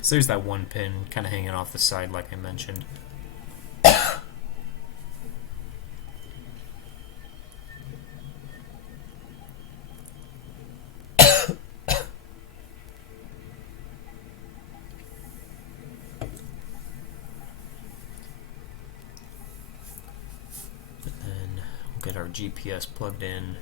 So there's that one pin kind of hanging off the side like I mentioned. And then we'll get our GPS plugged in.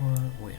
Or wait a minute.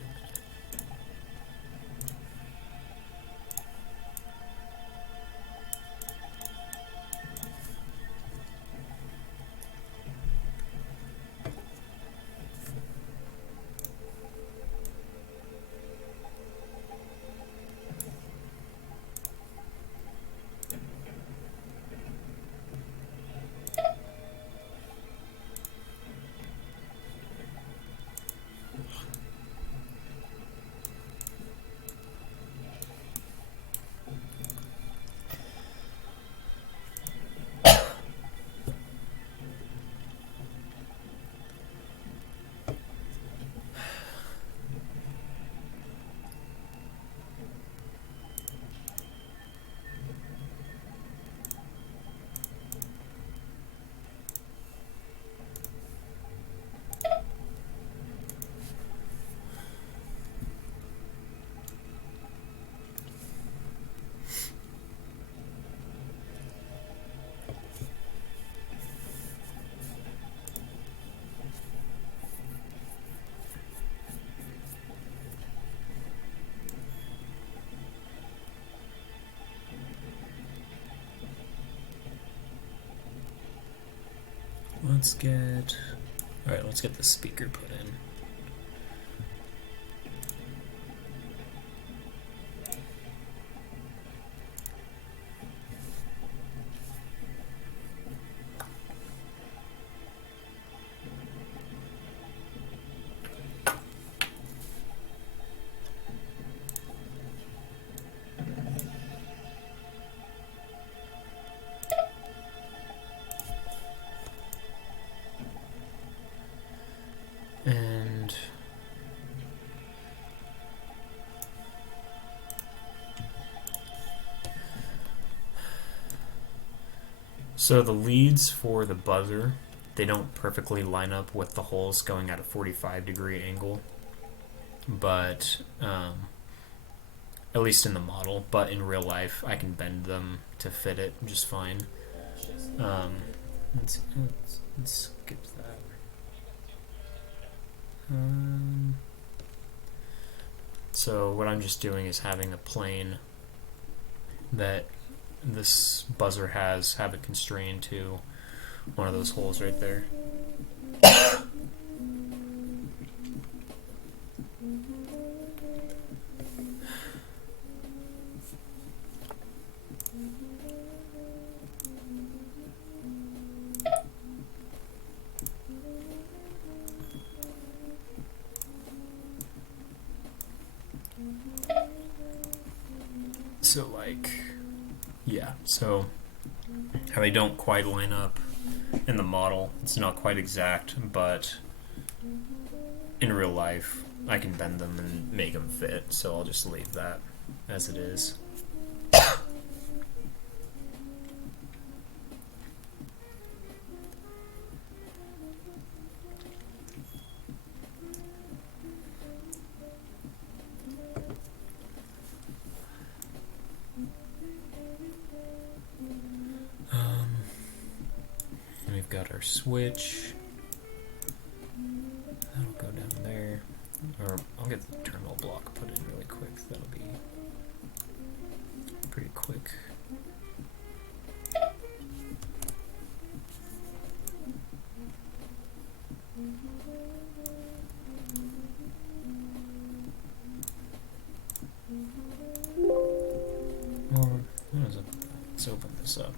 Let's get the speaker put in. And So the leads for the buzzer, they don't perfectly line up with the holes going at a 45-degree angle, but at least in the model. But in real life, I can bend them to fit it just fine. Let's skip that. So what I'm just doing is having a plane that this buzzer has, have it constrained to one of those holes right there. So like, yeah, so how they don't quite line up in the model, it's not quite exact, but in real life I can bend them and make them fit, so I'll just leave that as it is. We've got our switch. That'll go down there. Or I'll get the terminal block put in really quick. That'll be pretty quick. Let's open this up.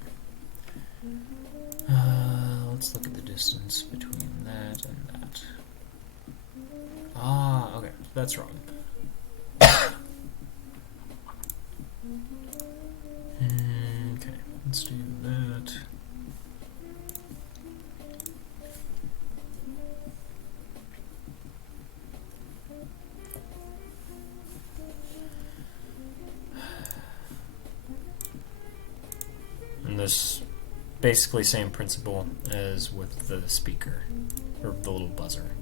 Let's look at the distance between that and that. Ah, okay, that's wrong. Okay, let's do that. And this basically same principle as with the speaker, or the little buzzer.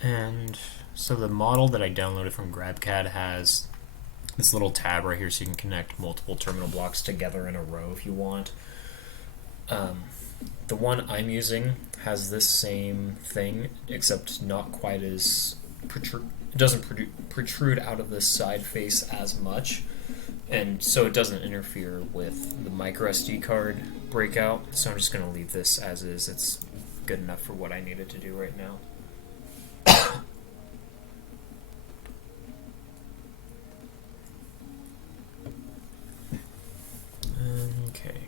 And so the model that I downloaded from GrabCAD has this little tab right here so you can connect multiple terminal blocks together in a row if you want. The one I'm using has this same thing, except not quite as it doesn't protrude out of this side face as much, and so it doesn't interfere with the micro SD card breakout. So I'm just going to leave this as is. It's good enough for what I need it to do right now. Okay.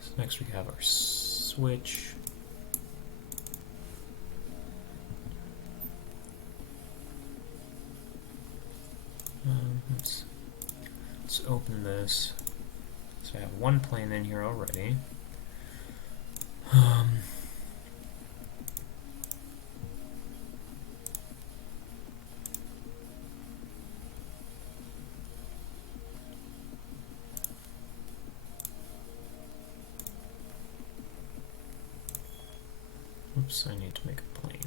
So next we have our switch. Let's open this. So I have one plane in here already. Oops, I need to make a plane.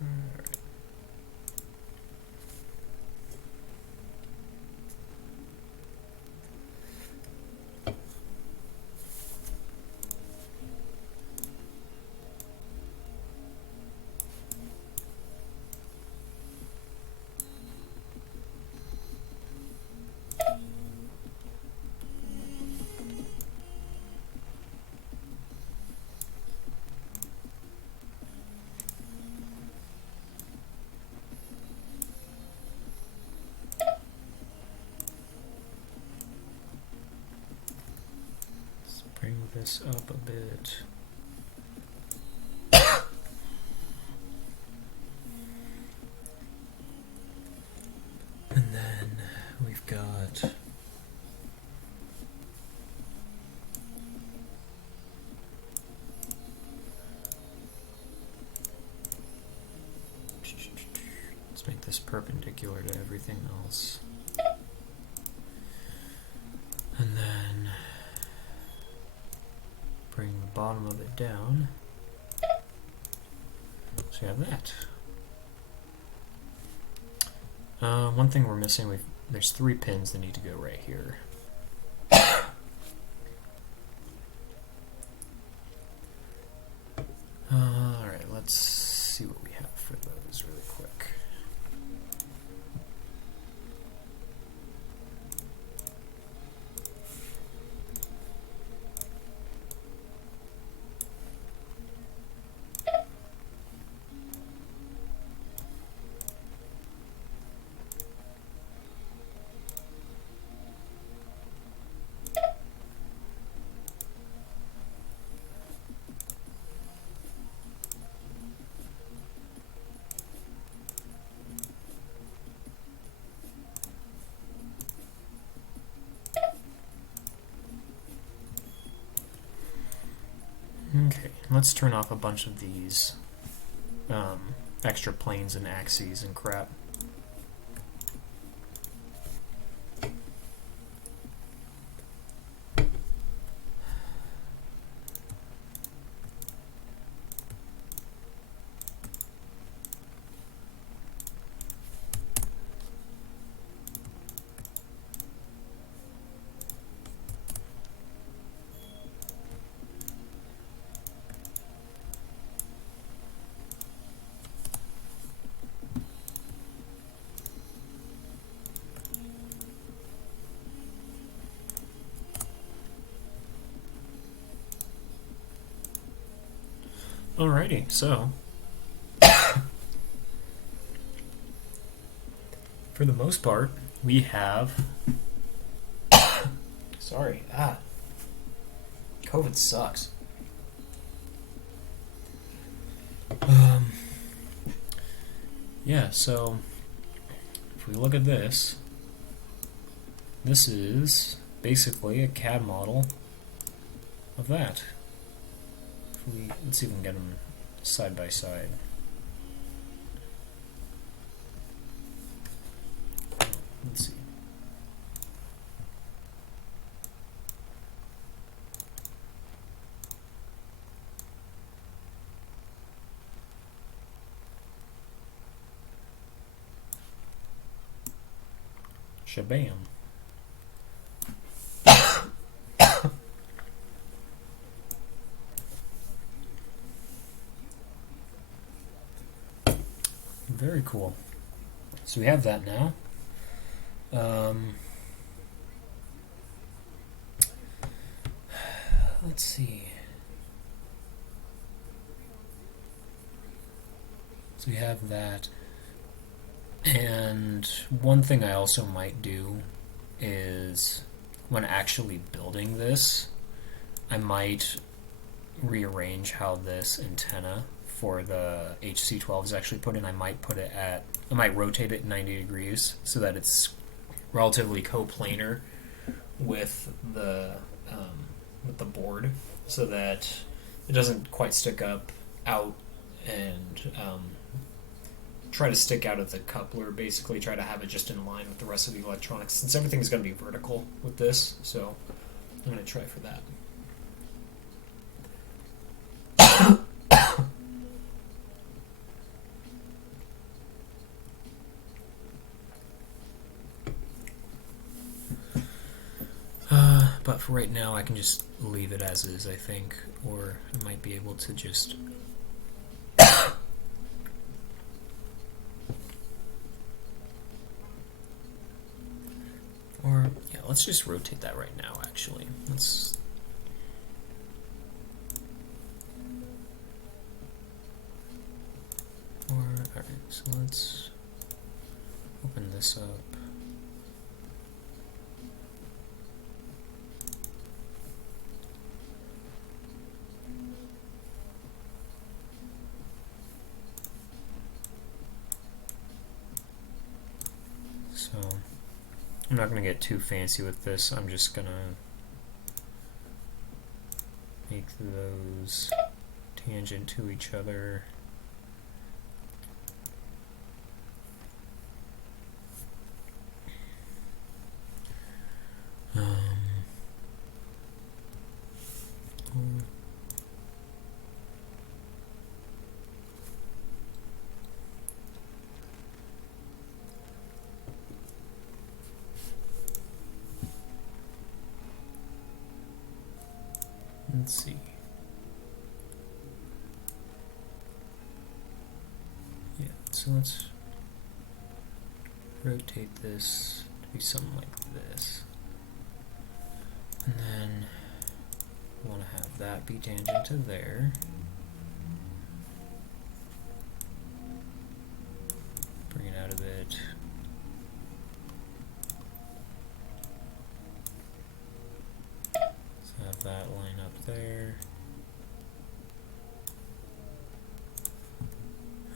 Alright. this up a bit. And then we've got let's make this perpendicular to everything else. And then bring the bottom of it down. So you have that. One thing we're missing, there's 3 pins that need to go right here. Alright, let's see what we have for those really quick. Okay, let's turn off a bunch of these extra planes and axes and crap. Alrighty, so for the most part, we have sorry, COVID sucks. Yeah, so if we look at this, this is basically a CAD model of that. Let's see if we can get them side by side. Let's see. Shabam. Very cool. So we have that now. Let's see. So we have that. And one thing I also might do is when actually building this, I might rearrange how this antenna for the HC12 is actually put in. I might rotate it 90 degrees so that it's relatively coplanar with the board, so that it doesn't quite stick up out and try to stick out of the coupler. Basically, try to have it just in line with the rest of the electronics, since everything's going to be vertical with this. So I'm going to try for that. But for right now, I can just leave it as is, I think, or I might be able to just or yeah, let's just rotate that right now. Actually, let's. Alright, so let's open this up. I'm not going to get too fancy with this. I'm just going to make those tangent to each other. Let's see. Yeah, so let's rotate this to be something like this. And then we want to have that be tangent to there. Bring it out a bit. So have that line up there.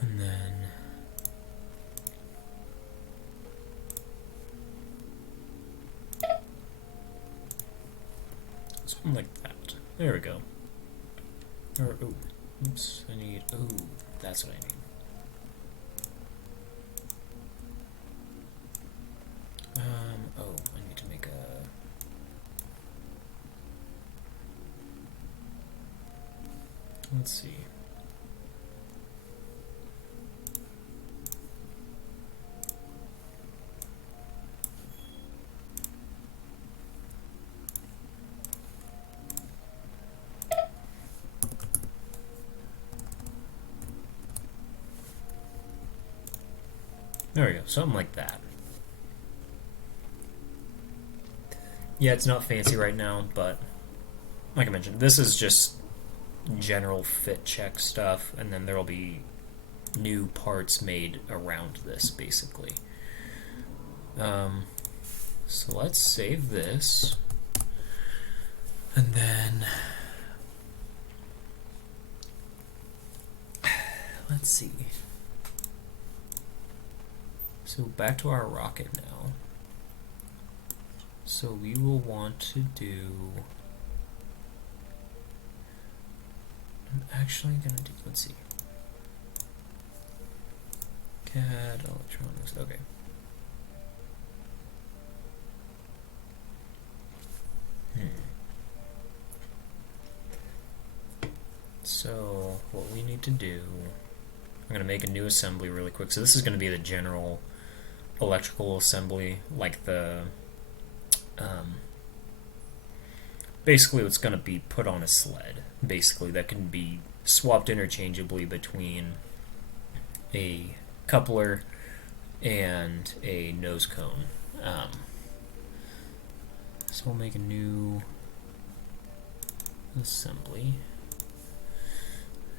And then something like that. There we go. Or, oh, oops, I need, oh, that's what I need. Oh, I need to make a, let's see. There we go, something like that. Yeah, it's not fancy right now, but like I mentioned, this is just general fit check stuff, and then there'll be new parts made around this, basically. So let's save this, and then let's see. So back to our rocket now. So we will want to do, I'm actually going to do, let's see, CAD, electronics, okay. So what we need to do, I'm going to make a new assembly really quick. So this is going to be the general electrical assembly, like the basically what's going to be put on a sled, basically, that can be swapped interchangeably between a coupler and a nose cone. So we'll make a new assembly.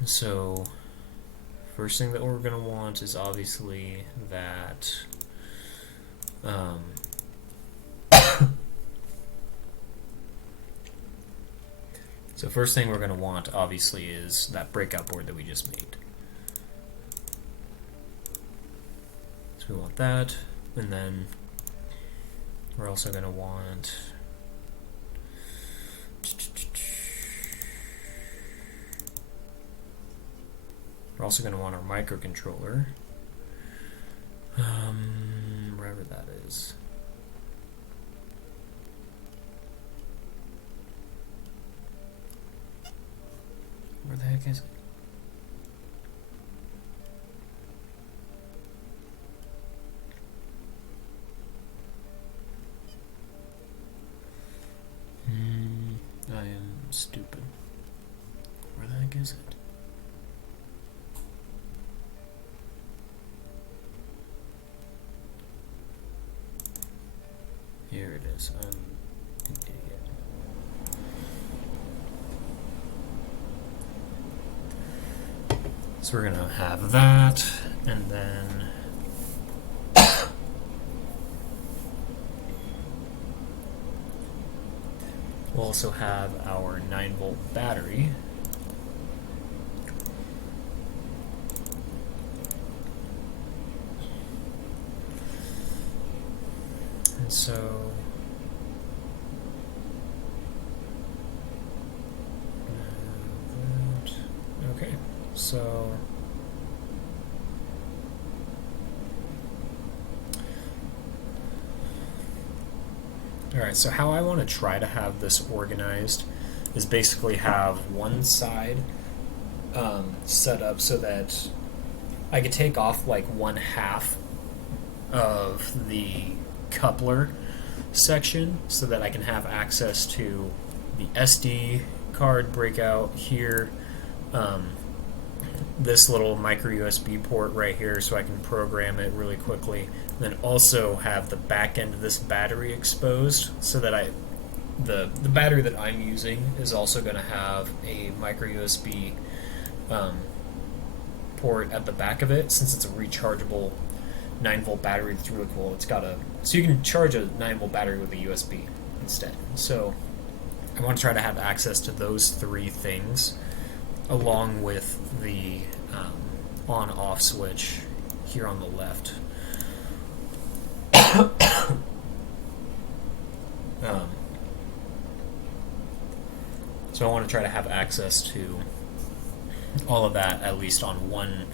So first thing that we're going to want is obviously that so first thing we're going to want obviously is that breakout board that we just made. So we want that, and then we're also going to want our microcontroller, wherever that is. Where the heck is it? I am stupid. Where the heck is it? Here it is. I'm an idiot. So we're gonna have that, and then we'll also have our 9-volt battery. And so okay, so alright, so how I want to try to have this organized is basically have one side set up so that I could take off like one half of the coupler section so that I can have access to the SD card breakout here, this little micro USB port right here so I can program it really quickly, and then also have the back end of this battery exposed so that the battery that I'm using is also going to have a micro USB port at the back of it, since it's a rechargeable 9-volt battery. That's really cool. It's got so you can charge a 9-volt battery with a USB instead. So I want to try to have access to those three things along with the on-off switch here on the left. So I want to try to have access to all of that at least on one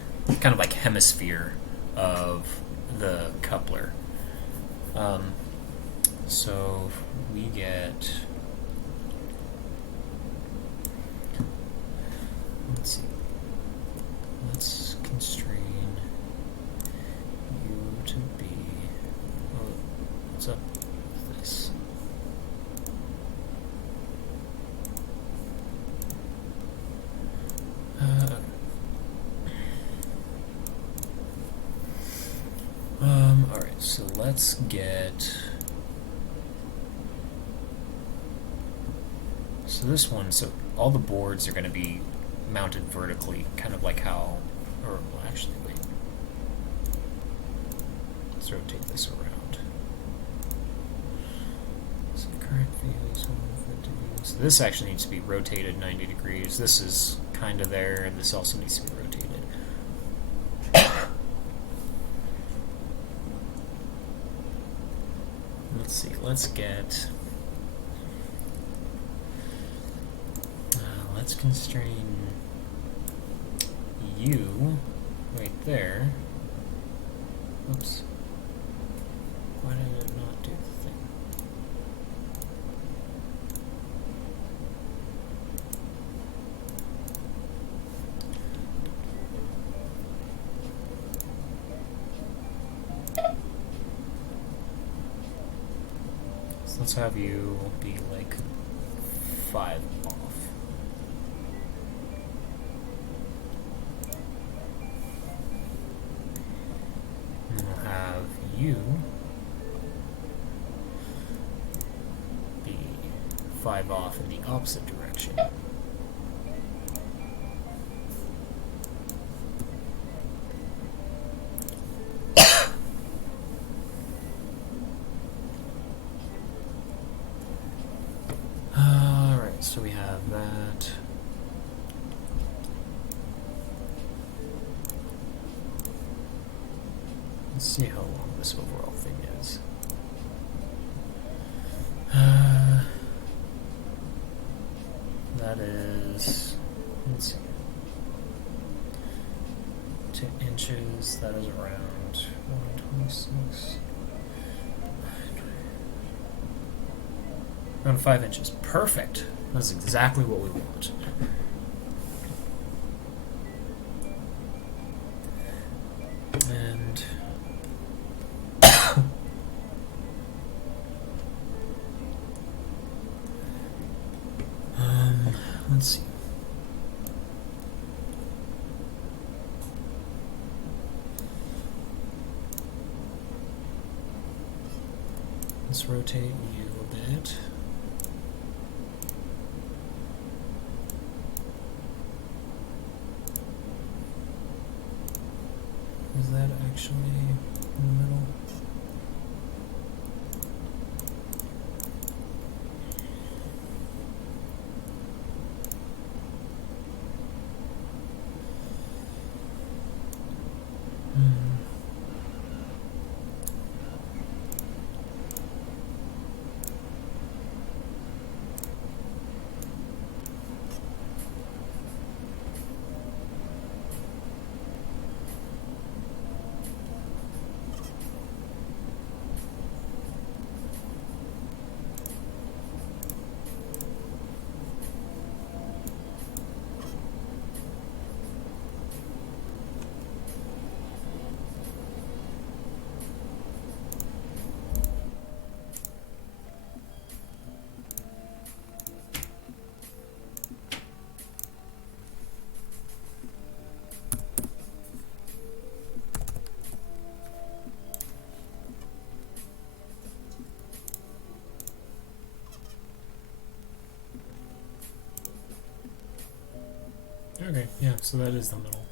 kind of like hemisphere of the coupler. So we get, let's see, let's constrain you to be, oh, what's up with this? Alright, so let's get, so this one, so all the boards are going to be mounted vertically, kind of like how, or well, actually, wait, let's rotate this around. So current view is 150 views. So this actually needs to be rotated 90 degrees. This is kind of there, and this also needs to be rotated. Let's see, let's get, let's constrain you right there. Oops. Why did it not do the thing? So let's have you be like 5 off. And then we'll have you be 5 off in the opposite direction. Alright, so we have that. Let's see how long this overall thing is. That is, let's see, 2 inches. That is around 126. Around 5 inches. Perfect. That's exactly what we want. And let's see. Let's rotate you a bit. Is that actually in the middle? So that is the middle.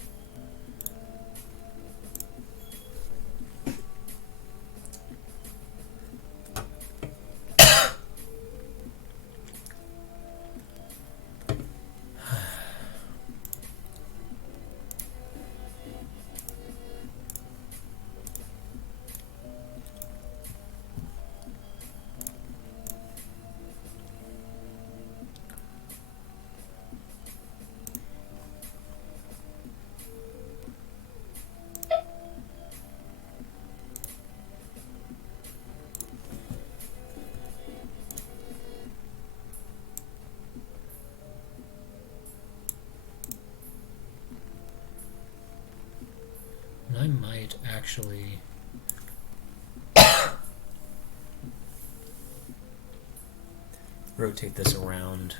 And I might actually rotate this around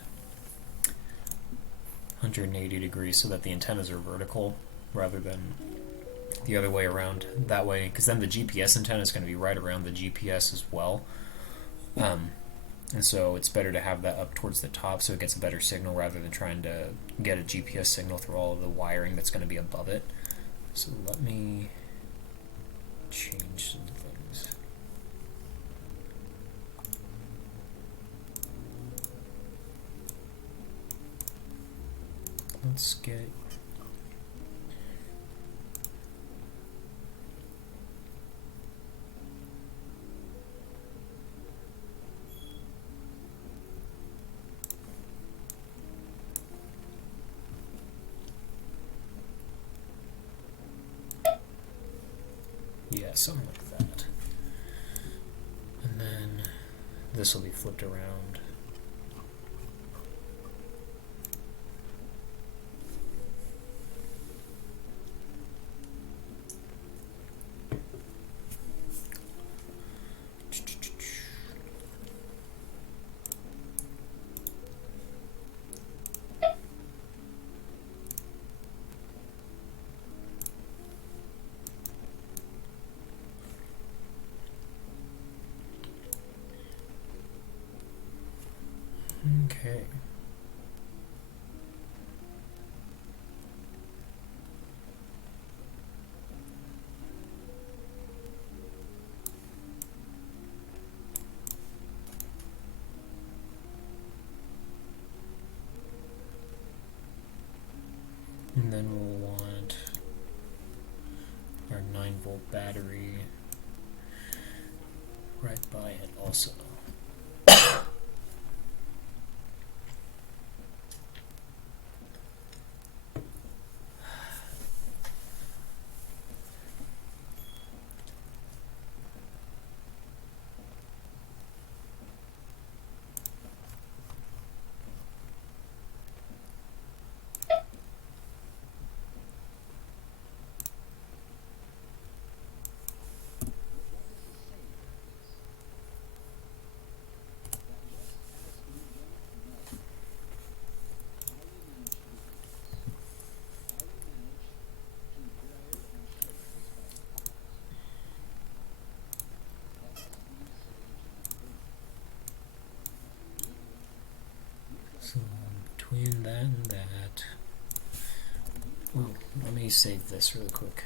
180 degrees so that the antennas are vertical rather than the other way around. That way, because then the GPS antenna is going to be right around the GPS as well. And so it's better to have that up towards the top so it gets a better signal rather than trying to get a GPS signal through all of the wiring that's going to be above it. So let me change some things. Let's get something like that. And then this will be flipped around. Okay. And then we'll want our 9-volt battery right by it also. So between that and that, oh, let me save this really quick.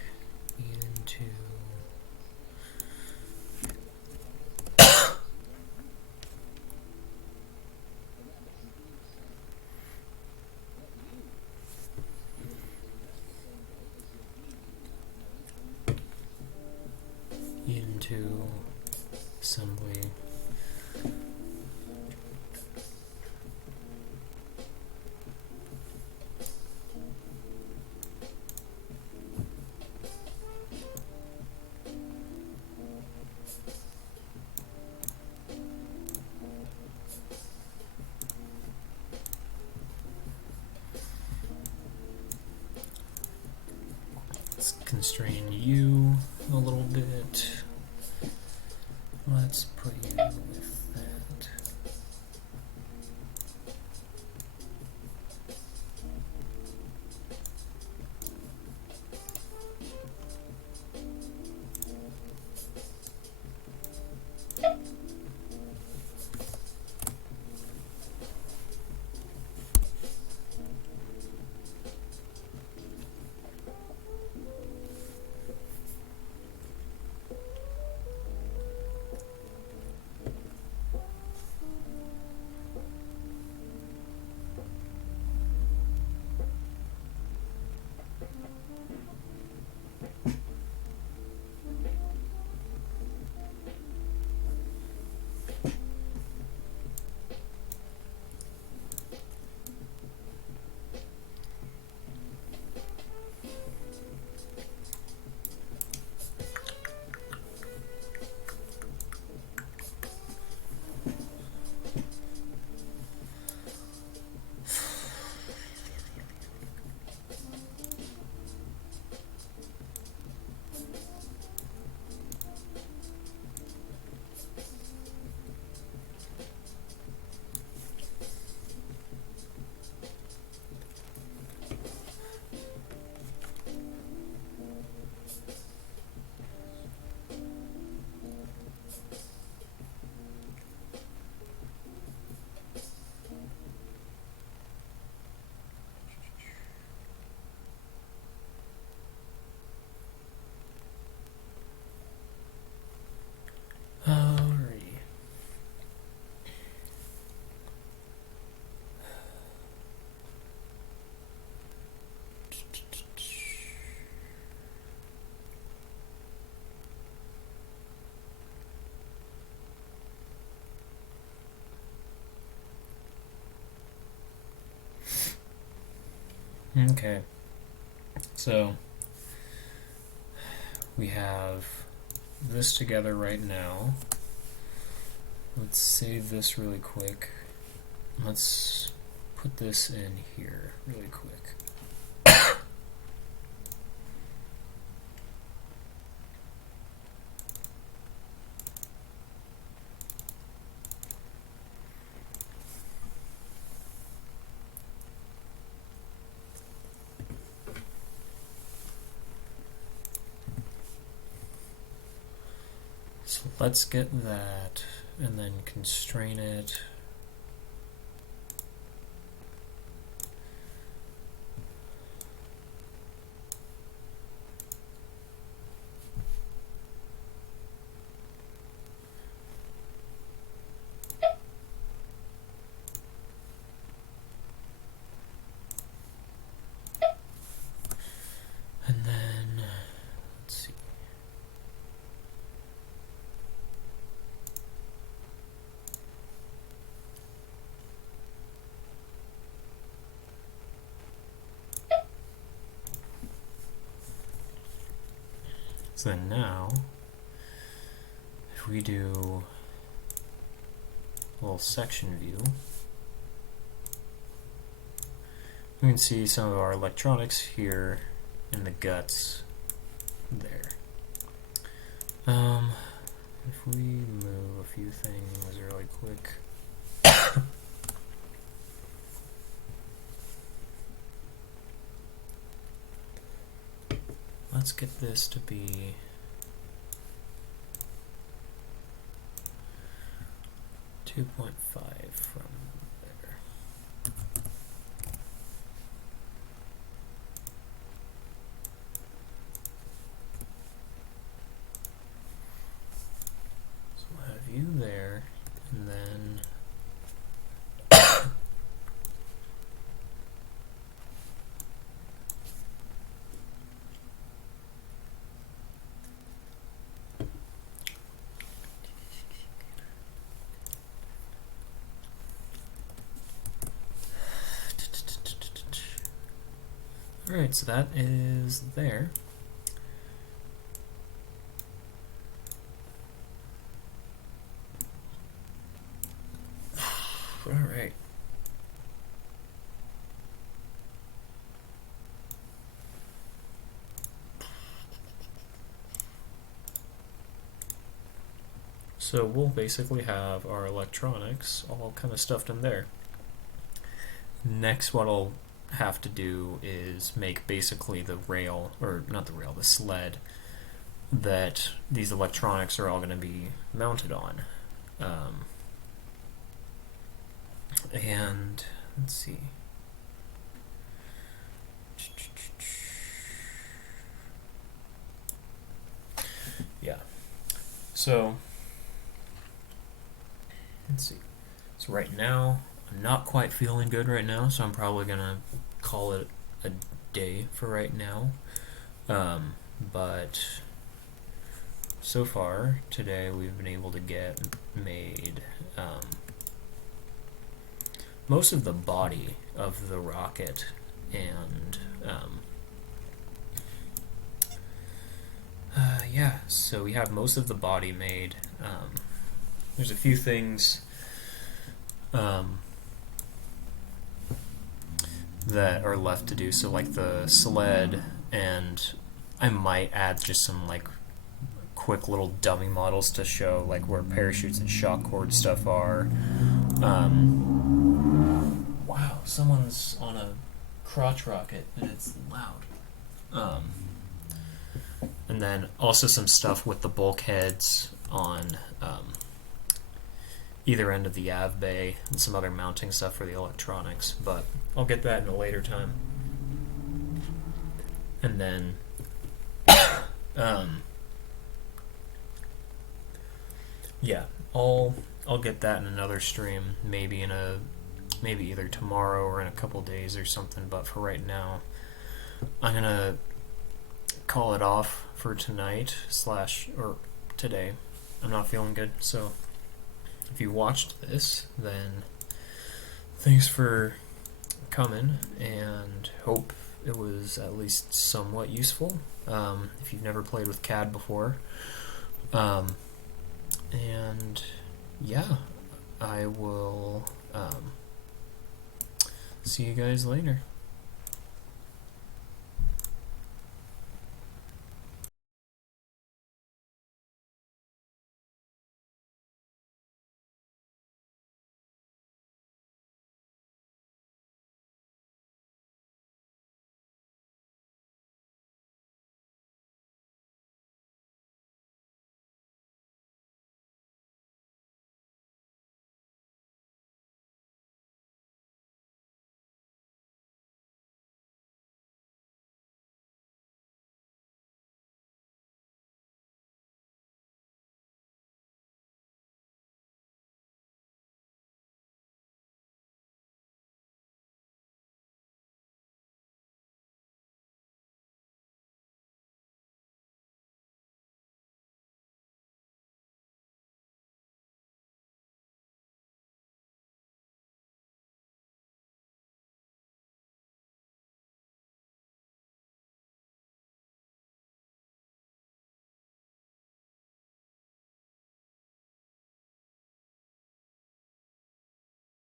Into assembly. Let's constrain you a little bit. Let's put you with that. Alrighty. Okay, so we have this together right now. Let's save this really quick. Let's put this in here really quick. So let's get that and then constrain it. And then, let's see. So then now, if we do a little section view, we can see some of our electronics here in the guts there. If we move a few things really quick. Let's get this to be 2.5 from there. So we'll have you there, and then alright, so that is there. Alright. So we'll basically have our electronics all kind of stuffed in there. Next, what I'll have to do is make basically the rail, or not the rail, the sled that these electronics are all going to be mounted on. And let's see. Yeah. So let's see. So right now, I'm not quite feeling good right now, so I'm probably gonna call it a day for right now. But so far today we've been able to get made most of the body of the rocket, and yeah, so we have most of the body made. There's a few things that are left to do, so like the sled, and I might add just some like quick little dummy models to show like where parachutes and shock cord stuff are. Wow, someone's on a crotch rocket and it's loud. And then also some stuff with the bulkheads on either end of the Av bay, and some other mounting stuff for the electronics, but I'll get that in a later time. And then yeah, I'll get that in another stream, maybe either tomorrow or in a couple days or something, but for right now I'm gonna call it off for tonight or today. I'm not feeling good, so if you watched this, then thanks for coming, and hope it was at least somewhat useful if you've never played with CAD before. And yeah, I will see you guys later.